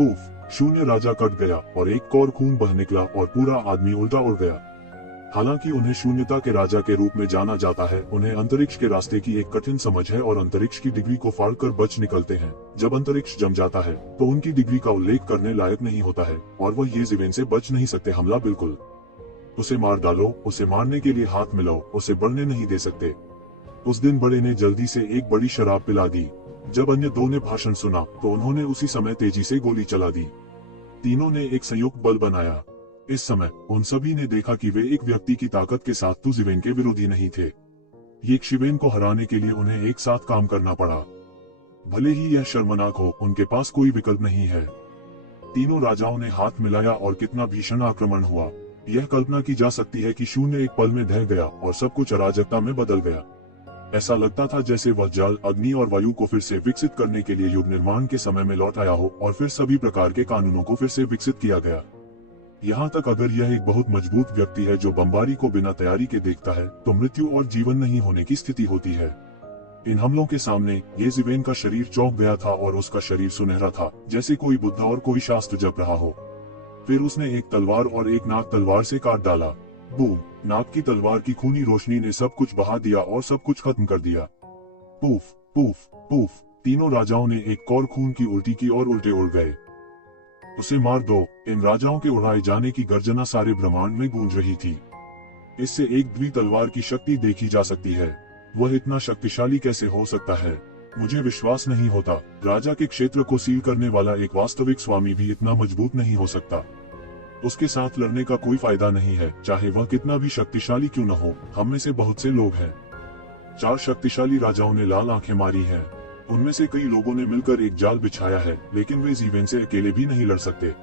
पूफ! शून्य राजा कट गया और एक कौर खून बह निकला और पूरा आदमी उल्टा उड़ गया। हालांकि उन्हें शून्यता के राजा के रूप में जाना जाता है, उन्हें अंतरिक्ष के रास्ते की एक कठिन समझ है और अंतरिक्ष की डिग्री को फाड़कर बच निकलते हैं। जब अंतरिक्ष जम जाता है तो उनकी डिग्री का उल्लेख करने लायक नहीं होता है और वह येज़ेबेल से बच नहीं सकते। हमला बिल्कुल, उसे मार डालो, उसे मारने के लिए हाथ मिलाओ, उसे बढ़ने नहीं दे सकते। उस दिन बड़े ने जल्दी से एक बड़ी शराब पिला दी। जब अन्य दो ने भाषण सुना तो उन्होंने उसी समय तेजी से गोली चला दी। तीनों ने एक संयुक्त बल बनाया। इस समय उन सभी ने देखा कि वे एक व्यक्ति की ताकत के साथ तुज़िवेन के विरोधी नहीं थे। येशिवेन को हराने के लिए उन्हें एक साथ काम करना पड़ा। भले ही यह शर्मनाक हो, उनके पास कोई विकल्प नहीं है। तीनों राजाओं ने हाथ मिलाया और कितना भीषण आक्रमण हुआ। यह कल्पना की जा सकती है कि शून्य एक पल में ढह गया और सब कुछ अराजकता में बदल गया। ऐसा लगता था जैसे वह जल, अग्नि और वायु को फिर से विकसित करने के लिए युद्ध निर्माण के समय में लौट आया हो और फिर सभी प्रकार के कानूनों को फिर से विकसित किया गया। यहाँ तक अगर यह एक बहुत मजबूत व्यक्ति है जो बमबारी को बिना तैयारी के देखता है तो मृत्यु और जीवन नहीं होने की स्थिति होती है। इन हमलों के सामने येज़ेबेल का शरीर चौंक गया था और उसका शरीर सुनहरा था, जैसे कोई बुद्ध और कोई शास्त्र जप रहा हो। फिर उसने एक तलवार और एक नाग तलवार से काट डाला। बूम! नाग की तलवार की खूनी रोशनी ने सब कुछ बहा दिया और सब कुछ खत्म कर दिया। Poof poof poof! तीनों राजाओं ने एक कौर खून की उल्टी की और उल्टे उड़ गए। उसे मार दो! इन राजाओं के उड़ाए जाने की गर्जना सारे ब्रह्मांड में गूंज रही थी। इससे एक द्वि तलवार की शक्ति देखी जा सकती है। वह इतना शक्तिशाली कैसे हो सकता है? मुझे विश्वास नहीं होता। राजा के क्षेत्र को सील करने वाला एक वास्तविक स्वामी भी इतना मजबूत नहीं हो सकता। उसके साथ लड़ने का कोई फायदा नहीं है, चाहे वह कितना भी शक्तिशाली क्यों न हो। हम में से बहुत से लोग हैं। 4 शक्तिशाली राजाओं ने लाल आंखें मारी हैं। उनमें से कई लोगों ने मिलकर एक जाल बिछाया है, लेकिन वे येज़ेबेल से अकेले भी नहीं लड़ सकते।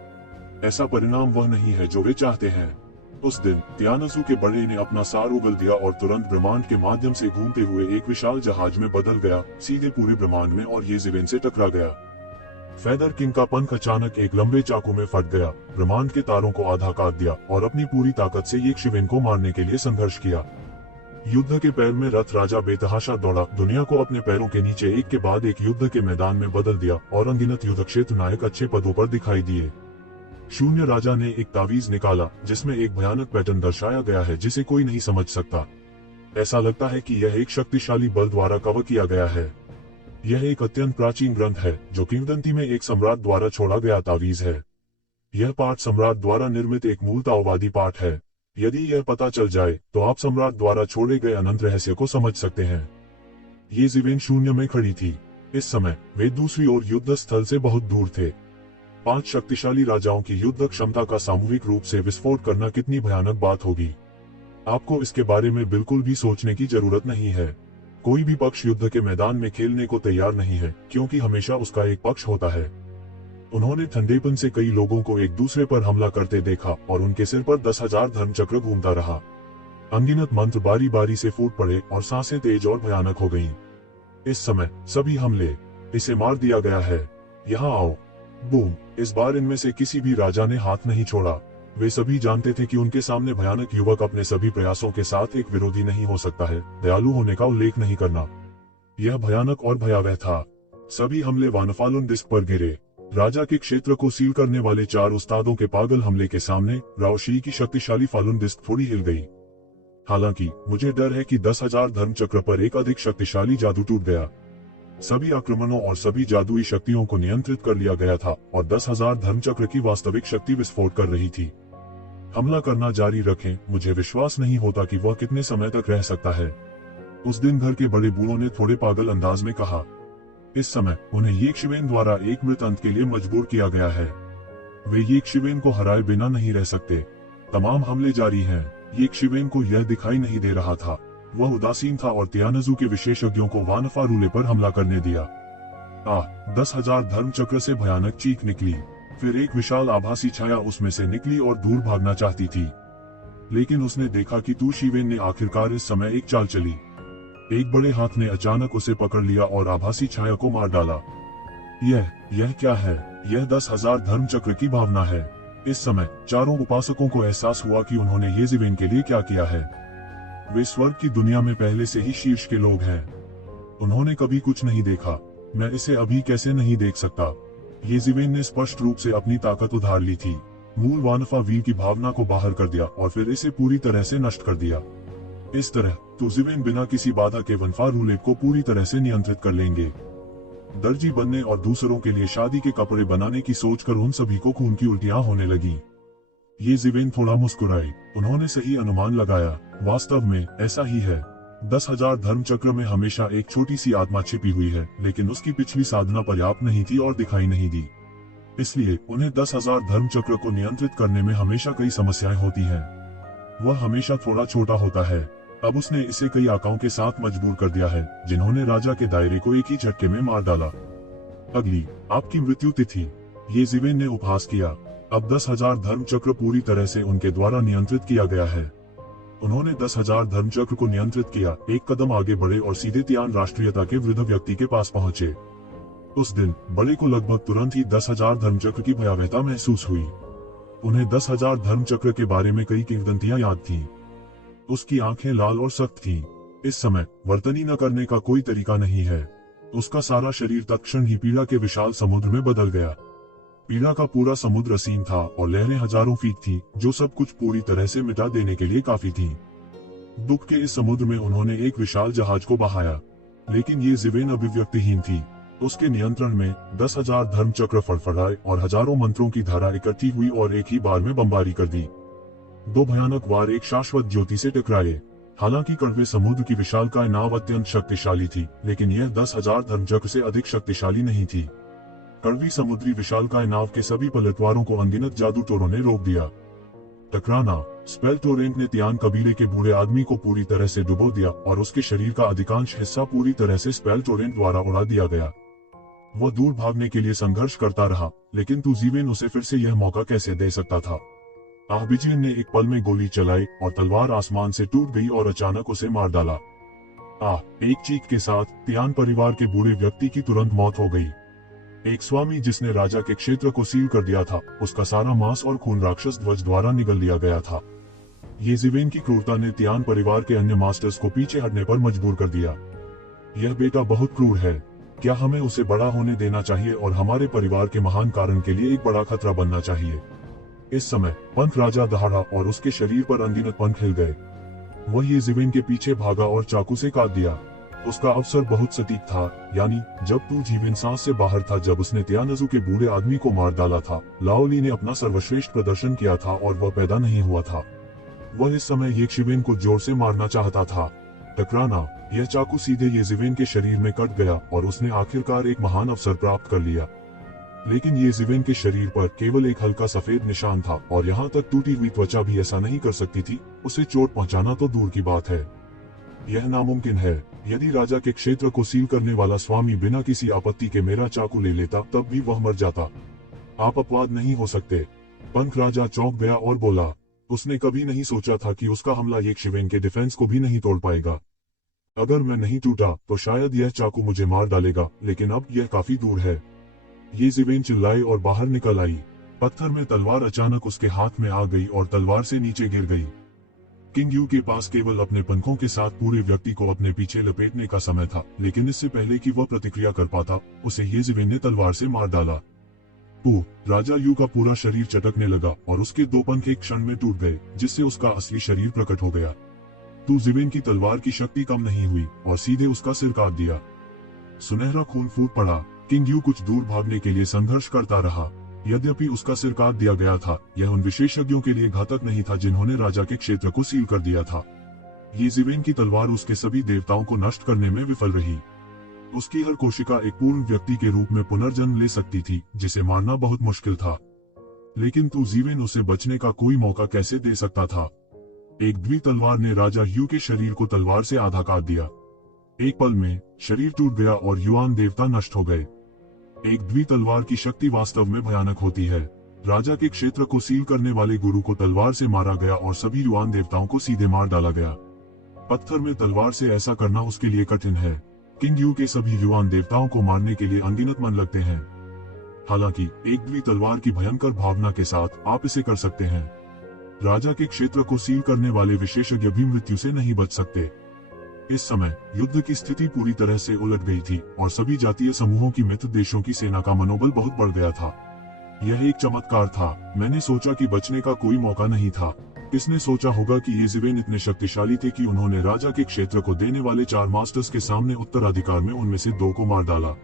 ऐसा परिणाम वह नहीं है जो वे चाहते हैं। उस दिन तियानसू के बड़े ने अपना सार उगल दिया और तुरंत ब्रह्मांड के माध्यम से घूमते हुए एक विशाल जहाज में बदल गया, सीधे पूरे ब्रह्मांड में, और येज़ेबेल से टकरा गया। फेदर किंग का पंख अचानक एक लंबे चाकू में फट गया, ब्रह्मांड के तारों को आधा काट दिया और अपनी पूरी ताकत से येशिवेन को मारने के लिए संघर्ष किया। युद्ध के पैर में रथ राजा बेतहाशा दौड़ा, दुनिया को अपने पैरों के नीचे एक के बाद एक युद्ध के मैदान में बदल दिया और अनगिनत युद्ध क्षेत्र नायक अच्छे पदों पर दिखाई दिए। शून्य राजा ने एक तावीज निकाला जिसमें एक भयानक पैटर्न दर्शाया गया है जिसे कोई नहीं समझ सकता। ऐसा लगता है कि यह एक शक्तिशाली बल द्वारा कवर किया गया है। यह एक अत्यंत प्राचीन ग्रंथ है जो किंवदंती में एक सम्राट द्वारा छोड़ा गया तावीज है। यह पाठ सम्राट द्वारा निर्मित एक मूलतावादी पाठ है। यदि यह पता चल जाए तो आप सम्राट द्वारा छोड़े गए अनंत रहस्य को समझ सकते हैं। येज़ेबेल शून्य में खड़ी थी। इस समय वे दूसरी ओर युद्ध स्थल से बहुत दूर थे। 5 शक्तिशाली राजाओं की युद्ध क्षमता का सामूहिक रूप से विस्फोट करना कितनी भयानक बात होगी। आपको इसके बारे में बिल्कुल भी सोचने की जरूरत नहीं है। कोई भी पक्ष युद्ध के मैदान में खेलने को तैयार नहीं है, क्योंकि हमेशा उसका एक पक्ष होता है। उन्होंने ठंडेपन से कई लोगों को एक दूसरे पर हमला करते देखा और उनके सिर पर 10,000 धर्मचक्र घूमता रहा। अनगिनत मंत्र बारी बारी से फूट पड़े और सांसें तेज और भयानक हो गईं। इस समय सभी हमले, इसे मार दिया गया है, यहाँ आओ। बूम! इस बार इनमें से किसी भी राजा ने हाथ नहीं छोड़ा। वे सभी जानते थे कि उनके सामने भयानक युवक अपने सभी प्रयासों के साथ एक विरोधी नहीं हो सकता है। दयालु होने का उल्लेख नहीं करना। यह भयानक और भयावह था। सभी हमले वानफालुन डिस्क पर गिरे। राजा के क्षेत्र को सील करने वाले 4 उस्तादों के पागल हमले के सामने राओशी की शक्तिशाली फालुन डिस्क थोड़ी हिल गई। हालांकि मुझे डर है कि 10,000 धर्मचक्र पर एक अधिक शक्तिशाली जादू टूट गया। सभी आक्रमणों और सभी जादुई शक्तियों को नियंत्रित कर लिया गया था और 10,000 धर्मचक्र की वास्तविक शक्ति विस्फोट कर रही थी। हमला करना जारी रखें। मुझे विश्वास नहीं होता कि वह कितने समय तक रह सकता है। उस दिन घर के बड़े बूढ़ों ने थोड़े पागल अंदाज में कहा। इस समय उन्हें येशिवेन द्वारा एक मृत अंत के लिए मजबूर किया गया है। वे येशिवेन को हराए बिना नहीं रह सकते। तमाम हमले जारी हैं। येशिवेन को यह दिखाई नहीं दे रहा था। वह उदासीन था और तियानजू के विशेषज्ञों को वानफारूले पर हमला करने दिया। 10,000 धर्मचक्र से भयानक चीख निकली। फिर एक विशाल आभासी छाया उसमें से निकली और दूर भागना चाहती थी, लेकिन उसने देखा कि तुशिवेन ने आखिरकार इस समय एक चाल चली। एक बड़े हाथ ने अचानक उसे पकड़ लिया और आभासी छाया को मार डाला। यह क्या है? यह 10,000 धर्मचक्र की भावना है। इस समय चारों उपासकों को एहसास हुआ कि उन्होंने येशिवेन के लिए क्या किया है। वे स्वर्ग की दुनिया में पहले से ही शीर्ष के लोग हैं। उन्होंने कभी कुछ नहीं देखा। मैं इसे अभी कैसे नहीं देख सकता? येशिवेन ने स्पष्ट रूप से अपनी ताकत उधार ली थी। मूल वानफा वीर की भावना को बाहर कर दिया और फिर इसे पूरी तरह से नष्ट कर दिया। इस तरह तुजिवेन बिना किसी बाधा के वनफा रूलेट को पूरी तरह से नियंत्रित कर लेंगे। दर्जी बनने और दूसरों के लिए शादी के कपड़े बनाने की सोचकर उन सभी को खून की उल्टियां होने लगी। ये जिवेन थोड़ा मुस्कुराए, उन्होंने सही अनुमान लगाया, वास्तव में ऐसा ही है। 10,000 धर्म चक्र में हमेशा एक छोटी सी आत्मा छिपी हुई है, लेकिन उसकी पिछली साधना पर्याप्त नहीं थी और दिखाई नहीं दी। इसलिए उन्हें 10,000 धर्म चक्र को नियंत्रित करने में हमेशा कई समस्याएं होती हैं। वह हमेशा थोड़ा छोटा होता है। अब उसने इसे कई आकाओं के साथ मजबूर कर दिया है, जिन्होंने राजा के दायरे को एक ही झटके में मार डाला। अगली आपकी मृत्यु तिथि, ये जिवेन ने उपहास किया। अब 10,000 धर्म चक्र पूरी तरह से उनके द्वारा नियंत्रित किया गया है। उन्होंने 10,000 धर्म चक्र को नियंत्रित किया, एक कदम आगे बढ़े और सीधे तियान राष्ट्रीयता के वृद्ध व्यक्ति के पास पहुंचे। उस दिन बड़े को लगभग तुरंत ही 10,000 धर्म चक्र की भयावहता महसूस हुई। उन्हें 10,000 धर्म चक्र के बारे में कई किंवदंतियां याद थीं। उसकी आंखें लाल और सख्त थीं। इस समय वर्तनी न करने का कोई तरीका नहीं है। उसका सारा शरीर तत्क्षण ही पीड़ा के विशाल समुद्र में बदल गया। पीड़ा का पूरा समुद्र असीम था और लहरें हजारों फीट थी, जो सब कुछ पूरी तरह से मिटा देने के लिए काफी थी। दुख के इस समुद्र में उन्होंने एक विशाल जहाज को बहाया, लेकिन ये जिवेन अभिव्यक्तिहीन थी। उसके नियंत्रण में 10,000 धर्म चक्र फड़फड़ाए और हजारों मंत्रों की धारा इकट्ठी हुई और एक ही बार में बमबारी कर दी। दो भयानक वार एक शाश्वत ज्योति से टकराए। हालांकि कड़वे समुद्र की विशालकाय नाव अत्यंत शक्तिशाली थी, लेकिन यह 10,000 धर्म चक्र से अधिक शक्तिशाली नहीं थी। कड़वी समुद्री विशालकाय नाव के सभी पलटवारों को अनगिनत जादू टोरों ने रोक दिया। टकराना, स्पेल टोरेंट ने तियान कबीले के बूढ़े आदमी को पूरी तरह से डुबो दिया और उसके शरीर का अधिकांश हिस्सा पूरी तरह से स्पेल टोरेंट द्वारा उड़ा दिया गया। वह दूर भागने के लिए संघर्ष करता रहा, लेकिन तुजिवेन उसे फिर से यह मौका कैसे दे सकता था। आहबिजियन ने एक पल में गोली चलाई और तलवार आसमान से टूट गई और अचानक उसे मार डाला। एक चीख के साथ तियान परिवार के बूढ़े व्यक्ति की तुरंत मौत हो गई। एक स्वामी जिसने राजा के क्षेत्र को सील कर दिया था, उसका सारा मांस और खून राक्षस ध्वज द्वारा निगल लिया गया था। ये जिवेन की क्रूरता ने तियान परिवार के अन्य मास्टर्स को पीछे हटने पर मजबूर कर दिया। यह बेटा बहुत क्रूर है। क्या हमें उसे बड़ा होने देना चाहिए और हमारे परिवार के महान कारण के लिए एक बड़ा खतरा बनना चाहिए। इस समय पंख राजा दहाड़ा और उसके शरीर पर अनगिनत पंख हिल गए। वह ये जिवेन के पीछे भागा और चाकू से काट दिया। उसका अवसर बहुत सटीक था, यानी जब तू जीवन सांस से बाहर था, जब उसने तियानजू के बूढ़े आदमी को मार डाला था। लाओली ने अपना सर्वश्रेष्ठ प्रदर्शन किया था और वह पैदा नहीं हुआ था। वह इस समय ये शिवेन को जोर से मारना चाहता था। टकराना, यह चाकू सीधे ये जिवेन के शरीर में कट गया और उसने आखिरकार एक महान अवसर प्राप्त कर लिया। लेकिन ये जिवेन के शरीर पर केवल एक हल्का सफेद निशान था और यहाँ तक टूटी हुई त्वचा भी ऐसा नहीं कर सकती थी। उसे चोट पहुंचाना तो दूर की बात है, यह नामुमकिन है। यदि राजा के क्षेत्र को सील करने वाला स्वामी बिना किसी आपत्ति के मेरा चाकू ले लेता, तब भी वह मर जाता। आप अपवाद नहीं हो सकते। पंख राजा चौंक गया और बोला। उसने कभी नहीं सोचा था कि उसका हमला एक शिवेन के डिफेंस को भी नहीं तोड़ पाएगा। अगर मैं नहीं टूटा तो शायद यह चाकू मुझे मार डालेगा, लेकिन अब यह काफी दूर है। ये जिवेन चिल्लाई और बाहर निकल आई। पत्थर में तलवार अचानक उसके हाथ में आ गई और तलवार से नीचे गिर गई। किंग यू के पास केवल अपने पंखों के साथ पूरे व्यक्ति को अपने पीछे लपेटने का समय था, लेकिन इससे पहले कि वह प्रतिक्रिया कर पाता, उसे ये जिवेन ने तलवार से मार डाला। राजा यू का पूरा शरीर चटकने लगा और उसके दो पंख एक क्षण में टूट गए, जिससे उसका असली शरीर प्रकट हो गया। जिवेन की तलवार की शक्ति कम नहीं हुई और सीधे उसका सिर काट दिया। सुनहरा खून फूट पड़ा। किंग यू कुछ दूर भागने के लिए संघर्ष करता रहा। यद्यपि उसका सिर काट दिया गया था, यह उन विशेषज्ञों के लिए घातक नहीं था जिन्होंने राजा के क्षेत्र को सील कर दिया था। ये जिवेन की तलवार उसके सभी देवताओं को नष्ट करने में विफल रही। उसकी हर कोशिका एक पूर्ण व्यक्ति के रूप में पुनर्जन्म ले सकती थी, जिसे मारना बहुत मुश्किल था। लेकिन जिवेन उसे बचने का कोई मौका कैसे दे सकता था। एक द्वि तलवार ने राजा यू के शरीर को तलवार से आधा काट दिया। एक पल में शरीर टूट गया और युआन देवता नष्ट हो गए। एक द्वि तलवार की शक्ति वास्तव में भयानक होती है। राजा के क्षेत्र को सील करने वाले गुरु को तलवार से मारा गया और सभी युआन देवताओं को सीधे मार डाला गया। पत्थर में तलवार से ऐसा करना उसके लिए कठिन है। किंग यू के सभी युआन देवताओं को मारने के लिए अनगिनत मन लगते हैं। हालांकि एक द्वि तलवार की भयंकर भावना के साथ आप इसे कर सकते हैं। राजा के क्षेत्र को सील करने वाले विशेषज्ञ भी मृत्यु से नहीं बच सकते। इस समय युद्ध की स्थिति पूरी तरह से उलट गई थी और सभी जातीय समूहों की मित्र देशों की सेना का मनोबल बहुत बढ़ गया था। यह एक चमत्कार था। मैंने सोचा कि बचने का कोई मौका नहीं था। किसने सोचा होगा कि ये ज़िवेन इतने शक्तिशाली थे कि उन्होंने राजा के क्षेत्र को देने वाले 4 मास्टर्स के सामने उत्तराधिकार में उनमें से 2 को मार डाला।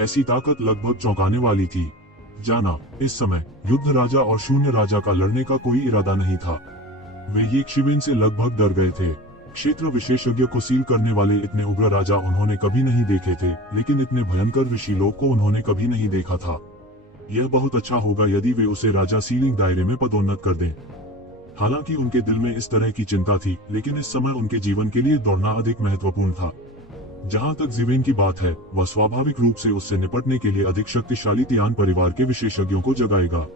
ऐसी ताकत लगभग चौंकाने वाली थी। जाना, इस समय युद्ध राजा और शून्य राजा का लड़ने का कोई इरादा नहीं था। वे ये शिवेन से लगभग डर गए थे। क्षेत्र विशेषज्ञ को सील करने वाले इतने उग्र राजा उन्होंने कभी नहीं देखे थे, लेकिन इतने भयंकर ऋषि लोग को उन्होंने कभी नहीं देखा था। यह बहुत अच्छा होगा यदि वे उसे राजा सीलिंग दायरे में पदोन्नत कर दें। हालांकि उनके दिल में इस तरह की चिंता थी, लेकिन इस समय उनके जीवन के लिए दौड़ना अधिक महत्वपूर्ण था। जहां तक ज़िवेन की बात है, वह स्वाभाविक रूप से उससे निपटने के लिए अधिक शक्तिशाली तियान परिवार के विशेषज्ञों को जगाएगा।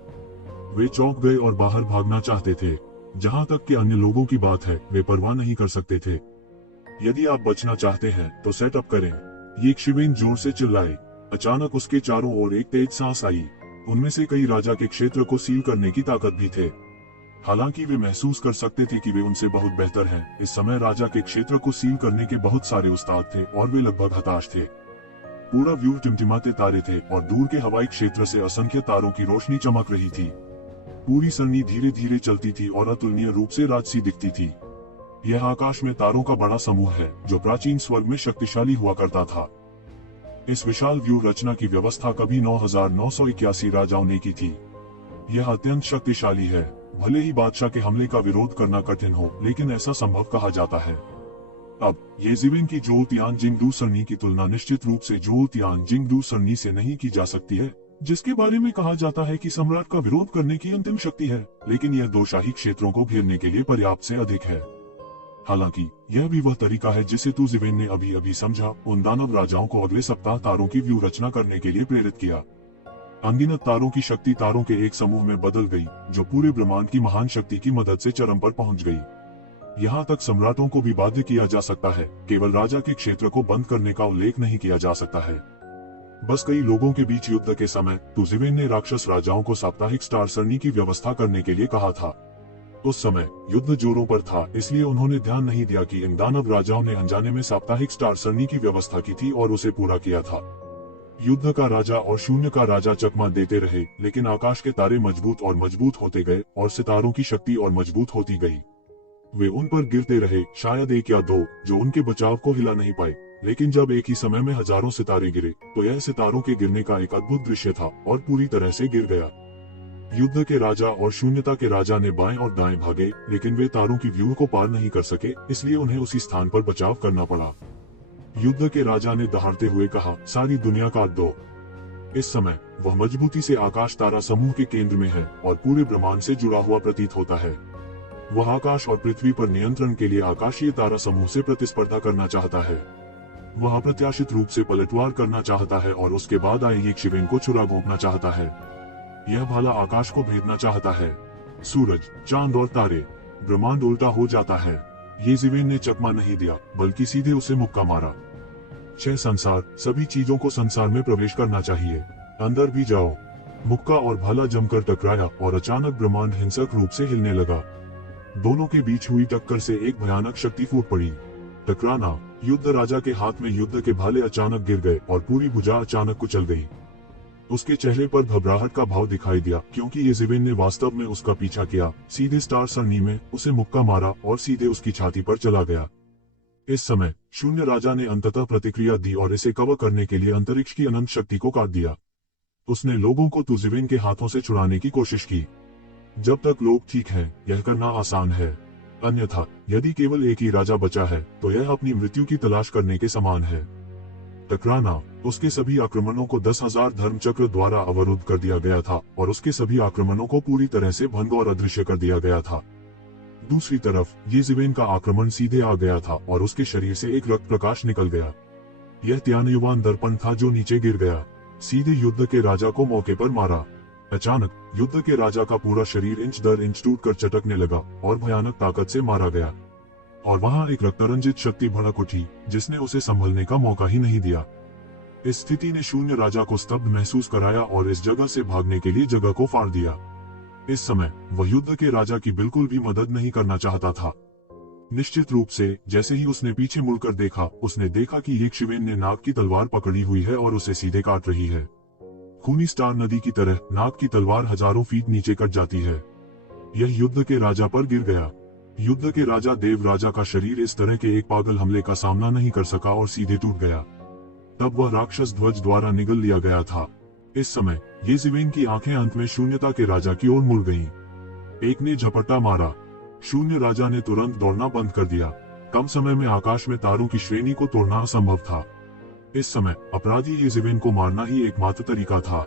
वे चौंक गए और बाहर भागना चाहते थे। जहां तक कि अन्य लोगों की बात है, वे परवाह नहीं कर सकते थे। यदि आप बचना चाहते हैं तो सेटअप करें, ये शिवेन जोर से चिल्लाए। अचानक उसके चारों ओर एक तेज सांस आई। उनमें से कई राजा के क्षेत्र को सील करने की ताकत भी थे। हालांकि वे महसूस कर सकते थे कि वे उनसे बहुत बेहतर हैं। इस समय राजा के क्षेत्र को सील करने के बहुत सारे उस्ताद थे और वे लगभग हताश थे। पूरा व्यू टिमटिमाते तारे थे और दूर के हवाई क्षेत्र से असंख्य तारों की रोशनी चमक रही थी। पूरी सरनी धीरे धीरे चलती थी और अतुलनीय रूप से राजसी दिखती थी। यह आकाश में तारों का बड़ा समूह है जो प्राचीन स्वर्ग में शक्तिशाली हुआ करता था। इस विशाल व्यू रचना की व्यवस्था कभी 9981 राजाओं ने की थी। यह अत्यंत शक्तिशाली है। भले ही बादशाह के हमले का विरोध करना कठिन हो, लेकिन ऐसा संभव कहा जाता है। अब ये ज़िवेन की जोउ तियान जिंगडू सरनी की तुलना निश्चित रूप से जोउ तियान जिंगडू सरनी से नहीं की जा सकती है, जिसके बारे में कहा जाता है कि सम्राट का विरोध करने की अंतिम शक्ति है, लेकिन यह 2 शाही क्षेत्रों को घेरने के लिए पर्याप्त से अधिक है। हालांकि यह भी वह तरीका है जिसे तू ज़िवेन ने अभी अभी समझा। उन दानव राजाओं को अगले सप्ताह तारों की व्यू रचना करने के लिए प्रेरित किया। अनगिनत तारों की शक्ति तारों के एक समूह में बदल गई, जो पूरे ब्रह्मांड की महान शक्ति की मदद से चरम पर पहुंच गई। यहाँ तक सम्राटों को भी बाध्य किया जा सकता है, केवल राजा के क्षेत्र को बंद करने का उल्लेख नहीं किया जा सकता है। बस कई लोगों के बीच युद्ध के समय तू ज़िवेन ने राक्षस राजाओं को साप्ताहिक स्टार सरनी की व्यवस्था करने के लिए कहा था। उस समय युद्ध जोरों पर था, इसलिए उन्होंने ध्यान नहीं दिया कि इन दानव राजाओं ने अनजाने में साप्ताहिक स्टार सरनी की व्यवस्था की थी और उसे पूरा किया था। युद्ध का राजा और शून्य का राजा चकमा देते रहे, लेकिन आकाश के तारे मजबूत और मजबूत होते गए और सितारों की शक्ति और मजबूत होती गई। वे उन पर गिरते रहे, शायद 1 या 2 जो उनके बचाव को हिला नहीं पाए, लेकिन जब एक ही समय में हजारों सितारे गिरे तो यह सितारों के गिरने का एक अद्भुत दृश्य था और पूरी तरह से गिर गया। युद्ध के राजा और शून्यता के राजा ने बाएं और दाएं भागे, लेकिन वे तारों की व्यू को पार नहीं कर सके, इसलिए उन्हें उसी स्थान पर बचाव करना पड़ा। युद्ध के राजा ने दहाड़ते हुए कहा, सारी दुनिया काट दो। इस समय वह मजबूती से आकाश तारा समूह के केंद्र में है और पूरे ब्रह्मांड से जुड़ा हुआ प्रतीत होता है। वह आकाश और पृथ्वी पर नियंत्रण के लिए आकाशीय तारा समूह से प्रतिस्पर्धा करना चाहता है। वह अप्रत्याशित रूप से पलटवार करना चाहता है और उसके बाद आए एक शिवेन को चुरा घोंपना चाहता है। यह भाला आकाश को भेदना चाहता है। सूरज, चांद और तारे, ब्रह्मांड उल्टा हो जाता है। ये ज़िवेन ने चकमा नहीं दिया, बल्कि सीधे उसे मुक्का मारा। 6 संसार, सभी चीजों को संसार में प्रवेश करना चाहिए। अंदर भी जाओ। मुक्का और भाला जमकर टकराया और अचानक ब्रह्मांड हिंसक रूप से हिलने लगा। दोनों के बीच हुई टक्कर से एक भयानक शक्ति फूट पड़ी। टकराना, युद्ध राजा के हाथ में युद्ध के भाले अचानक गिर गए और पूरी भुजा अचानक कुचल गई। उसके चेहरे पर घबराहट का भाव दिखाई दिया, क्योंकि ये ज़िवेन ने वास्तव में उसका पीछा किया, सीधे स्टार सरनी में उसे मुक्का मारा और सीधे उसकी छाती पर चला गया। इस समय शून्य राजा ने अंततः प्रतिक्रिया दी और इसे कवर करने के लिए अंतरिक्ष की अनंत शक्ति को काट दिया। उसने लोगों को तू ज़िवेन के हाथों से छुड़ाने की कोशिश की। जब तक लोग ठीक हैं, यह करना आसान है। अन्यथा यदि केवल एक ही राजा बचा है तो यह अपनी मृत्यु की तलाश करने के समान है। टकराना, उसके सभी आक्रमणों को 10,000 धर्मचक्र द्वारा अवरुद्ध कर दिया गया था और उसके सभी आक्रमणों को पूरी तरह से भंग और अदृश्य कर दिया गया था। दूसरी तरफ ये ज़िवेन का आक्रमण सीधे आ गया था और उसके शरीर से एक रक्त प्रकाश निकल गया। यह त्यानयुवान दर्पण था जो नीचे गिर गया, सीधे युद्ध के राजा को मौके पर मारा। अचानक युद्ध के राजा का पूरा शरीर इंच दर इंच टूटकर चटकने लगा और भयानक ताकत से मारा गया। और वहां एक रक्तरंजित शक्ति भड़क उठी जिसने उसे संभलने का मौका ही नहीं दिया। इस स्थिति ने शून्य राजा को स्तब्ध महसूस कराया और इस जगह से भागने के लिए जगह को फाड़ दिया। इस समय वह युद्ध के राजा की बिल्कुल भी मदद नहीं करना चाहता था। निश्चित रूप से जैसे ही उसने पीछे मुड़कर देखा, उसने देखा कि एक शिवेन ने नाग की तलवार पकड़ी हुई है और उसे सीधे काट रही है। खूनी स्टार नदी की तरह नाग की तलवार हजारों फीट नीचे कट जाती है। यह युद्ध के राजा पर गिर गया। युद्ध के राजा देव राजा का शरीर इस तरह के एक पागल हमले का सामना नहीं कर सका और सीधे टूट गया। तब वह राक्षस ध्वज द्वारा निगल लिया गया था। इस समय येज़िवेन की आंखें अंत में शून्यता के राजा की ओर मुड़ गईं। एक ने झपट्टा मारा। शून्य राजा ने तुरंत दौड़ना बंद कर दिया। कम समय में आकाश में तारों की श्रेणी को तोड़ना असंभव था। इस समय अपराधी येज़िवेन को मारना ही एकमात्र तरीका था,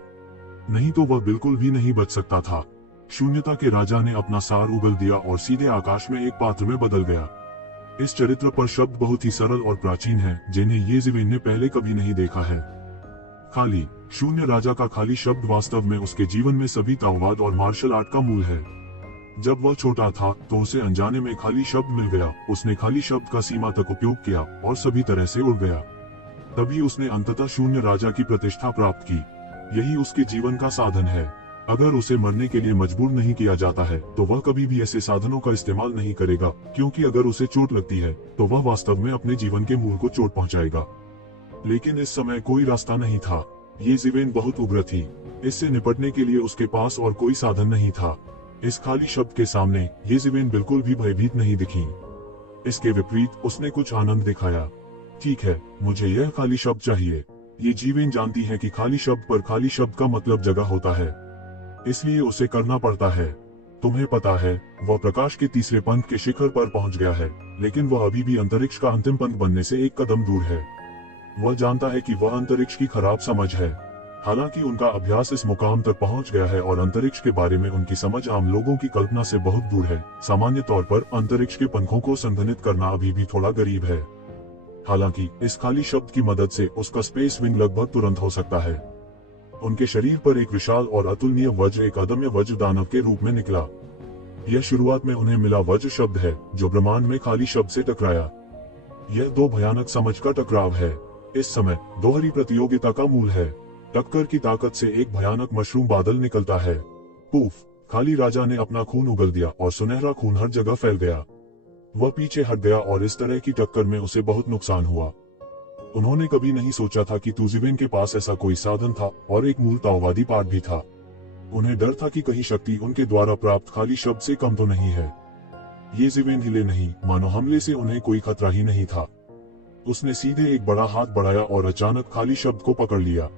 नहीं तो वह बिल्कुल भी नहीं बच सकता था। शून्यता के राजा ने अपना सार उगल दिया और सीधे आकाश में एक पात्र में बदल गया। इस चरित्र पर शब्द बहुत ही सरल और प्राचीन हैं, जिन्हें येज़िवेन ने पहले कभी नहीं देखा है। खाली। शून्य राजा का खाली शब्द वास्तव में उसके जीवन में सभी ताओवाद और मार्शल आर्ट का मूल है। जब वह छोटा था तो उसे अनजाने में खाली शब्द मिल गया। उसने खाली शब्द का सीमा तक उपयोग किया और सभी तरह से उड़ गया। तभी उसने अंततः शून्य राजा की प्रतिष्ठा प्राप्त की। यही उसके जीवन का साधन है। अगर उसे मरने के लिए मजबूर नहीं किया जाता है तो वह कभी भी ऐसे साधनों का इस्तेमाल नहीं करेगा, क्योंकि अगर उसे चोट लगती है तो वह वास्तव में अपने जीवन के मूल को चोट पहुंचाएगा। लेकिन इस समय कोई रास्ता नहीं था। येज़िवेन बहुत उग्र थी। इससे निपटने के लिए उसके पास और कोई साधन नहीं था। इस खाली शब्द के सामने येज़िवेन बिल्कुल भी भयभीत नहीं दिखी। इसके विपरीत उसने कुछ आनंद दिखाया। ठीक है, मुझे यह खाली शब्द चाहिए। येज़िवेन जानती है कि खाली शब्द पर खाली शब्द का मतलब जगह होता है, इसलिए उसे करना पड़ता है। तुम्हें पता है, वह प्रकाश के तीसरे पंख के शिखर पर पहुंच गया है, लेकिन वह अभी भी अंतरिक्ष का अंतिम पंख बनने से एक कदम दूर है। वह जानता है कि वह अंतरिक्ष की खराब समझ है। हालांकि उनका अभ्यास इस मुकाम तक पहुंच गया है और अंतरिक्ष के बारे में उनकी समझ आम लोगों की कल्पना से बहुत दूर है। सामान्य तौर पर अंतरिक्ष के पंखों को संघनित करना अभी भी थोड़ा गरीब है। हालांकि इस खाली शब्द की मदद से उसका स्पेस विंग लगभग तुरंत हो सकता है। उनके शरीर पर एक विशाल और अतुलनीय वज्र, एक अदम्य वज्र दानव के रूप में निकला। यह शुरुआत में उन्हें मिला वज्र शब्द है, जो ब्रह्मांड में खाली शब्द से टकराया। यह दो भयानक समझ का टकराव है। इस समय दोहरी प्रतियोगिता का मूल है। टक्कर की ताकत से एक भयानक मशरूम बादल निकलता है। पूफ! खाली राजा ने अपना खून उगल दिया और सुनहरा खून हर जगह फैल गया। वह पीछे हट गया और इस तरह की टक्कर में उसे बहुत नुकसान हुआ। उन्होंने कभी नहीं सोचा था कि तुज़िवेन के पास ऐसा कोई साधन था और एक मूल ताओवादी पाठ भी था। उन्हें डर था कि कहीं शक्ति उनके द्वारा प्राप्त खाली शब्द से कम तो नहीं है। येज़िवेन हिले नहीं, मानो हमले से उन्हें कोई खतरा ही नहीं था। उसने सीधे एक बड़ा हाथ बढ़ाया और अचानक खाली शब्द को पकड़ लिया।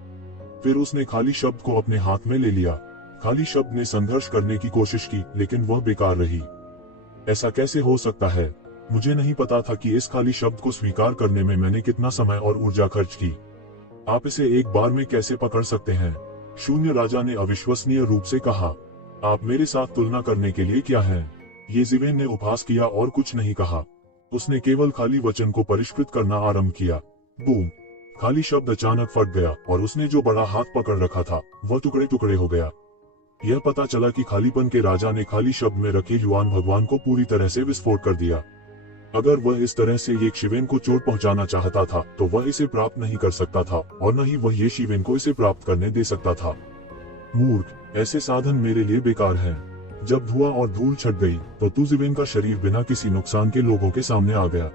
फिर उसने खाली शब्द को अपने हाथ में ले लिया। खाली शब्द ने संघर्ष करने की कोशिश की, लेकिन वह बेकार रही। ऐसा कैसे हो सकता है? मुझे नहीं पता था कि इस खाली शब्द को स्वीकार करने में मैंने कितना समय और ऊर्जा खर्च की। आप इसे एक बार में कैसे पकड़ सकते हैं? शून्य राजा ने अविश्वसनीय रूप से कहा। आप मेरे साथ तुलना करने के लिए क्या हैं? येज़िवेन ने उपहास किया और कुछ नहीं कहा। उसने केवल खाली वचन को परिष्कृत करना आरंभ किया। बूम! खाली शब्द अचानक फट गया और उसने जो बड़ा हाथ पकड़ रखा था वह टुकड़े टुकड़े हो गया। यह पता चला कि खालीपन के राजा ने खाली शब्द में रखे युआन भगवान को पूरी तरह से विस्फोट कर दिया। अगर वह इस तरह से येज़िवेन को चोट पहुंचाना चाहता था तो वह इसे प्राप्त नहीं कर सकता था, और न ही वह येज़िवेन को इसे प्राप्त करने दे सकता था। मूर्ख! ऐसे साधन मेरे लिए बेकार हैं। जब धुआं और धूल छट गई तो तुज़िवेन का शरीर बिना किसी नुकसान के लोगों के सामने आ गया।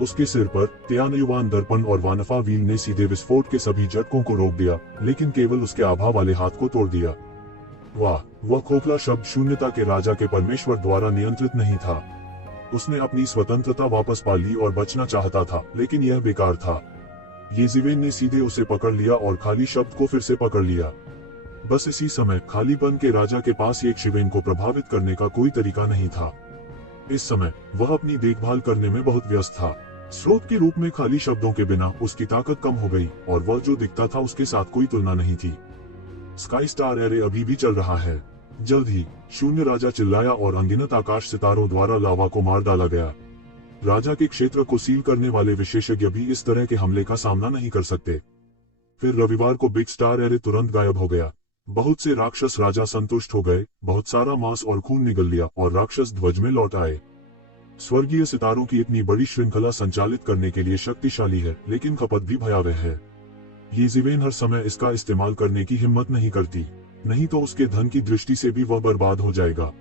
उसके सिर पर त्यानयुआन दर्पण और वानफा व्हील ने सीधे विस्फोट के सभी झटकों को रोक दिया, लेकिन केवल उसके आभा वाले हाथ को तोड़ दिया। वाह! वह खोखला शब्द शून्यता के राजा के परमेश्वर द्वारा नियंत्रित नहीं था। उसने अपनी स्वतंत्रता वापस पा ली और बचना चाहता था, लेकिन यह बेकार था। येज़िवेन ने सीधे उसे पकड़ लिया और खाली शब्द को फिर से पकड़ लिया। बस इसी समय खालीपन के राजा के पास येज़िवेन को प्रभावित करने का कोई तरीका नहीं था। इस समय वह अपनी देखभाल करने में बहुत व्यस्त था। स्रोत के रूप में खाली शब्दों के बिना उसकी ताकत कम हो गई और वह जो दिखता था उसके साथ कोई तुलना नहीं थी। स्काई स्टार एरे अभी भी चल रहा है। जल्द ही शून्य राजा चिल्लाया और अनगिनत आकाश सितारों द्वारा लावा को मार डाला गया। राजा के क्षेत्र को सील करने वाले विशेषज्ञ भी इस तरह के हमले का सामना नहीं कर सकते। फिर रविवार को बिग स्टार एरे तुरंत गायब हो गया। बहुत से राक्षस राजा संतुष्ट हो गए, बहुत सारा मांस और खून निगल लिया और राक्षस ध्वज में लौट आए। स्वर्गीय सितारों की इतनी बड़ी श्रृंखला संचालित करने के लिए शक्तिशाली है, लेकिन खपत भी भयावह है। येज़िवेन हर समय इसका इस्तेमाल करने की हिम्मत नहीं करती, नहीं तो उसके धन की दृष्टि से भी वह बर्बाद हो जाएगा।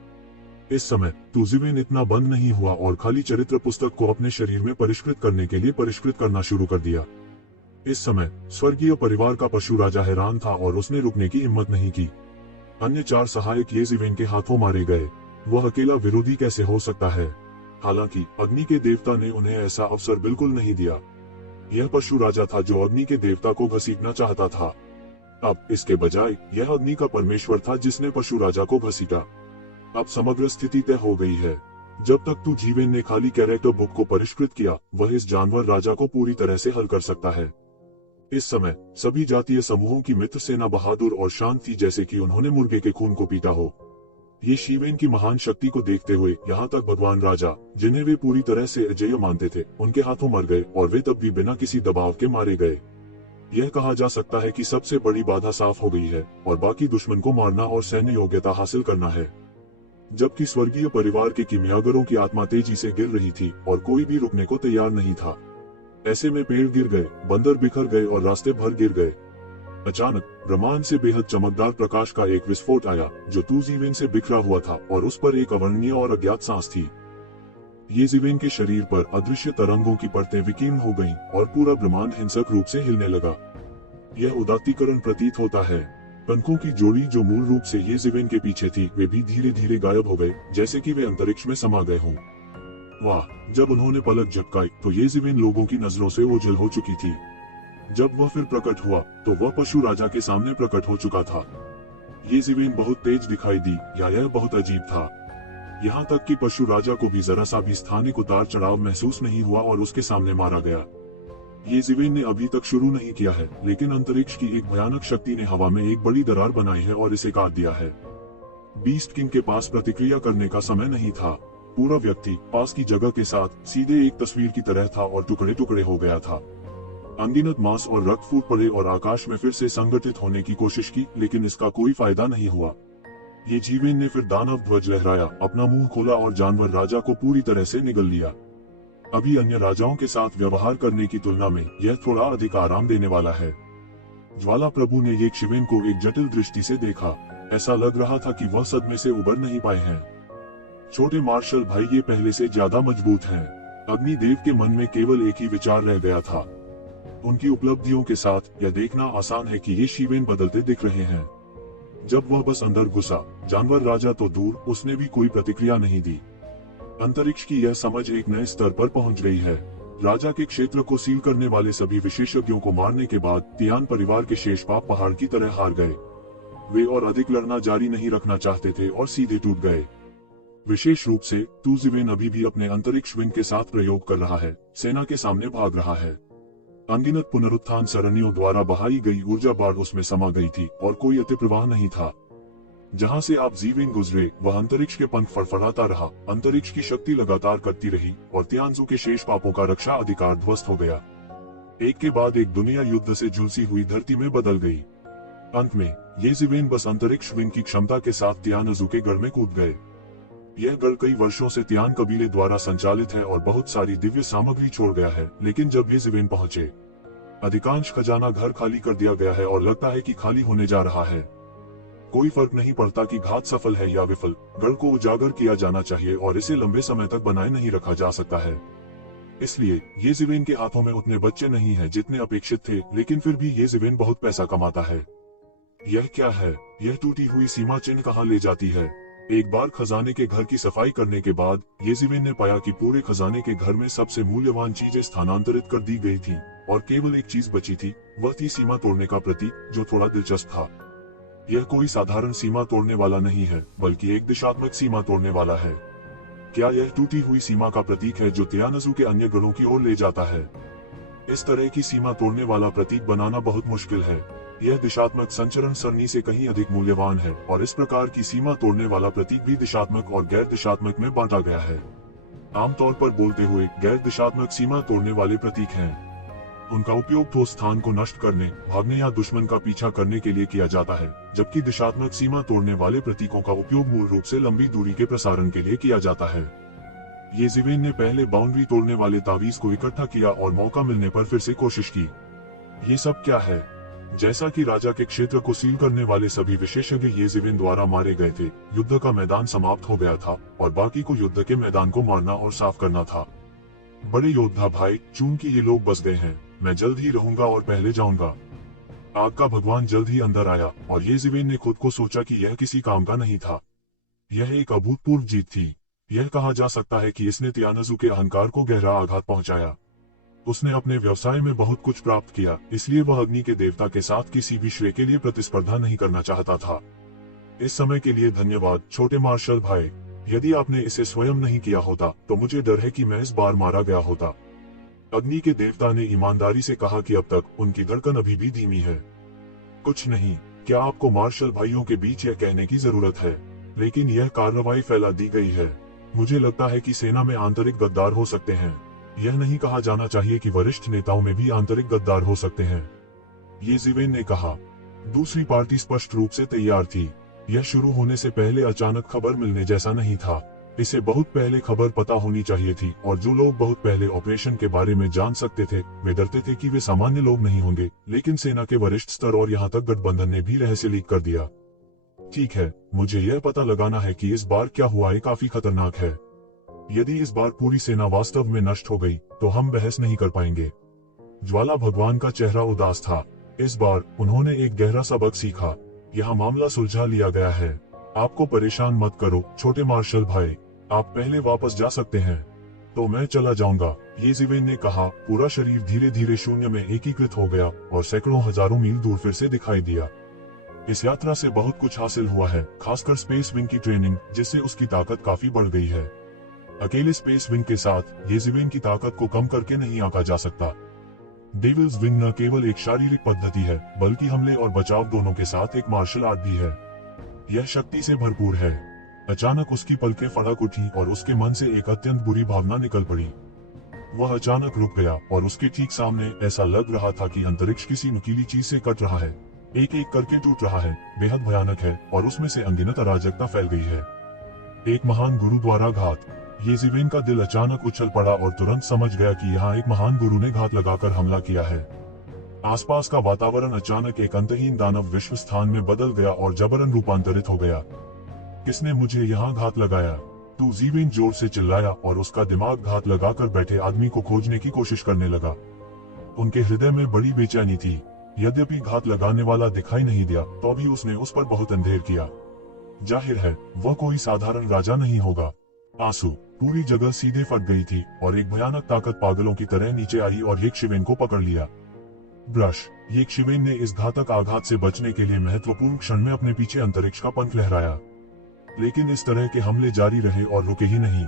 इस समय तुज़िवेन इतना बंद नहीं हुआ और खाली चरित्र पुस्तक को अपने शरीर में परिष्कृत करने के लिए परिष्कृत करना शुरू कर दिया। इस समय स्वर्गीय परिवार का पशु राजा हैरान था और उसने रुकने की हिम्मत नहीं की। अन्य 4 सहायक येजिवेन के हाथों मारे गए। वह अकेला विरोधी कैसे हो सकता है? हालांकि अग्नि के देवता ने उन्हें ऐसा अवसर बिल्कुल नहीं दिया। यह पशु राजा था जो अग्नि के देवता को घसीटना चाहता था। अब इसके बजाय यह अग्नि का परमेश्वर था जिसने पशु राजा को घसीटा। अब समग्र स्थिति तय हो गई है। जब तक तू जीवेन ने खाली कैरेक्टर बुक को परिष्कृत किया, वह इस जानवर राजा को पूरी तरह से हल कर सकता है। इस समय सभी जातीय समूहों की मित्र सेना बहादुर और शांत थी, जैसे कि उन्होंने मुर्गे के खून को पीटा हो। ये शिवेन की महान शक्ति को देखते हुए यहाँ तक भगवान राजा, जिन्हें वे पूरी तरह से अजेय मानते थे, उनके हाथों मर गए और वे तब भी बिना किसी दबाव के मारे गए। यह कहा जा सकता है कि सबसे बड़ी बाधा साफ हो गई है और बाकी दुश्मन को मारना और सैन्य योग्यता हासिल करना है। जबकि स्वर्गीय परिवार के किमियागरों की आत्मा तेजी से गिर रही थी और कोई भी रुकने को तैयार नहीं था। ऐसे में पेड़ गिर गए, बंदर बिखर गए और रास्ते भर गिर गए। अचानक ब्रह्मांड से बेहद चमकदार प्रकाश का एक विस्फोट आया जो तूजीवेन से बिखरा हुआ था और उस पर एक अवर्णनीय और अज्ञात सांस थी। येजिवेन के शरीर पर अदृश्य तरंगों की परतें विकीर्ण हो गईं और पूरा ब्रह्मांड हिंसक रूप से हिलने लगा। यह उदात्तीकरण प्रतीत होता है। पंखों की जोड़ी जो मूल रूप से येजिवेन के पीछे थी, वे भी धीरे धीरे गायब हो गए, जैसे कि वे अंतरिक्ष में समा गए हों। वाह! जब उन्होंने पलक झपकाई तो येजिवेन लोगों की नजरों से ओझल हो चुकी थी। जब वह फिर प्रकट हुआ तो वह पशु राजा के सामने प्रकट हो चुका था। येजिवेन बहुत तेज दिखाई दी, या यह बहुत अजीब था। यहाँ तक कि पशु राजा को भी जरा सा भी स्थानिक उतार चढ़ाव महसूस नहीं हुआ और उसके सामने मारा गया। येजिवेन ने अभी तक शुरू नहीं किया है, लेकिन अंतरिक्ष की एक भयानक शक्ति ने हवा में एक बड़ी दरार बनाई है और इसे काट दिया है। बीस्ट किंग के पास प्रतिक्रिया करने का समय नहीं था। पूरा व्यक्ति पास की जगह के साथ सीधे एक तस्वीर की तरह था और टुकड़े टुकड़े हो गया था। अनगिनत मांस और रक्त फूट पड़े और आकाश में फिर से संगठित होने की कोशिश की, लेकिन इसका कोई फायदा नहीं हुआ। येजिवेन ने फिर दानव ध्वज लहराया, अपना मुंह खोला और जानवर राजा को पूरी तरह से निगल लिया। अभी अन्य राजाओं के साथ व्यवहार करने की तुलना में यह थोड़ा अधिक आराम देने वाला है। ज्वाला प्रभु ने येजिवेन को एक जटिल दृष्टि से देखा। ऐसा लग रहा था कि वह सदमे से उबर नहीं पाए हैं। छोटे मार्शल भाई, ये पहले से ज्यादा मजबूत हैं। अग्निदेव के मन में केवल एक ही विचार रह गया था। उनकी उपलब्धियों के साथ यह देखना आसान है कि ये शिवेन बदलते दिख रहे हैं। जब वह बस अंदर घुसा, जानवर राजा तो दूर, उसने भी कोई प्रतिक्रिया नहीं दी। अंतरिक्ष की यह समझ एक नए स्तर पर पहुंच गई है। राजा के क्षेत्र को सील करने वाले सभी विशेषज्ञों को मारने के बाद तियान परिवार के शेष पाप पहाड़ की तरह हार गए। वे और अधिक लड़ना जारी नहीं रखना चाहते थे और सीधे टूट गए। विशेष रूप से तूजीवेन अभी भी अपने अंतरिक्ष विंग के साथ प्रयोग कर रहा है, सेना के सामने भाग रहा है। अनगिनत पुनरुत्थान सरणियों द्वारा बहाई गई ऊर्जा बाढ़ उसमें समा गई थी और कोई अतिप्रवाह नहीं था। जहां से आप जीवेन गुजरे, वह अंतरिक्ष के पंख फड़फड़ाता रहा। अंतरिक्ष की शक्ति लगातार करती रही और तियानजू के शेष पापों का रक्षा अधिकार ध्वस्त हो गया। एक के बाद एक दुनिया युद्ध से झुलसी हुई धरती में बदल गई। अंत में येजिवेन बस अंतरिक्ष विंग की क्षमता के साथ तियानजू के गढ़ में कूद गए। यह गढ़ कई वर्षों से तियान कबीले द्वारा संचालित है और बहुत सारी दिव्य सामग्री छोड़ गया है, लेकिन जब येजिवेन पहुंचे, अधिकांश खजाना घर खाली कर दिया गया है और लगता है कि खाली होने जा रहा है। कोई फर्क नहीं पड़ता कि घात सफल है या विफल, गढ़ को उजागर किया जाना चाहिए और इसे लंबे समय तक बनाए नहीं रखा जा सकता है। इसलिए येजिवेन के हाथों में उतने बच्चे नहीं हैं जितने अपेक्षित थे, लेकिन फिर भी येजिवेन बहुत पैसा कमाता है। यह क्या है? यह टूटी हुई सीमा चिन्ह कहाँ ले जाती है? एक बार खजाने के घर की सफाई करने के बाद येजिवेन ने पाया कि पूरे खजाने के घर में सबसे मूल्यवान चीजें स्थानांतरित कर दी गई थी और केवल एक चीज बची थी। वह थी सीमा तोड़ने का प्रतीक, जो थोड़ा दिलचस्प था। यह कोई साधारण सीमा तोड़ने वाला नहीं है, बल्कि एक दिशात्मक सीमा तोड़ने वाला है। क्या यह टूटी हुई सीमा का प्रतीक है जो तियानजू के अन्य गढ़ों की ओर ले जाता है? इस तरह की सीमा तोड़ने वाला प्रतीक बनाना बहुत मुश्किल है। यह दिशात्मक संचरण सरणी से कहीं अधिक मूल्यवान है और इस प्रकार की सीमा तोड़ने वाला प्रतीक भी दिशात्मक और गैर दिशात्मक में बांटा गया है। आमतौर पर बोलते हुए गैर दिशात्मक सीमा तोड़ने वाले प्रतीक हैं। उनका उपयोग ठोस स्थान को नष्ट करने, भागने या दुश्मन का पीछा करने के लिए किया जाता है, जबकि दिशात्मक सीमा तोड़ने वाले प्रतीकों का उपयोग मूल रूप से लंबी दूरी के प्रसारण के लिए किया जाता है। येजिवेन ने पहले बाउंड्री तोड़ने वाले तावीज को इकट्ठा किया और मौका मिलने पर फिर से कोशिश की। ये सब क्या है? जैसा कि राजा के क्षेत्र को सील करने वाले सभी विशेषज्ञ येजिवेन द्वारा मारे गए थे, युद्ध का मैदान समाप्त हो गया था और बाकी को युद्ध के मैदान को मारना और साफ करना था। बड़े योद्धा भाई, चूंकि ये लोग बस गए हैं, मैं जल्द ही रहूंगा और पहले जाऊंगा। आग का भगवान जल्द ही अंदर आया और येज़िवेन ने खुद को सोचा कि यह किसी काम का नहीं था। यह एक अभूतपूर्व जीत थी। यह कहा जा सकता है कि इसने तियानजू के अहंकार को गहरा आघात पहुंचाया। उसने अपने व्यवसाय में बहुत कुछ प्राप्त किया, इसलिए वह अग्नि के देवता के साथ किसी भी श्रेय के लिए प्रतिस्पर्धा नहीं करना चाहता था। इस समय के लिए धन्यवाद छोटे मार्शल भाई। यदि आपने इसे स्वयं नहीं किया होता तो मुझे डर है कि मैं इस बार मारा गया होता। अग्नि के देवता ने ईमानदारी से कहा कि अब तक उनकी धड़कन अभी भी धीमी है। कुछ नहीं, क्या आपको मार्शल भाइयों के बीच यह कहने की जरूरत है? लेकिन यह कार्रवाई फैला दी गई है। मुझे लगता है कि सेना में आंतरिक गद्दार हो सकते हैं। यह नहीं कहा जाना चाहिए कि वरिष्ठ नेताओं में भी आंतरिक गद्दार हो सकते हैं, येज़िवेन ने कहा। दूसरी पार्टी स्पष्ट रूप से तैयार थी। यह शुरू होने से पहले अचानक खबर मिलने जैसा नहीं था। इसे बहुत पहले खबर पता होनी चाहिए थी और जो लोग बहुत पहले ऑपरेशन के बारे में जान सकते थे वे डरते थे कि वे सामान्य लोग नहीं होंगे, लेकिन सेना के वरिष्ठ स्तर और यहाँ तक गठबंधन ने भी रहस्य लीक कर दिया। ठीक है, मुझे यह पता लगाना है कि इस बार क्या हुआ है काफी खतरनाक है। यदि इस बार पूरी सेना वास्तव में नष्ट हो गई तो हम बहस नहीं कर पाएंगे। ज्वाला भगवान का चेहरा उदास था। इस बार उन्होंने एक गहरा सबक सीखा। यहाँ मामला सुलझा लिया गया है। आपको परेशान मत करो छोटे मार्शल भाई, आप पहले वापस जा सकते हैं। तो मैं चला जाऊंगा, येज़िवेन ने कहा। पूरा शरीर धीरे धीरे शून्य में एकीकृत हो गया और सैकड़ों हजारों मील दूर फिर से दिखाई दिया। इस यात्रा से बहुत कुछ हासिल हुआ है, खासकर स्पेस विंग की ट्रेनिंग, जिससे उसकी ताकत काफी बढ़ गई है। अकेले स्पेस विंग के साथ येज़िवेन की ताकत को कम करके नहीं आंका जा सकता। डेविल्स विंग न केवल एक शारीरिक पद्धति है, बल्कि हमले और बचाव दोनों के साथ एक मार्शल आर्ट भी है। यह शक्ति से भरपूर है। अचानक उसकी पलकें फड़क उठी और उसके मन से एक अत्यंत बुरी भावना निकल पड़ी। वह अचानक रुक गया और उसके ठीक सामने ऐसा लग रहा था कि अंतरिक्ष किसी नुकीली चीज से कट रहा है, एक एक करके टूट रहा है, बेहद भयानक है और उसमें से अनगिनत अराजकता फैल गई है। एक महान गुरु द्वारा घात। येज़िवेन का दिल अचानक उछल पड़ा और तुरंत समझ गया कि यहाँ एक महान गुरु ने घात लगाकर हमला किया है। आसपास का वातावरण अचानक एक अंतहीन दानव विश्व स्थान में बदल गया और जबरन रूपांतरित हो गया। किसने मुझे यहाँ घात लगाया? तू ज़ीवेन जोर से चिल्लाया और उसका दिमाग घात लगाकर बैठे आदमी को खोजने की कोशिश करने लगा। उनके हृदय में बड़ी बेचैनी थी। यद्यपि घात लगाने वाला दिखाई नहीं दिया तो भी उसने उस पर बहुत अंधेर किया। जाहिर है वह कोई साधारण राजा नहीं होगा। आंसू, पूरी जगह सीधे फट गई थी और एक भयानक ताकत पागलों की तरह नीचे आई और येज़िवेन को पकड़ लिया। ब्रश। येज़िवेन ने इस घातक आघात से बचने के लिए महत्वपूर्ण क्षण में अपने पीछे अंतरिक्ष का पंख लहराया, लेकिन इस तरह के हमले जारी रहे और रुके ही नहीं।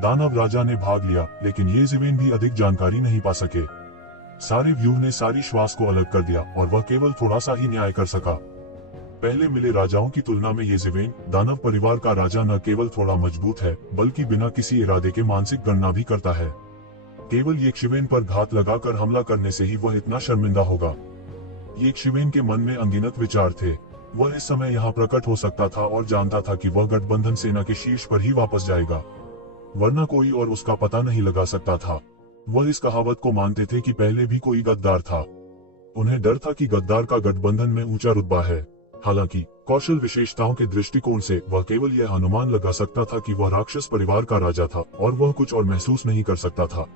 दानव राजा ने भाग लिया, लेकिन येज़िवेन भी अधिक जानकारी नहीं पा सके। सारे व्यूह ने सारी श्वास को अलग कर दिया और वह केवल थोड़ा सा ही न्याय कर सका। पहले मिले राजाओं की तुलना में येज़िवेन, दानव परिवार का राजा, न केवल थोड़ा मजबूत है बल्कि बिना किसी इरादे के मानसिक गणना भी करता है। केवल येज़िवेन पर घात लगाकर हमला करने से ही वह इतना शर्मिंदा होगा। येज़िवेन के मन में अनगिनत विचार थे। वह इस समय यहाँ प्रकट हो सकता था और जानता था कि वह गठबंधन सेना के शीर्ष पर ही वापस जाएगा, वरना कोई और उसका पता नहीं लगा सकता था। वह इस कहावत को मानते थे कि पहले भी कोई गद्दार था। उन्हें डर था कि गद्दार का गठबंधन में ऊंचा रुतबा है। हालांकि कौशल विशेषताओं के दृष्टिकोण से वह केवल यह अनुमान लगा सकता था कि वह राक्षस परिवार का राजा था और वह कुछ और महसूस नहीं कर सकता था।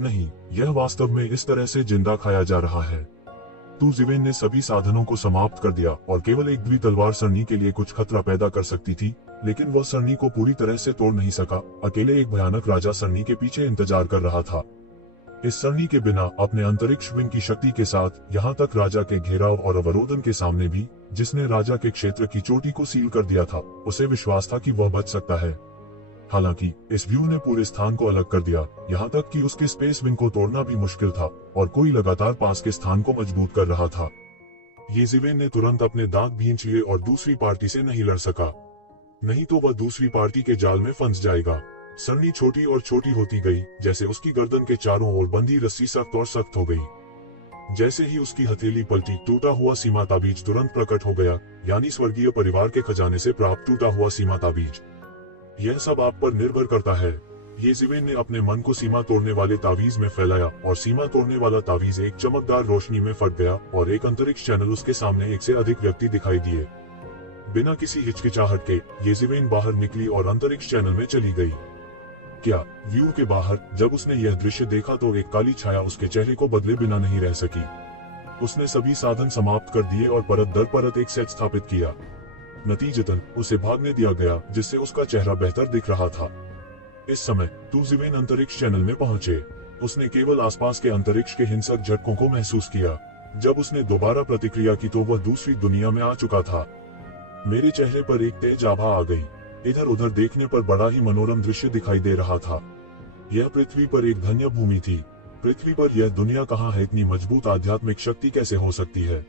नहीं, यह वास्तव में इस तरह से जिंदा खाया जा रहा है। ज़ीवेन ने सभी साधनों को समाप्त कर दिया और केवल एक द्वि तलवार सरनी के लिए कुछ खतरा पैदा कर सकती थी, लेकिन वह सरनी को पूरी तरह से तोड़ नहीं सका। अकेले एक भयानक राजा सरनी के पीछे इंतजार कर रहा था। इस सरनी के बिना अपने अंतरिक्ष विंग की शक्ति के साथ यहाँ तक राजा के घेराव और अवरोधन के सामने भी, जिसने राजा के क्षेत्र की चोटी को सील कर दिया था, उसे विश्वास था कि वह बच सकता है। हालांकि इस व्यू ने पूरे स्थान को अलग कर दिया, यहाँ तक कि उसके स्पेस विंग को तोड़ना भी मुश्किल था और कोई लगातार पास के स्थान को मजबूत कर रहा था। येज़िवेन ने तुरंत अपने दांत भींच लिए और दूसरी पार्टी से नहीं लड़ सका, नहीं तो वह दूसरी पार्टी के जाल में फंस जाएगा। सरनी छोटी और छोटी होती गई, जैसे उसकी गर्दन के चारों ओर बंधी रस्सी सख्त और सख्त हो गई। जैसे ही उसकी हथेली पलटी, टूटा हुआ सीमा ताबीज तुरंत प्रकट हो गया, यानी स्वर्गीय परिवार के खजाने से प्राप्त टूटा हुआ सीमा ताबीज। यह सब आप पर निर्भर करता है। येज़िवेन ने अपने मन को सीमा तोड़ने वाले तावीज में फैलाया और सीमा तोड़ने वाला तावीज एक चमकदार रोशनी में फट गया और एक अंतरिक्ष चैनल उसके सामने एक से अधिक व्यक्ति दिखाई दिए। बिना किसी हिचकिचाहट के येज़िवेन बाहर निकली और अंतरिक्ष चैनल में चली गई। क्या व्यू के बाहर जब उसने यह दृश्य देखा तो एक काली छाया उसके चेहरे को बदले बिना नहीं रह सकी। उसने सभी साधन समाप्त कर दिए और परत दर परत एक सेट स्थापित किया। नतीजतन उसे भागने दिया गया, जिससे उसका चेहरा बेहतर दिख रहा था। इस समय टू ज़िवेन अंतरिक्ष चैनल में पहुंचे। उसने केवल आसपास के अंतरिक्ष के हिंसक झटकों को महसूस किया। जब उसने दोबारा प्रतिक्रिया की तो वह दूसरी दुनिया में आ चुका था। मेरे चेहरे पर एक तेज आभा आ गई। इधर उधर देखने पर बड़ा ही मनोरम दृश्य दिखाई दे रहा था। यह पृथ्वी पर एक धन्य भूमि थी। पृथ्वी पर यह दुनिया कहाँ है? इतनी मजबूत आध्यात्मिक शक्ति कैसे हो सकती है?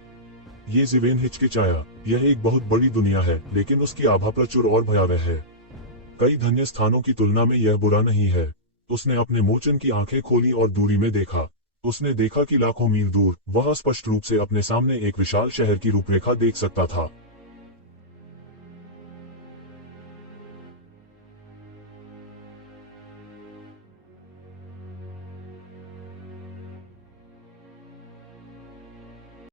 ये ज़िवेन हिचकिचाया। यह एक बहुत बड़ी दुनिया है, लेकिन उसकी आभा प्रचुर और भयावह है। कई धन्य स्थानों की तुलना में यह बुरा नहीं है। उसने अपने मोचन की आंखें खोली और दूरी में देखा। उसने देखा कि लाखों मील दूर वह स्पष्ट रूप से अपने सामने एक विशाल शहर की रूपरेखा देख सकता था।